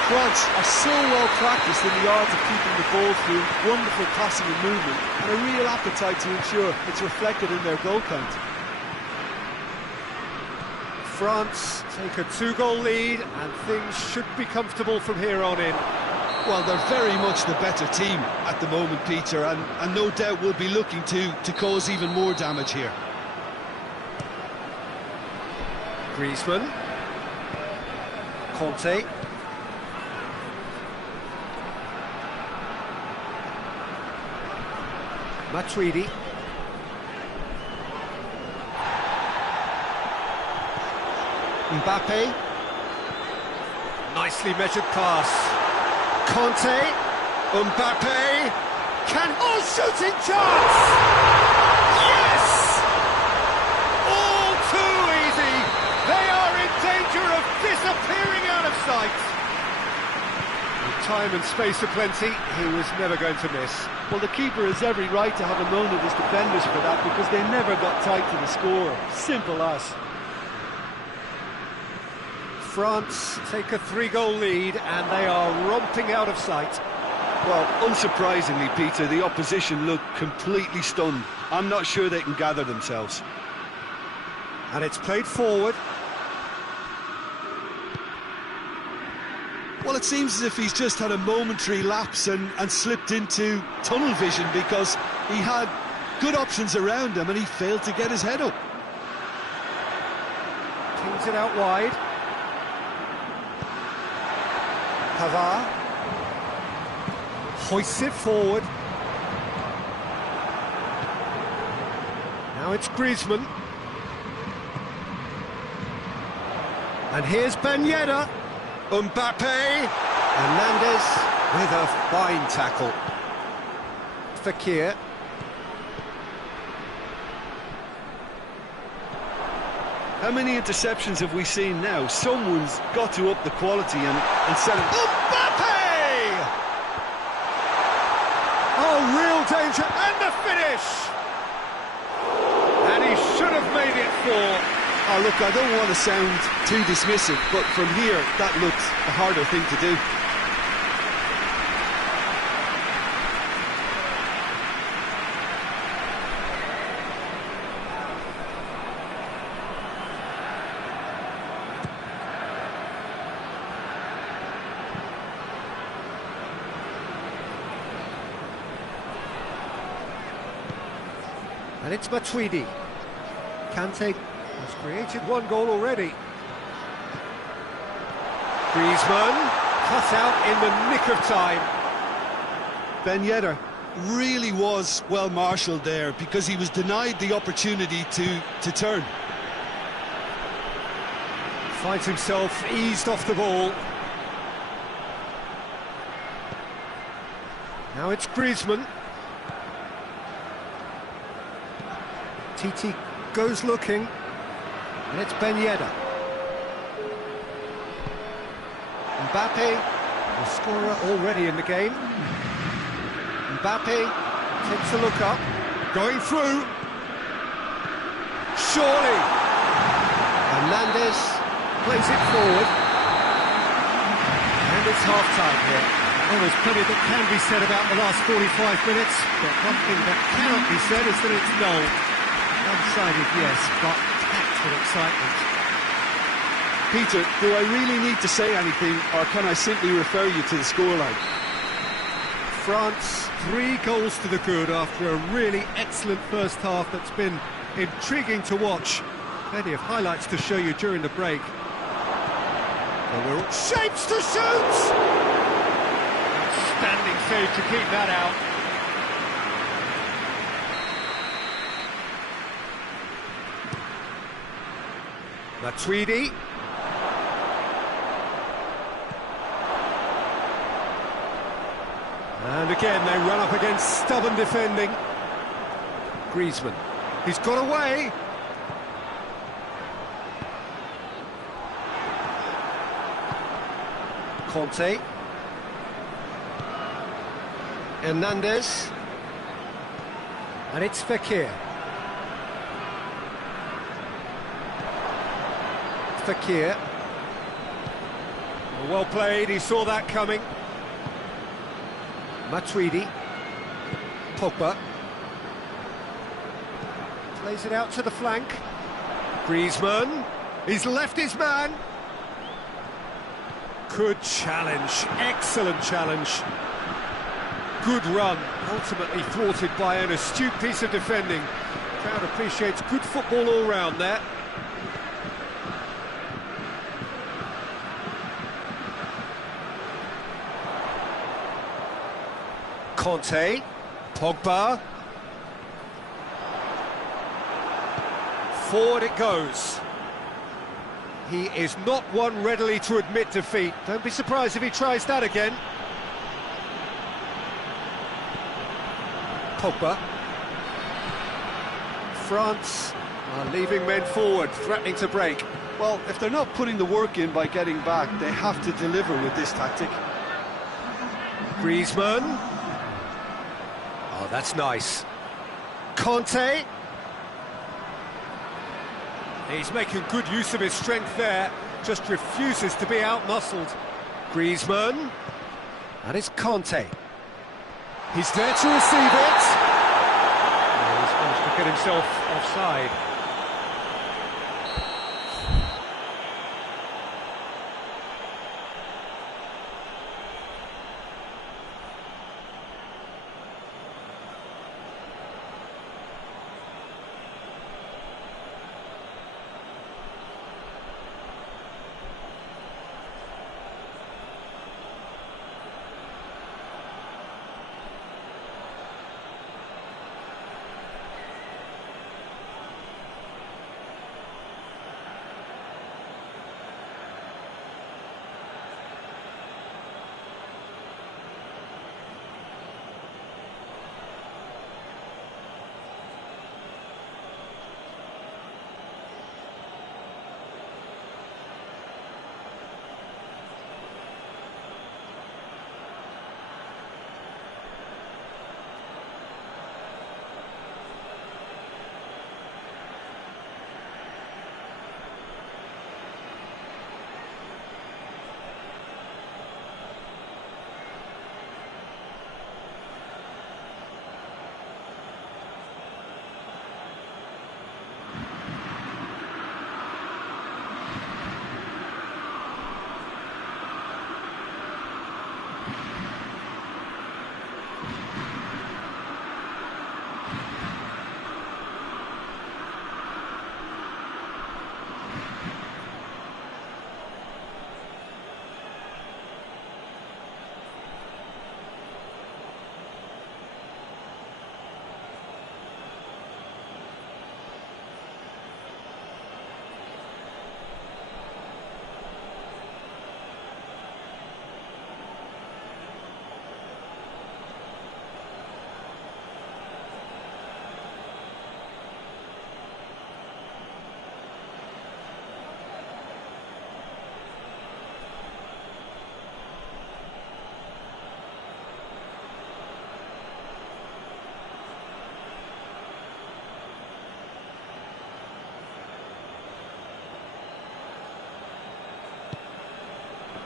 France are so well practiced in the art of keeping the ball through wonderful passing and movement, and a real appetite to ensure it's reflected in their goal count. France take a 2-goal lead, and things should be comfortable from here on in. Well, they're very much the better team at the moment, Peter, and no doubt will be looking to cause even more damage here. Griezmann. Conte. Matuidi. Mbappe. Nicely measured pass. Conte. Mbappe. Shooting chance! Yes! All too easy. They are in danger of disappearing out of sight. With time and space aplenty, he was never going to miss. Well, the keeper has every right to have a moan at his defenders for that, because they never got tight to the score. Simple as. France take a 3-goal lead, and they are romping out of sight. Well, unsurprisingly, Peter, the opposition look completely stunned. I'm not sure they can gather themselves. And it's played forward. Well, it seems as if he's just had a momentary lapse and slipped into tunnel vision, because he had good options around him and he failed to get his head up. Pings it out wide. Pavard hoists it forward. Now it's Griezmann. And here's Ben Yedder. Mbappe. Hernandez with a fine tackle. Fekir. How many interceptions have we seen now? Someone's got to up the quality and set it. Mbappe! Oh, real danger, and the finish! And he should have made it 4. Oh, look, I don't want to sound too dismissive, but from here, that looks the harder thing to do. And it's Matuidi. Kante has created 1 goal already. Griezmann cut out in the nick of time. Ben Yedder really was well marshalled there, because he was denied the opportunity to turn. Finds himself eased off the ball. Now it's Griezmann. TT goes looking, and it's Ben Yedder. Mbappe The scorer already in the game. Mbappe takes a look up, going through. Surely. Hernandez plays it forward. And it's half-time here. Well, there's plenty that can be said about the last 45 minutes, but one thing that cannot be said is that it's null. One-sided, yes, but packed with excitement. Peter, do I really need to say anything, or can I simply refer you to the scoreline? France, 3 goals to the good after a really excellent first half that's been intriguing to watch. Plenty of highlights to show you during the break. And we're all shapes to shoot! Standing save to keep that out. Matuidi. And again, they run up against stubborn defending. Griezmann. He's got away. Conte. Hernandez. And it's Fekir. Fekir. Well played, he saw that coming. Matuidi. Pogba. Plays it out to the flank. Griezmann. He's left his man. Good challenge. Excellent challenge. Good run. Ultimately thwarted by an astute piece of defending. Crowd appreciates good football all round there. Conte, Pogba, forward it goes. He is not one readily to admit defeat. Don't be surprised if he tries that again. Pogba. France are leaving men forward, threatening to break. Well, if they're not putting the work in by getting back, they have to deliver with this tactic. Griezmann. Oh, that's nice. Conte. He's making good use of his strength there, just refuses to be out-muscled. Griezmann. And it's Conte. He's there to receive it. Oh, he's managed to get himself offside.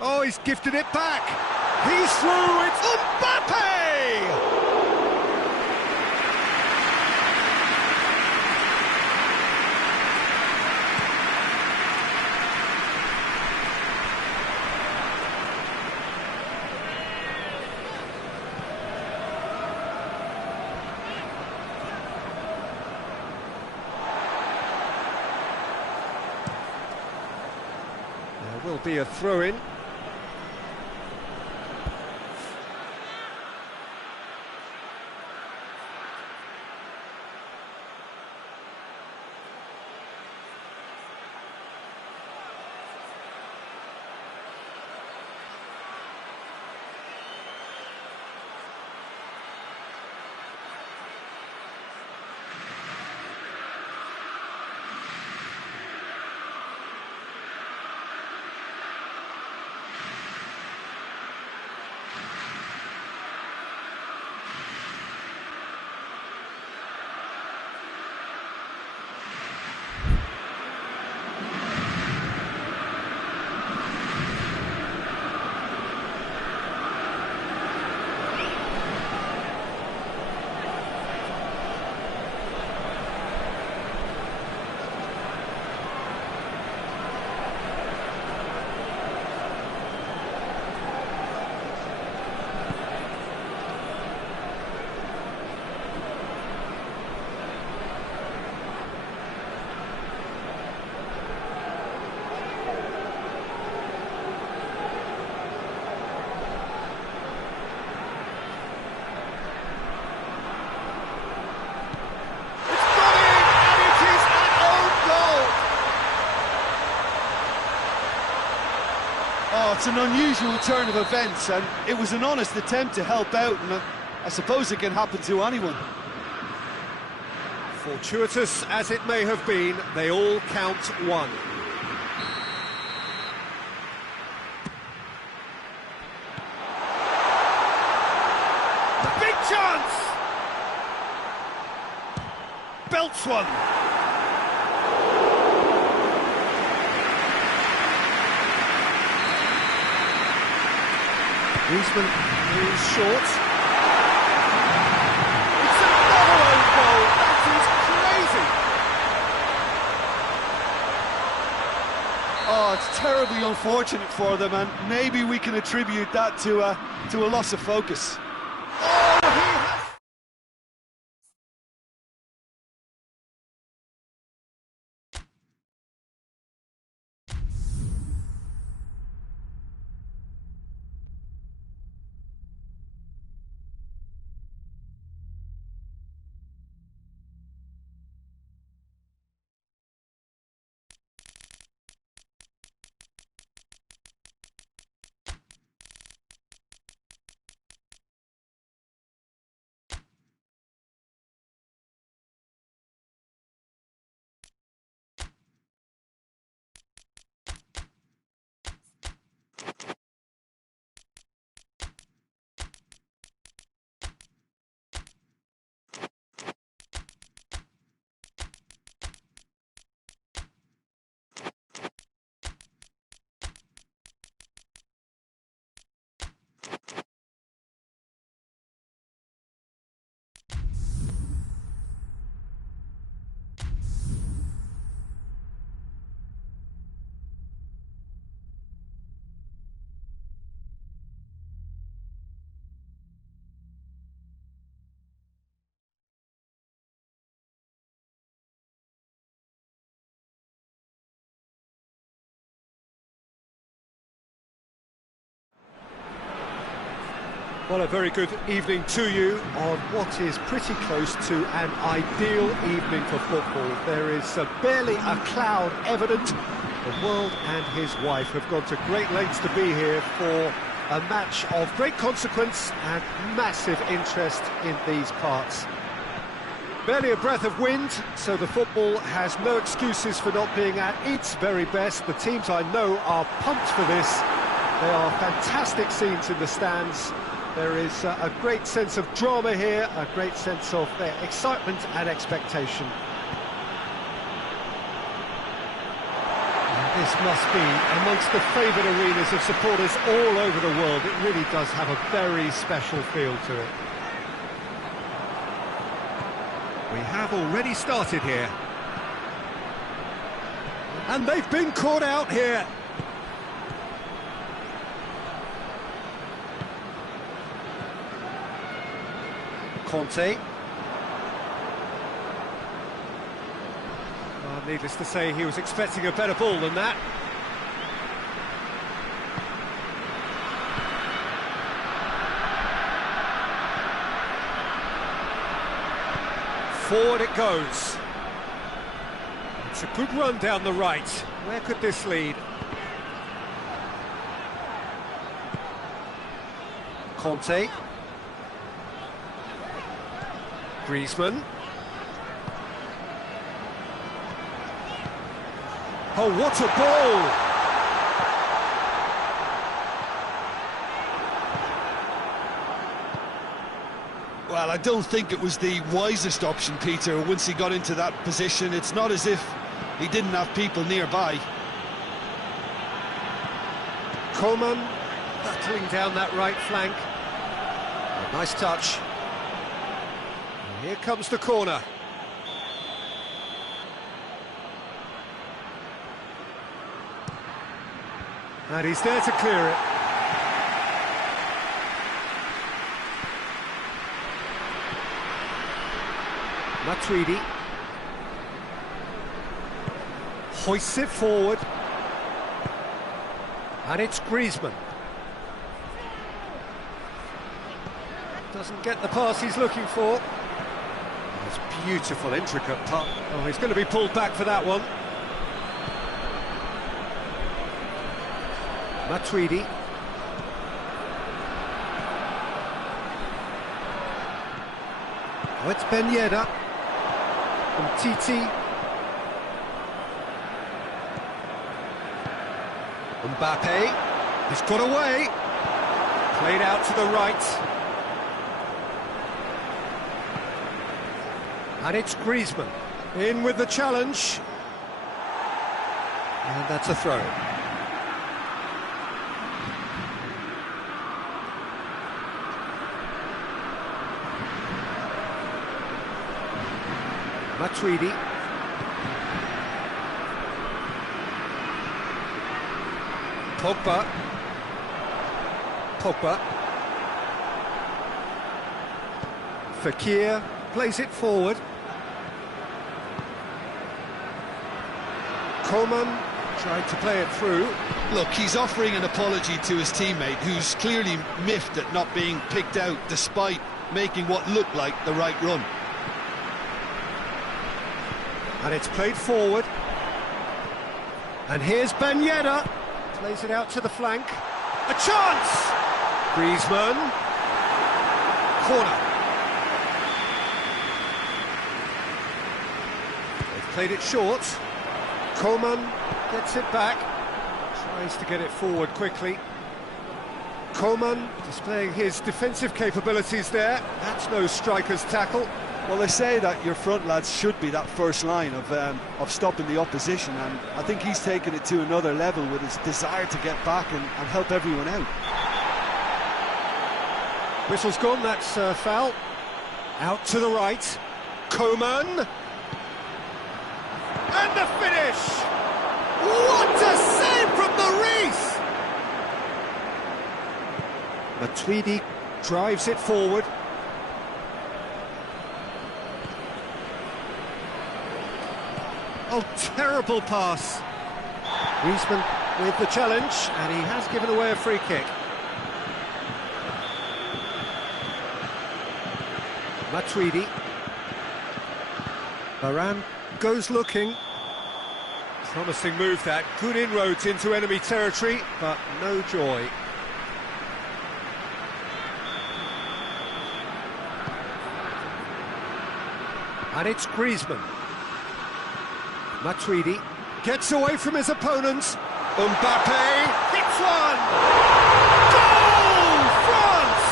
Oh, he's gifted it back. He's through. It's Mbappe! There will be a throw-in. Oh, it's an unusual turn of events, and it was an honest attempt to help out, and I suppose it can happen to anyone. Fortuitous as it may have been, they all count one. Big chance! Belts one. Griezmann is short. It's another own goal. That is crazy. Oh, it's terribly unfortunate for them, and maybe we can attribute that to a loss of focus. Oh, he has... Well, a very good evening to you on what is pretty close to an ideal evening for football. There is barely a cloud evident. The world and his wife have gone to great lengths to be here for a match of great consequence and massive interest in these parts. Barely a breath of wind, so the football has no excuses for not being at its very best. The teams I know are pumped for this. They are fantastic scenes in the stands. There is a great sense of drama here, a great sense of excitement and expectation. And This must be amongst the favoured arenas of supporters all over the world. It really does have a very special feel to it. We have already started here. And they've been caught out here. Conte. Needless to say, he was expecting a better ball than that. Forward it goes. It's a good run down the right. Where could this lead? Conte. Griezmann. Oh, what a ball! Well, I don't think it was the wisest option, Peter, once he got into that position. It's not as if he didn't have people nearby. Coman battling down that right flank. A nice touch. And here comes the corner. And he's there to clear it. Matuidi hoists it forward. And it's Griezmann. Doesn't get the pass he's looking for. It's beautiful, intricate putt. Oh, he's going to be pulled back for that one. Matuidi. Oh, it's Ben Yedder. And Titi. Mbappe. He's got away. Played out to the right. And it's Griezmann. In with the challenge. And that's a throw. Matuidi. Pogba. Fekir plays it forward. Coman tried to play it through. Look, he's offering an apology to his teammate, who's clearly miffed at not being picked out despite making what looked like the right run. And it's played forward. And here's Ben Yedder. Plays it out to the flank. A chance! Griezmann. Corner. They've played it short. Coman gets it back. Tries to get it forward quickly. Coman displaying his defensive capabilities there. That's no striker's tackle. Well, they say that your front lads should be that first line of stopping the opposition, and I think he's taken it to another level with his desire to get back and help everyone out. Whistle's gone, that's foul. Out to the right. Coman. And the finish! What a save from the Reese! Matuidi drives it forward. Oh, terrible pass. Griezmann with the challenge, and he has given away a free kick. Matuidi. Varane goes looking. Promising move that. Good inroads into enemy territory, but no joy. And it's Griezmann. Matuidi gets away from his opponents. Mbappe hits one! Goal! France!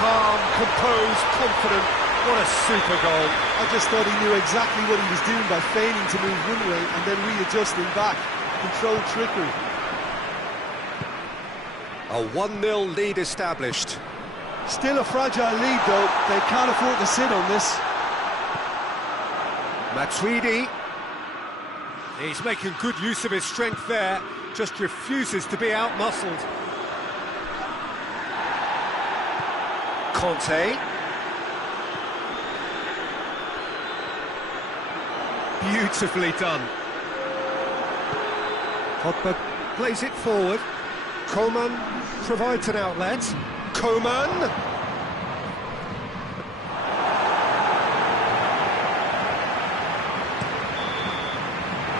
Calm, composed, confident. What a super goal. I just thought he knew exactly what he was doing by feigning to move one way and then readjusting back. Controlled trickery. A 1-0 lead established. Still a fragile lead though, they can't afford to sit on this. Matuidi. He's making good use of his strength there, just refuses to be out-muscled. Conte. Beautifully done. Pogba plays it forward. Coman provides an outlet. Coman!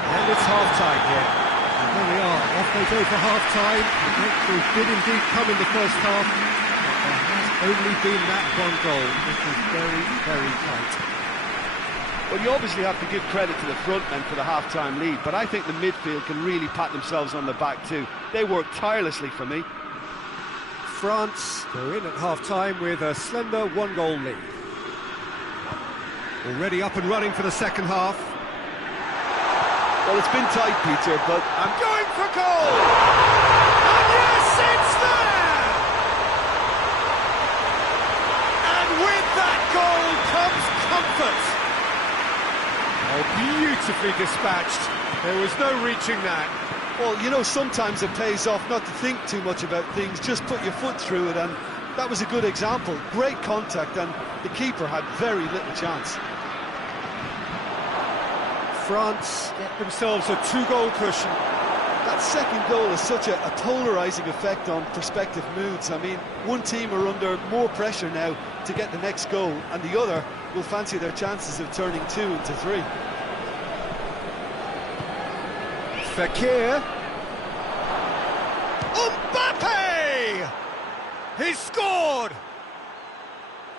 And it's half-time here. And there we are, off they go for half-time. The breakthrough did indeed come in the first half, but there has only been that one goal. It was very, very tight. Well, you obviously have to give credit to the front men for the half-time lead, but I think the midfield can really pat themselves on the back too. They work tirelessly for me. France go in at half-time with a slender 1-goal lead. Already up and running for the second half. Well, it's been tight, Peter, but I'm going for goal! And yes, it's there! And with that goal comes comfort. Oh, beautifully dispatched. There was no reaching that. Well, you know, sometimes it pays off not to think too much about things, just put your foot through it, and that was a good example. Great contact, and the keeper had very little chance. France get themselves a 2-goal cushion. That second goal has such a polarising effect on prospective moods. I mean, one team are under more pressure now to get the next goal, and the other will fancy their chances of turning 2 into 3. Fekir. Mbappe! He's scored!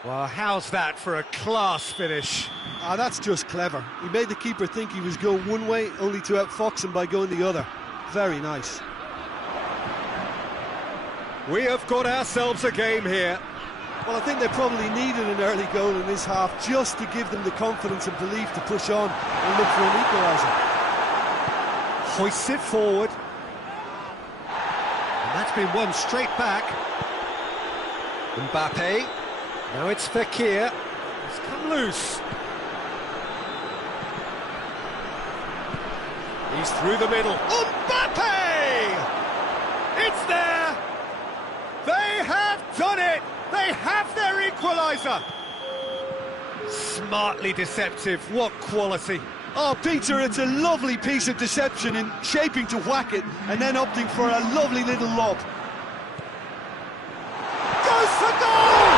Well, how's that for a class finish? Ah, that's just clever. He made the keeper think he was going one way, only to outfox him by going the other. Very nice. We have got ourselves a game here. Well, I think they probably needed an early goal in this half just to give them the confidence and belief to push on and look for an equaliser. Hoists it forward. And that's been won straight back. Mbappe. Now it's Fekir. He's come loose. He's through the middle. Mbappe! It's there! They have done it! They have their equaliser! Smartly deceptive, what quality! Oh, Peter, it's a lovely piece of deception in shaping to whack it and then opting for a lovely little lob. Goes for goal!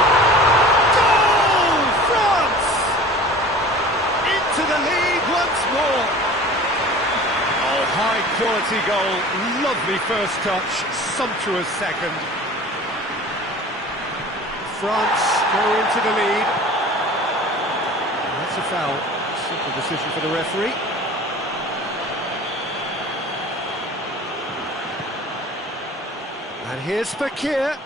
Goal! France! Into the lead once more. Oh, high quality goal. Lovely first touch, sumptuous second. France go into the lead. That's a foul. Simple decision for the referee. And here's Fekir.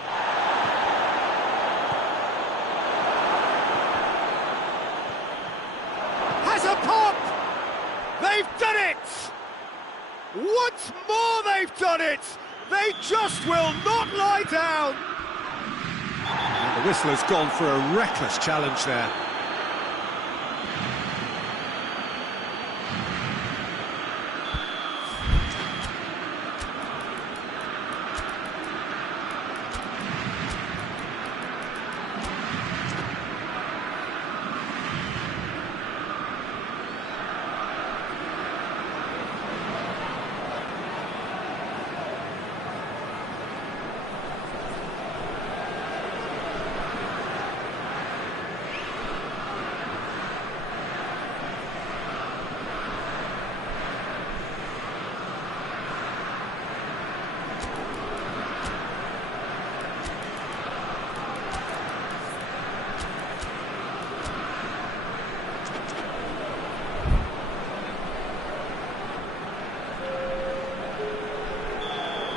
Has a pop! They've done it! Once more they've done it! They just will not lie down! And the whistler's gone for a reckless challenge there.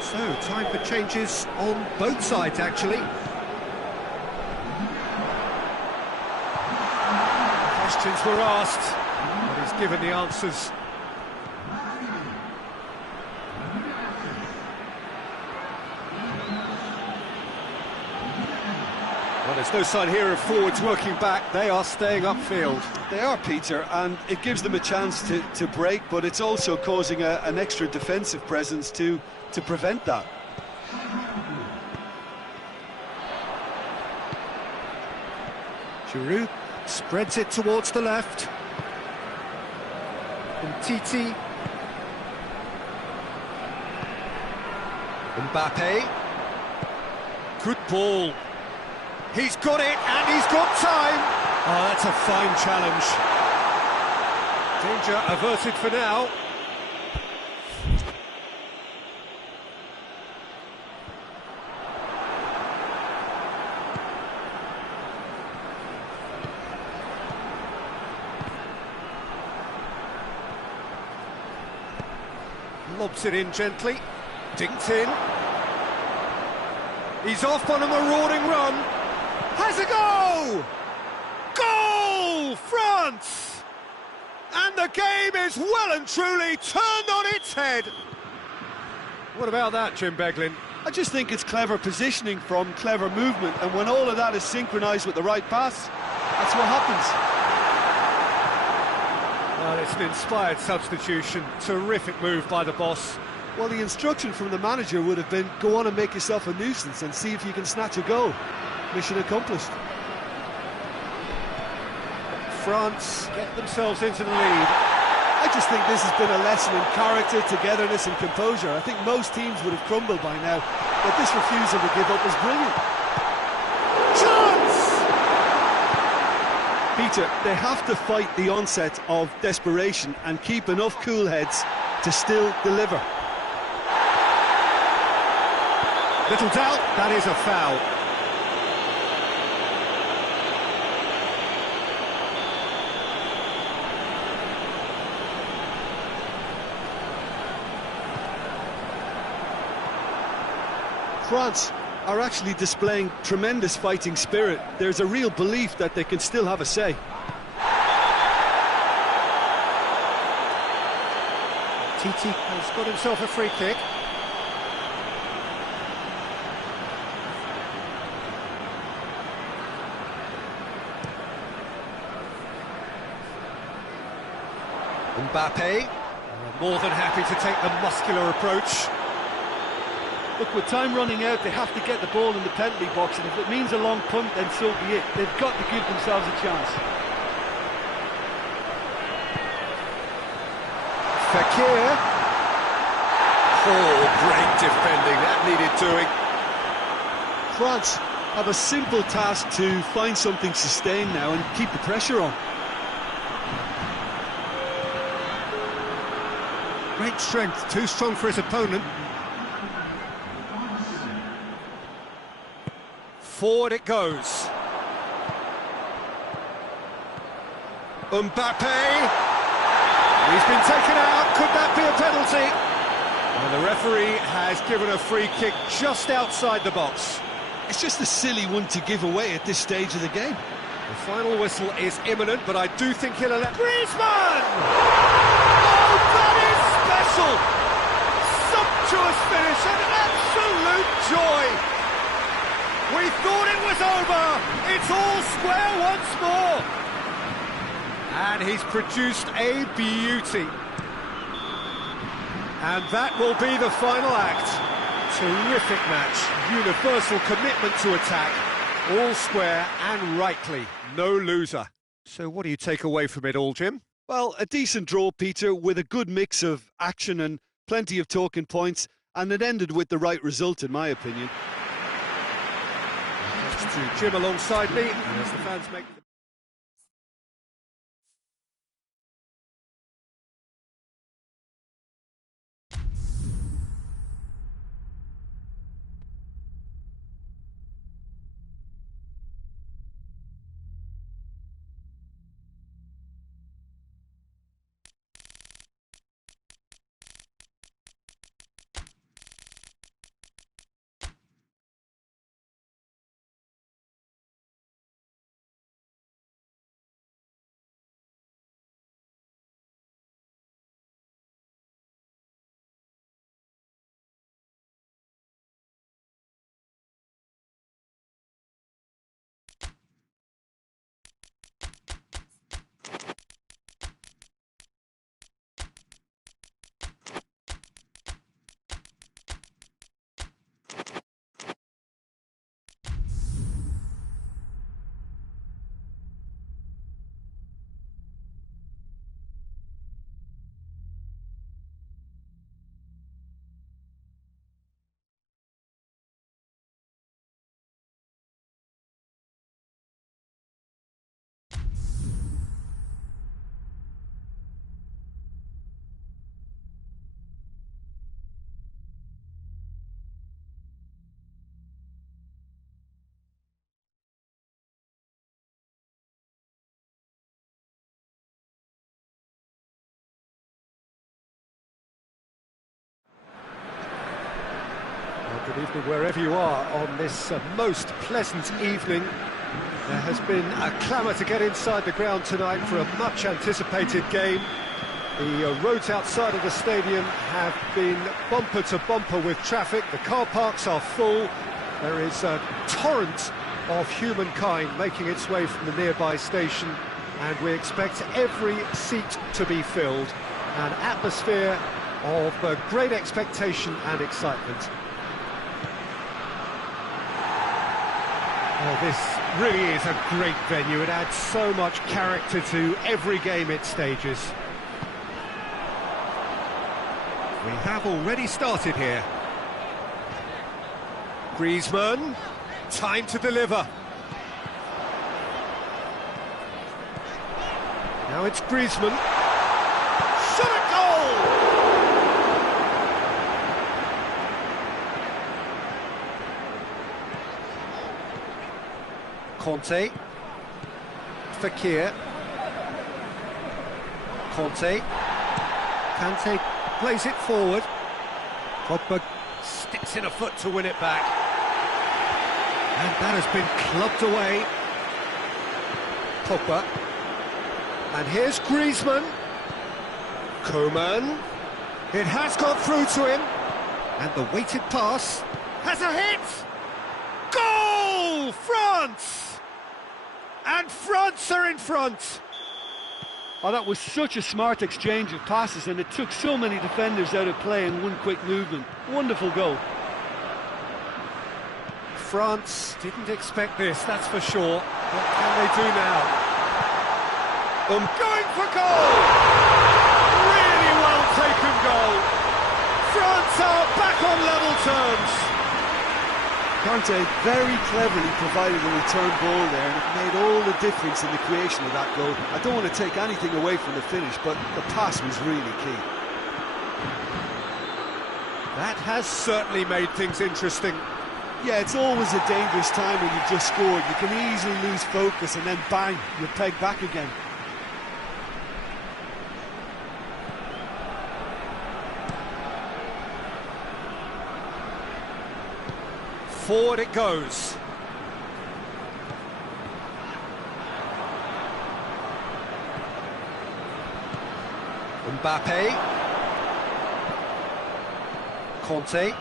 So, time for changes on both sides, actually. were asked, but he's given the answers. Well, there's no sign here of forwards working back. They are staying upfield. They are, Peter, and it gives them a chance to break, but it's also causing an extra defensive presence to prevent that. Giroud spreads it towards the left. And Titi. Mbappe. Good ball. He's got it, and he's got time. Oh, that's a fine challenge. Danger averted for now. Lobs it in gently. Dinked in. He's off on a marauding run. Has a go! Goal! France! And the game is well and truly turned on its head. What about that, Jim Beglin? I just think it's clever positioning from clever movement, and when all of that is synchronised with the right pass, that's what happens. Well, it's an inspired substitution. Terrific move by the boss. Well, the instruction from the manager would have been, go on and make yourself a nuisance and see if you can snatch a goal. Mission accomplished. France get themselves into the lead. I just think this has been a lesson in character, togetherness and composure. I think most teams would have crumbled by now, but this refusal to give up was brilliant. Chance! Peter, they have to fight the onset of desperation and keep enough cool heads to still deliver. Little doubt, that is a foul. France are actually displaying tremendous fighting spirit. There's a real belief that they can still have a say. Titi has got himself a free kick. Mbappe, more than happy to take the muscular approach. Look, with time running out, they have to get the ball in the penalty box, and if it means a long punt, then so be it. They've got to give themselves a chance. Fekir. Oh, great defending, that needed doing. France have a simple task to find something sustained now and keep the pressure on. Great strength, too strong for his opponent. Forward it goes. Mbappe. He's been taken out. Could that be a penalty? And the referee has given a free kick just outside the box. It's just a silly one to give away at this stage of the game. The final whistle is imminent, but I do think he'll allow... Griezmann! Oh, that is special! Sumptuous finish, an absolute joy! We thought it was over! It's all square once more! And he's produced a beauty. And that will be the final act. Terrific match, universal commitment to attack, all square and rightly, no loser. So what do you take away from it all, Jim? Well, a decent draw, Peter, with a good mix of action and plenty of talking points, and it ended with the right result, in my opinion. Thanks to Jim alongside me, as the fans make... Good evening wherever you are on this most pleasant evening. There has been a clamour to get inside the ground tonight for a much-anticipated game. The roads outside of the stadium have been bumper to bumper with traffic. The car parks are full. There is a torrent of humankind making its way from the nearby station, and we expect every seat to be filled. An atmosphere of great expectation and excitement. Oh, this really is a great venue. It adds so much character to every game it stages. We have already started here. Griezmann, time to deliver. Now it's Griezmann. Shot a goal! Conte, Fekir, Conte, Kante plays it forward, Pogba sticks in a foot to win it back, and that has been clubbed away. Pogba, and here's Griezmann, Coman, it has got through to him, and the weighted pass has a hit! Goal! France! And France are in front! Oh, that was such a smart exchange of passes, and it took so many defenders out of play in one quick movement. Wonderful goal. France didn't expect this, that's for sure. What can they do now? Going for goal! Really well taken goal! France are back on level terms! Conte very cleverly provided a return ball there, and it made all the difference in the creation of that goal. I don't want to take anything away from the finish, but the pass was really key. That has certainly made things interesting. Yeah, it's always a dangerous time when you've just scored. You can easily lose focus and then bang, you're pegged back again. Forward it goes. Mbappe. Conte.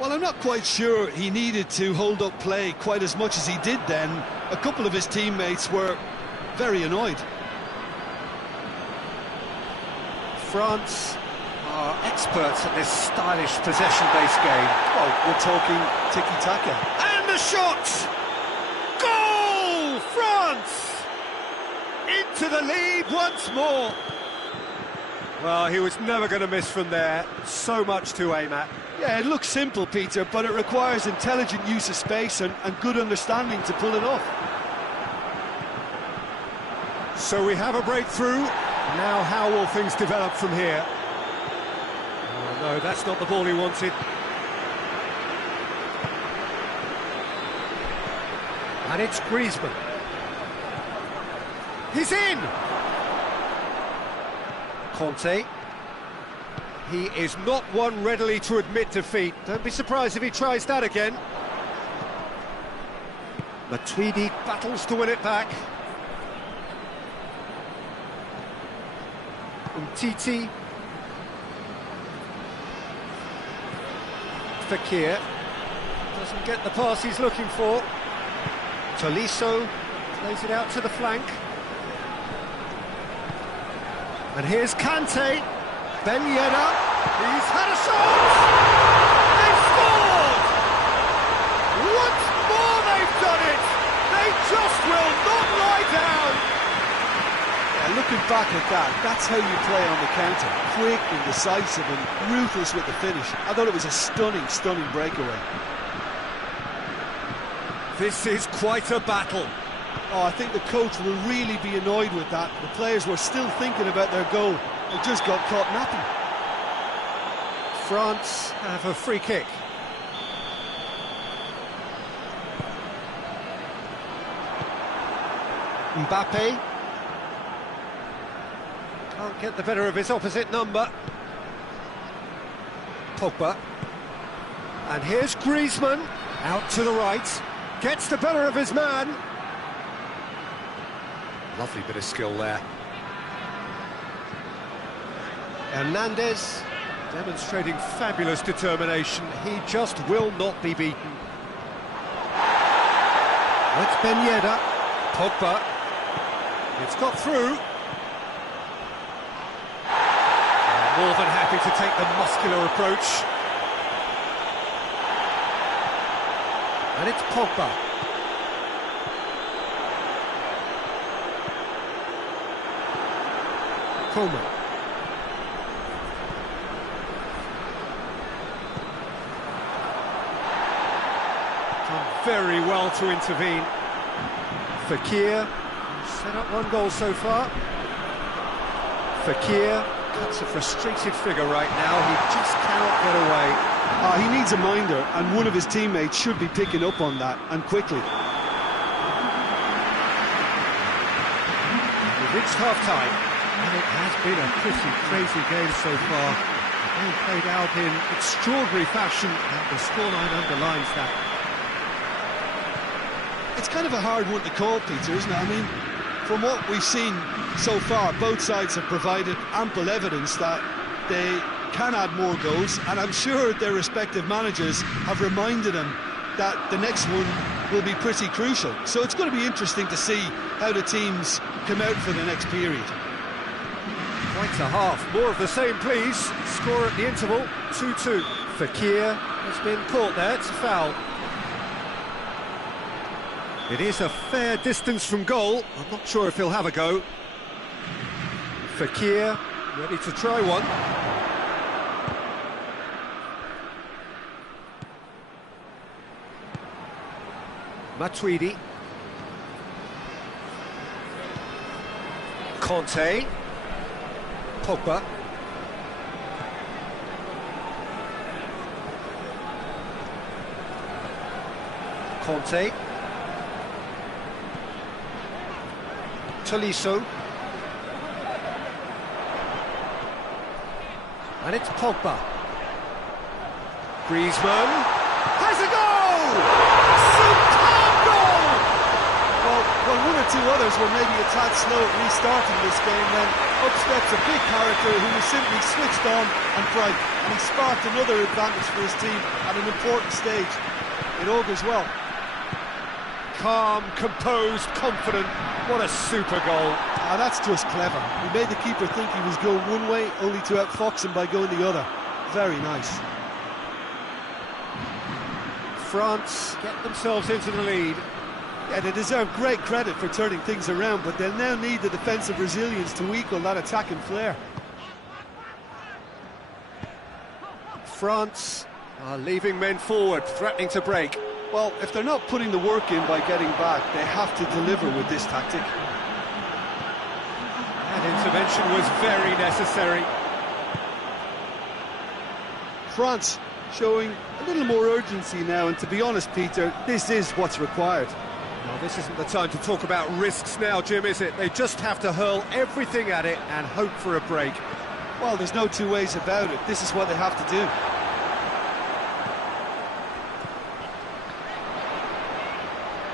Well, I'm not quite sure he needed to hold up play quite as much as he did then. A couple of his teammates were very annoyed. France are experts at this stylish possession-based game. Well, we're talking tiki-taka. And the shot! Goal! France! Into the lead once more. Well, he was never going to miss from there. So much to aim at. Yeah, it looks simple, Peter, but it requires intelligent use of space and good understanding to pull it off. So we have a breakthrough. Now how will things develop from here? Oh, no, that's not the ball he wanted. And it's Griezmann. He's in! Conte. He is not one readily to admit defeat. Don't be surprised if he tries that again. Matuidi battles to win it back. Umtiti. Fekir doesn't get the pass he's looking for. Tolisso plays it out to the flank. And here's Kante. Ben Yedder. He's had a shot! They've scored! Once more they've done it! They just will not lie down! Yeah, looking back at that, that's how you play on the counter. Quick and decisive and ruthless with the finish. I thought it was a stunning, stunning breakaway. This is quite a battle. Oh, I think the coach will really be annoyed with that. The players were still thinking about their goal. They just got caught napping. France have a free kick. Mbappe. Can't get the better of his opposite number. Pogba. And here's Griezmann, out to the right, gets the better of his man. Lovely bit of skill there. Hernandez demonstrating fabulous determination. He just will not be beaten. It's Ben Yedder. Pogba. It's got through. More than happy to take the muscular approach. And it's Pogba. Coleman. Done very well to intervene. Fekir set up one goal so far. Fekir cuts a frustrated figure right now. He just cannot get away. He needs a minder, and one of his teammates should be picking up on that, and quickly. We've reached half-time, and it has been a pretty crazy game so far. The game played out in extraordinary fashion, and the scoreline underlines that. It's kind of a hard one to call, Peter, isn't it? I mean, from what we've seen so far, both sides have provided ample evidence that they can add more goals, and I'm sure their respective managers have reminded them that the next one will be pretty crucial. So it's going to be interesting to see how the teams come out for the next period. Quite a half. More of the same, please. Score at the interval, 2-2. Fekir has been caught there. It's a foul. It is a fair distance from goal. I'm not sure if he'll have a go. Fekir ready to try one. Matuidi. Conte. Pogba. Conte. Tolisso. And it's Pogba. Griezmann has a goal! Superb goal! Well, one or two others were maybe a tad slow at restarting this game, then up steps a big character who was simply switched on and bright, and he sparked another advantage for his team at an important stage. It augurs well. Calm, composed, confident. What a super goal. That's just clever. He made the keeper think he was going one way, only to outfox him by going the other. Very nice. France get themselves into the lead. Yeah, they deserve great credit for turning things around, but they'll now need the defensive resilience to equal that attacking flair. France are leaving men forward, threatening to break. Well, if they're not putting the work in by getting back, they have to deliver with this tactic. That intervention was very necessary. France showing a little more urgency now, and to be honest, Peter, this is what's required. Well, this isn't the time to talk about risks now, Jim, is it? They just have to hurl everything at it and hope for a break. Well, there's no two ways about it. This is what they have to do.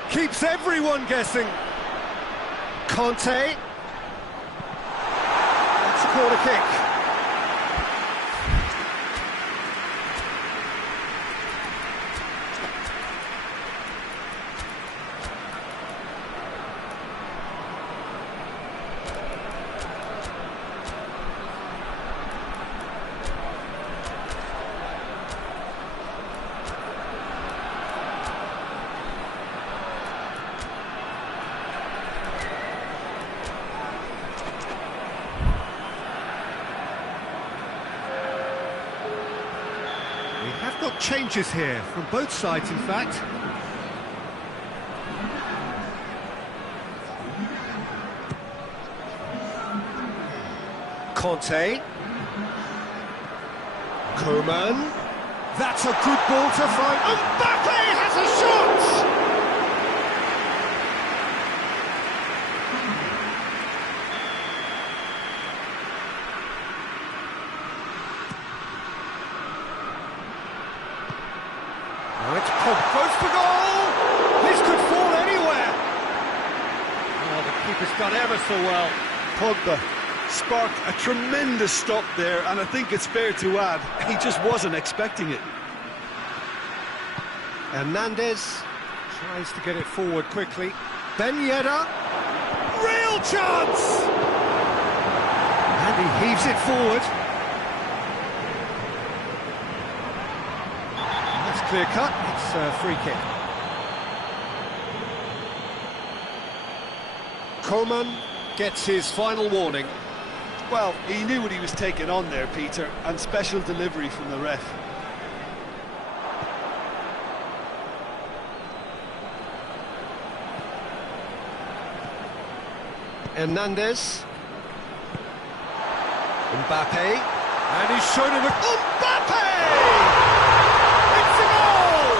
Keeps everyone guessing. Conte. That's a corner kick. Got changes here from both sides, in fact. Conte. Coman. That's a good ball to find. Mbappe has a shot! Goes for goal! This could fall anywhere! Oh, the keeper's done ever so well. Pogba sparked a tremendous stop there, and I think it's fair to add, he just wasn't expecting it. Hernandez tries to get it forward quickly. Ben Yedder, real chance! And he heaves it forward. That's clear cut, it's a free kick. Coman gets his final warning. Well, he knew what he was taking on there, Peter, and special delivery from the ref. Hernandez. Mbappe. And he's shown him a... Mbappe! It's a goal!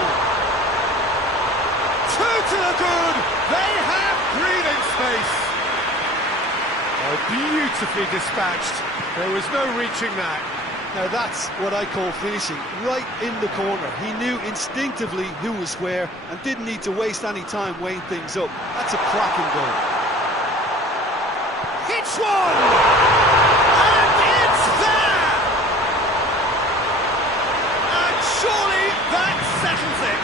2 to the good! They have breathing space! Oh, beautifully dispatched. There was no reaching that. Now that's what I call finishing, right in the corner. He knew instinctively who was where and didn't need to waste any time weighing things up. That's a cracking goal. Hits one! And it's there! And surely that settles it.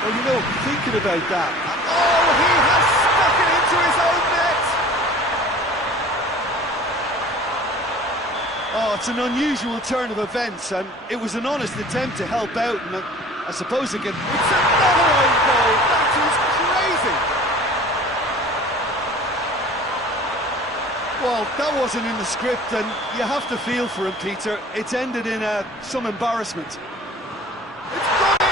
Well, you know, thinking about that... Oh, he has stuck it into his own net! Oh, it's an unusual turn of events, and it was an honest attempt to help out, and I suppose again... It's another own goal! That is crazy! Well, that wasn't in the script, and you have to feel for him, Peter. It's ended in some embarrassment. It's gone in!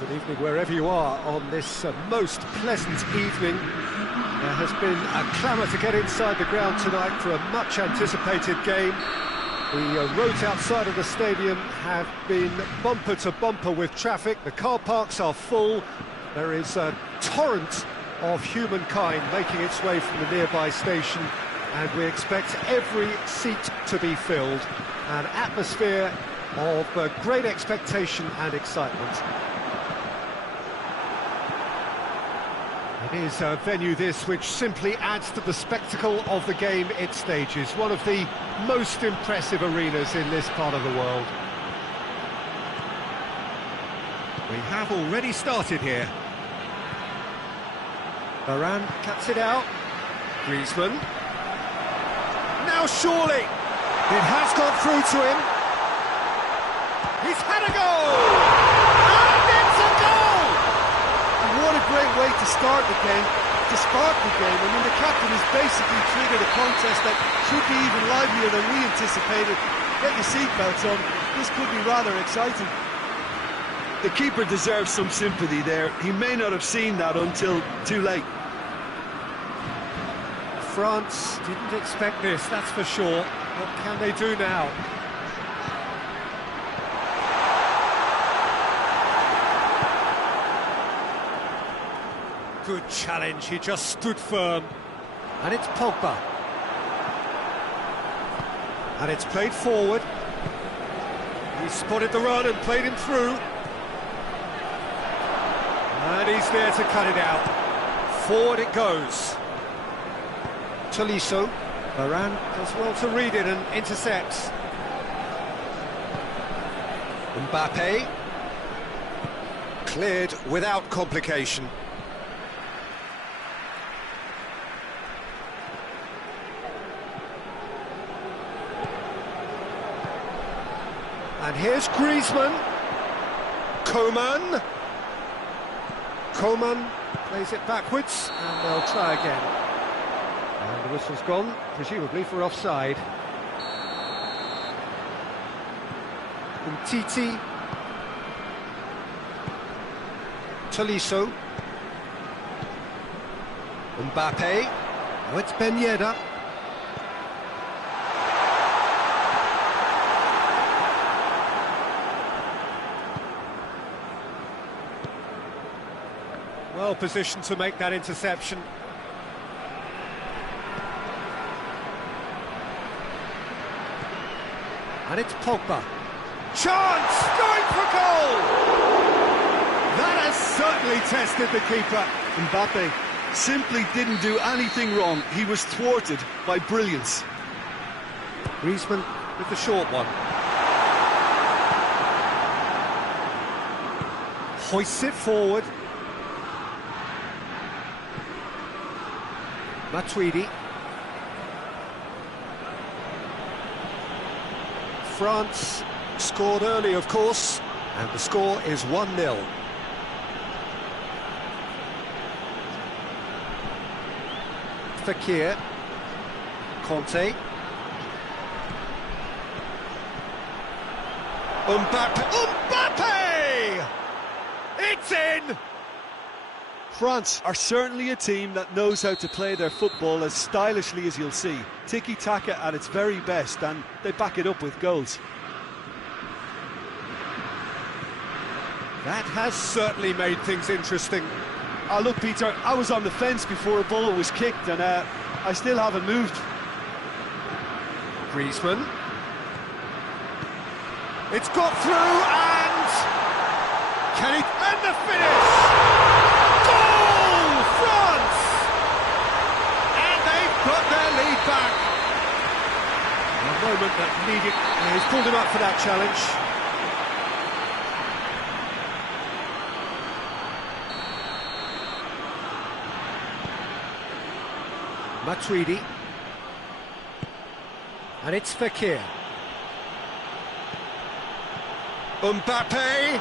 Good evening wherever you are on this most pleasant evening. There has been a clamour to get inside the ground tonight for a much anticipated game. The roads outside of the stadium have been bumper to bumper with traffic. The car parks are full. There is a torrent of humankind making its way from the nearby station, and we expect every seat to be filled. An atmosphere of great expectation and excitement. It is a venue this which simply adds to the spectacle of the game it stages. One of the most impressive arenas in this part of the world. We have already started here. Varane cuts it out. Griezmann. Now surely! It has got through to him. He's had a goal! And it's a goal! And what a great way to start the game, to spark the game. I mean, the captain has basically triggered a contest that should be even livelier than we anticipated. Get your seatbelts on, this could be rather exciting. The keeper deserves some sympathy there. He may not have seen that until too late. France didn't expect this, that's for sure. What can they do now? Good challenge, he just stood firm. And it's Pogba. And it's played forward. He spotted the run and played him through. And he's there to cut it out. Forward it goes. Tolisso. Varane does well to read it and intercepts. Mbappe. Cleared without complication. And here's Griezmann. Coman plays it backwards, and they'll try again. And the whistle's gone, presumably for offside. Umtiti. Tolisso. Mbappe. Oh, it's Ben Yedder. Well positioned to make that interception. And it's Pogba. Chance! Going for goal! That has certainly tested the keeper. Mbappe simply didn't do anything wrong. He was thwarted by brilliance. Griezmann with the short one. Hoists it forward. Matuidi. France scored early, of course, and the score is 1-0. Fekir. Conte. Mbappe! It's in! France are certainly a team that knows how to play their football as stylishly as you'll see. Tiki-taka at its very best, and they back it up with goals. That has certainly made things interesting. Look, Peter, I was on the fence before a ball was kicked, and I still haven't moved. Griezmann. It's got through, and... can he... and the finish! France! And they've got their lead back. A moment that needed... he's pulled him up for that challenge. Matuidi. And it's Fekir. Mbappe!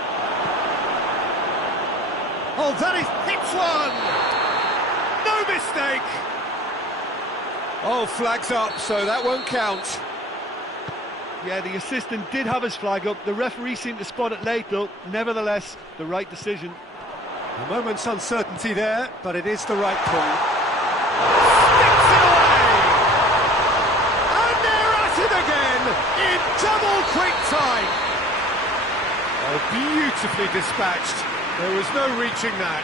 Oh, that is... hits one! No mistake! Oh, flag's up, so that won't count. Yeah, the assistant did have his flag up. The referee seemed to spot it late, though. Nevertheless, the right decision. A moment's uncertainty there, but it is the right call. Sticks it away! And they're at it again in double quick time. Oh, beautifully dispatched. There was no reaching that.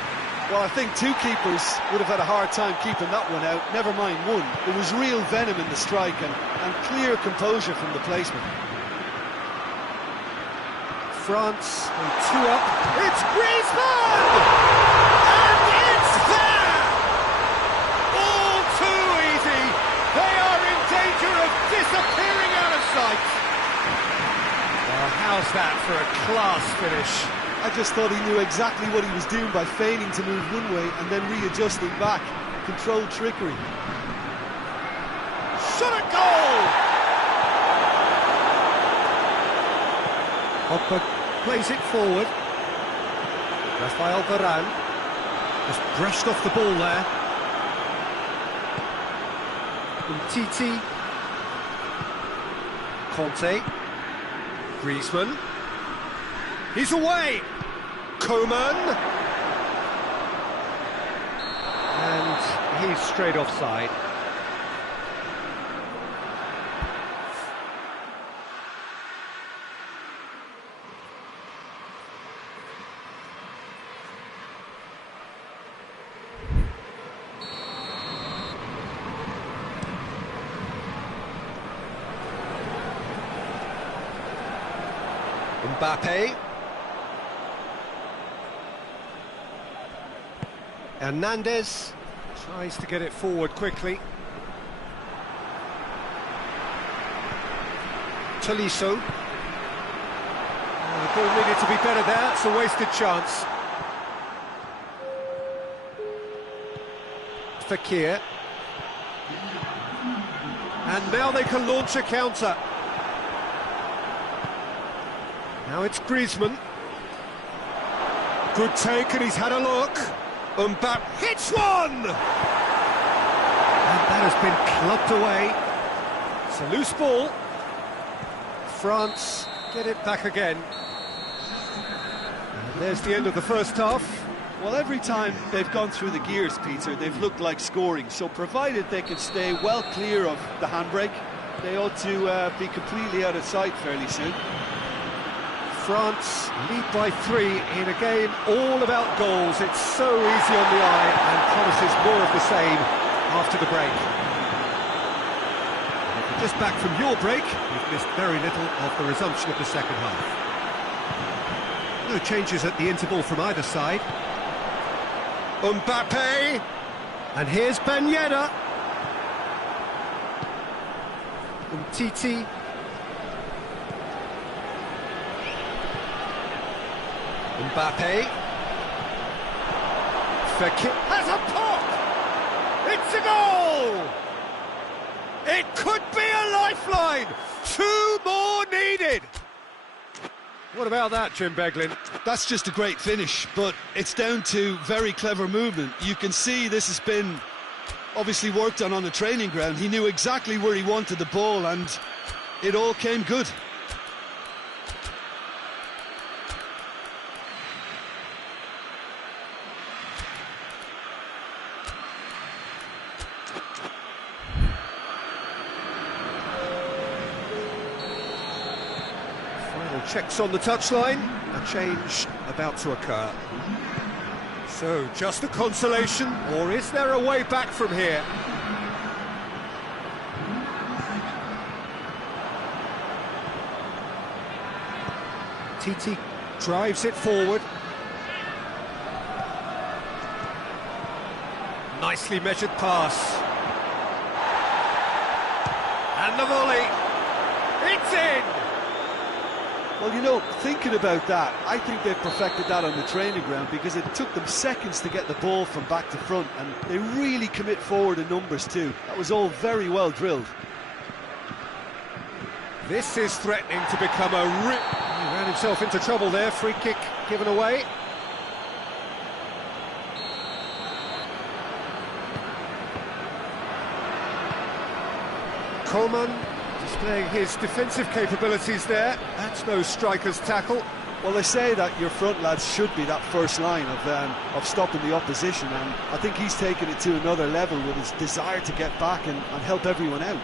Well, I think two keepers would have had a hard time keeping that one out, never mind one. There was real venom in the strike and clear composure from the placement. France, two up. It's Griezmann! And it's there! All too easy. They are in danger of disappearing out of sight. Well, how's that for a class finish? I just thought he knew exactly what he was doing by feigning to move one way and then readjusting back. Controlled trickery. Shot at goal! Pogba plays it forward. Rafael Varane. Just brushed off the ball there. Titi. Conte. Griezmann. He's away! Coman. And he's straight offside. Mbappe. Hernandez tries to get it forward quickly. Tolisso. The ball needed to be better there, it's a wasted chance. Fekir. And now they can launch a counter. Now it's Griezmann. Good take, and he's had a look. Mbappe hits one! And that has been clubbed away. It's a loose ball. France get it back again. And there's the end of the first half. Well, every time they've gone through the gears, Peter, they've looked like scoring. So provided they can stay well clear of the handbrake, they ought to be completely out of sight fairly soon. France lead by 3 in a game all about goals. It's so easy on the eye and promises more of the same after the break. If you're just back from your break, you've missed very little of the resumption of the second half. No changes at the interval from either side. Mbappe! And here's Ben Yedder. Titi. Mbappe. Fekir has a pop! It's a goal! It could be a lifeline! 2 more needed! What about that, Jim Beglin? That's just a great finish, but it's down to very clever movement. You can see this has been obviously worked on the training ground. He knew exactly where he wanted the ball, and it all came good. Checks on the touchline, a change about to occur. So, just a consolation, or is there a way back from here? Titi drives it forward. Nicely measured pass. And the volley. It's in! Well, you know, thinking about that, I think they've perfected that on the training ground because it took them seconds to get the ball from back to front, and they really commit forward in numbers too. That was all very well drilled. This is threatening to become a He ran himself into trouble there, free kick given away. Coman displaying his defensive capabilities there. That's no striker's tackle. Well, they say that your front lads should be that first line of stopping the opposition, and I think he's taken it to another level with his desire to get back and help everyone out.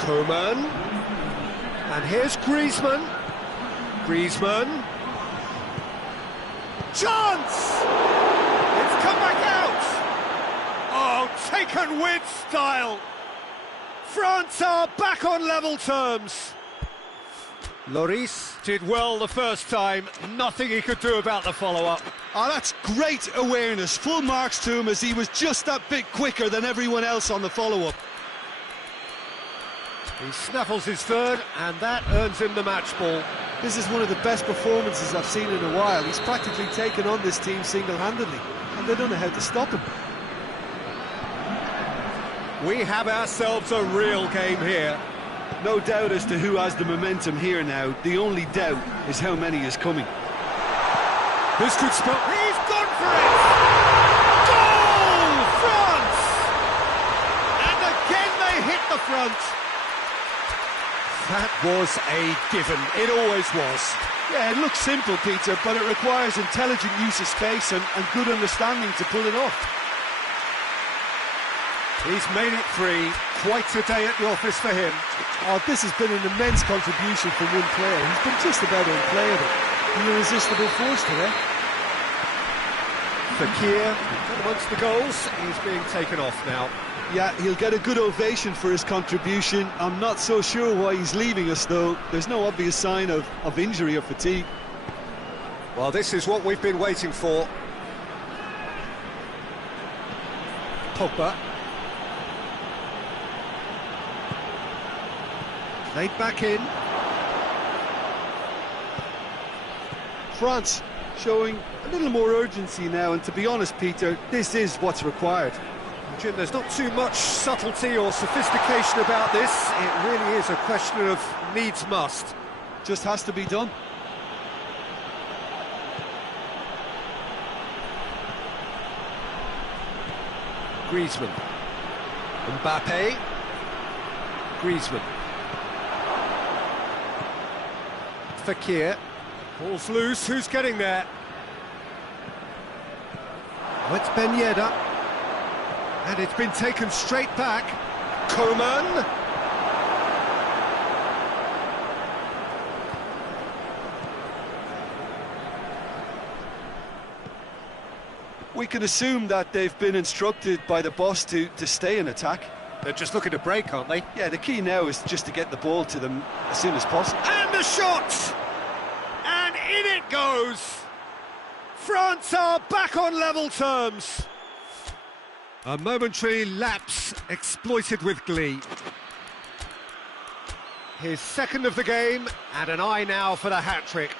Coman. And here's Griezmann. Griezmann. Chance! It's come back out! Oh, taken with style! France are back on level terms. Lloris did well the first time, nothing he could do about the follow-up. Oh, that's great awareness. Full marks to him as he was just that bit quicker than everyone else on the follow-up. He snaffles his third, and that earns him the match ball. This is one of the best performances I've seen in a while. He's practically taken on this team single-handedly, and they don't know how to stop him. We have ourselves a real game here. No doubt as to who has the momentum here now. The only doubt is how many is coming. This could spell... He's gone for it! Goal! France! And again they hit the front. That was a given. It always was. Yeah, it looks simple, Peter, but it requires intelligent use of space and good understanding to pull it off. He's made it 3. Quite a day at the office for him. Oh, this has been an immense contribution from one player. He's been just about unplayable. An irresistible force today. Fekir, amongst the goals, he's being taken off now. Yeah, he'll get a good ovation for his contribution. I'm not so sure why he's leaving us, though. There's no obvious sign of injury or fatigue. Well, this is what we've been waiting for. Pogba. Played back in. France showing a little more urgency now, and to be honest, Peter, this is what's required. Jim, there's not too much subtlety or sophistication about this. It really is a question of needs must. Just has to be done. Griezmann. Mbappe. Griezmann. Fekir. Ball's loose, who's getting there? Oh, it's Ben Yedder. And it's been taken straight back. Coman. We can assume that they've been instructed by the boss to stay in attack. They're just looking to break, aren't they? Yeah, the key now is just to get the ball to them as soon as possible. And the shot! And in it goes! France are back on level terms. A momentary lapse exploited with glee. His second of the game, and an eye now for the hat-trick.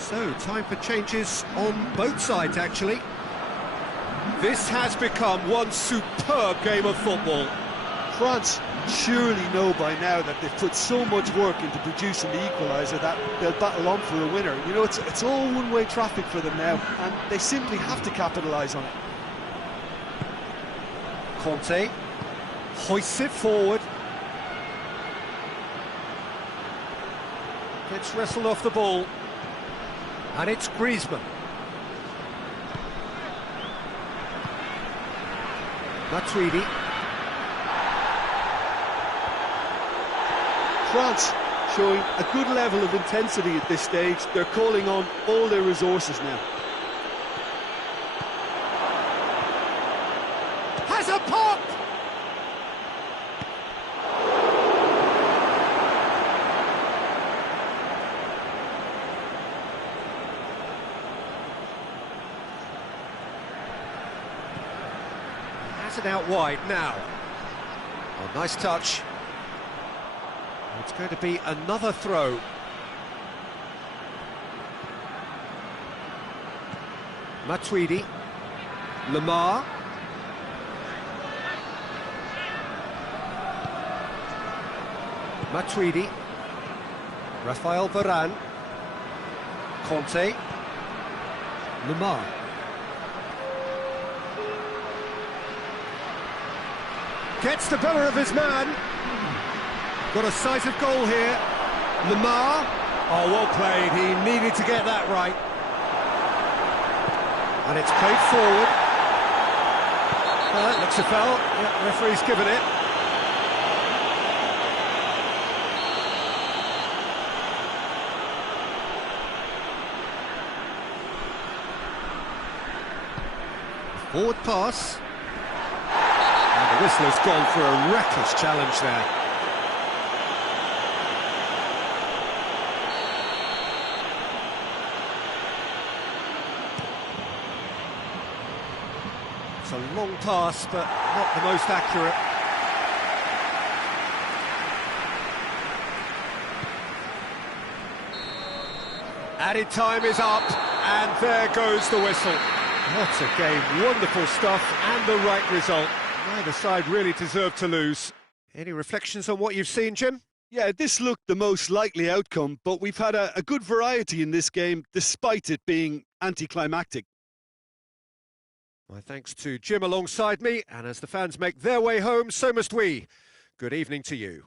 So, time for changes on both sides, actually. This has become one superb game of football. France surely know by now that they've put so much work into producing the equaliser that they'll battle on for a winner. You know, it's all one-way traffic for them now, and they simply have to capitalise on it. Conte hoists it forward. Gets wrestled off the ball. And it's Griezmann. Matuidi. France showing a good level of intensity at this stage. They're calling on all their resources now. Has a pop! It out wide now. Oh, nice touch. It's going to be another throw. Matuidi. Lamar. Matuidi. Rafael Varane. Conte. Lamar. Gets the better of his man. Got a sight of goal here. Lamar. Oh, well played. He needed to get that right. And it's played forward. Looks a foul. Yeah, referee's given it. Forward pass. The whistler's gone for a reckless challenge there. It's a long pass, but not the most accurate. Added time is up, and there goes the whistle. What a game, wonderful stuff, and the right result. Neither side really deserved to lose. Any reflections on what you've seen, Jim? Yeah, this looked the most likely outcome, but we've had a good variety in this game, despite it being anticlimactic. My thanks to Jim alongside me, and as the fans make their way home, so must we. Good evening to you.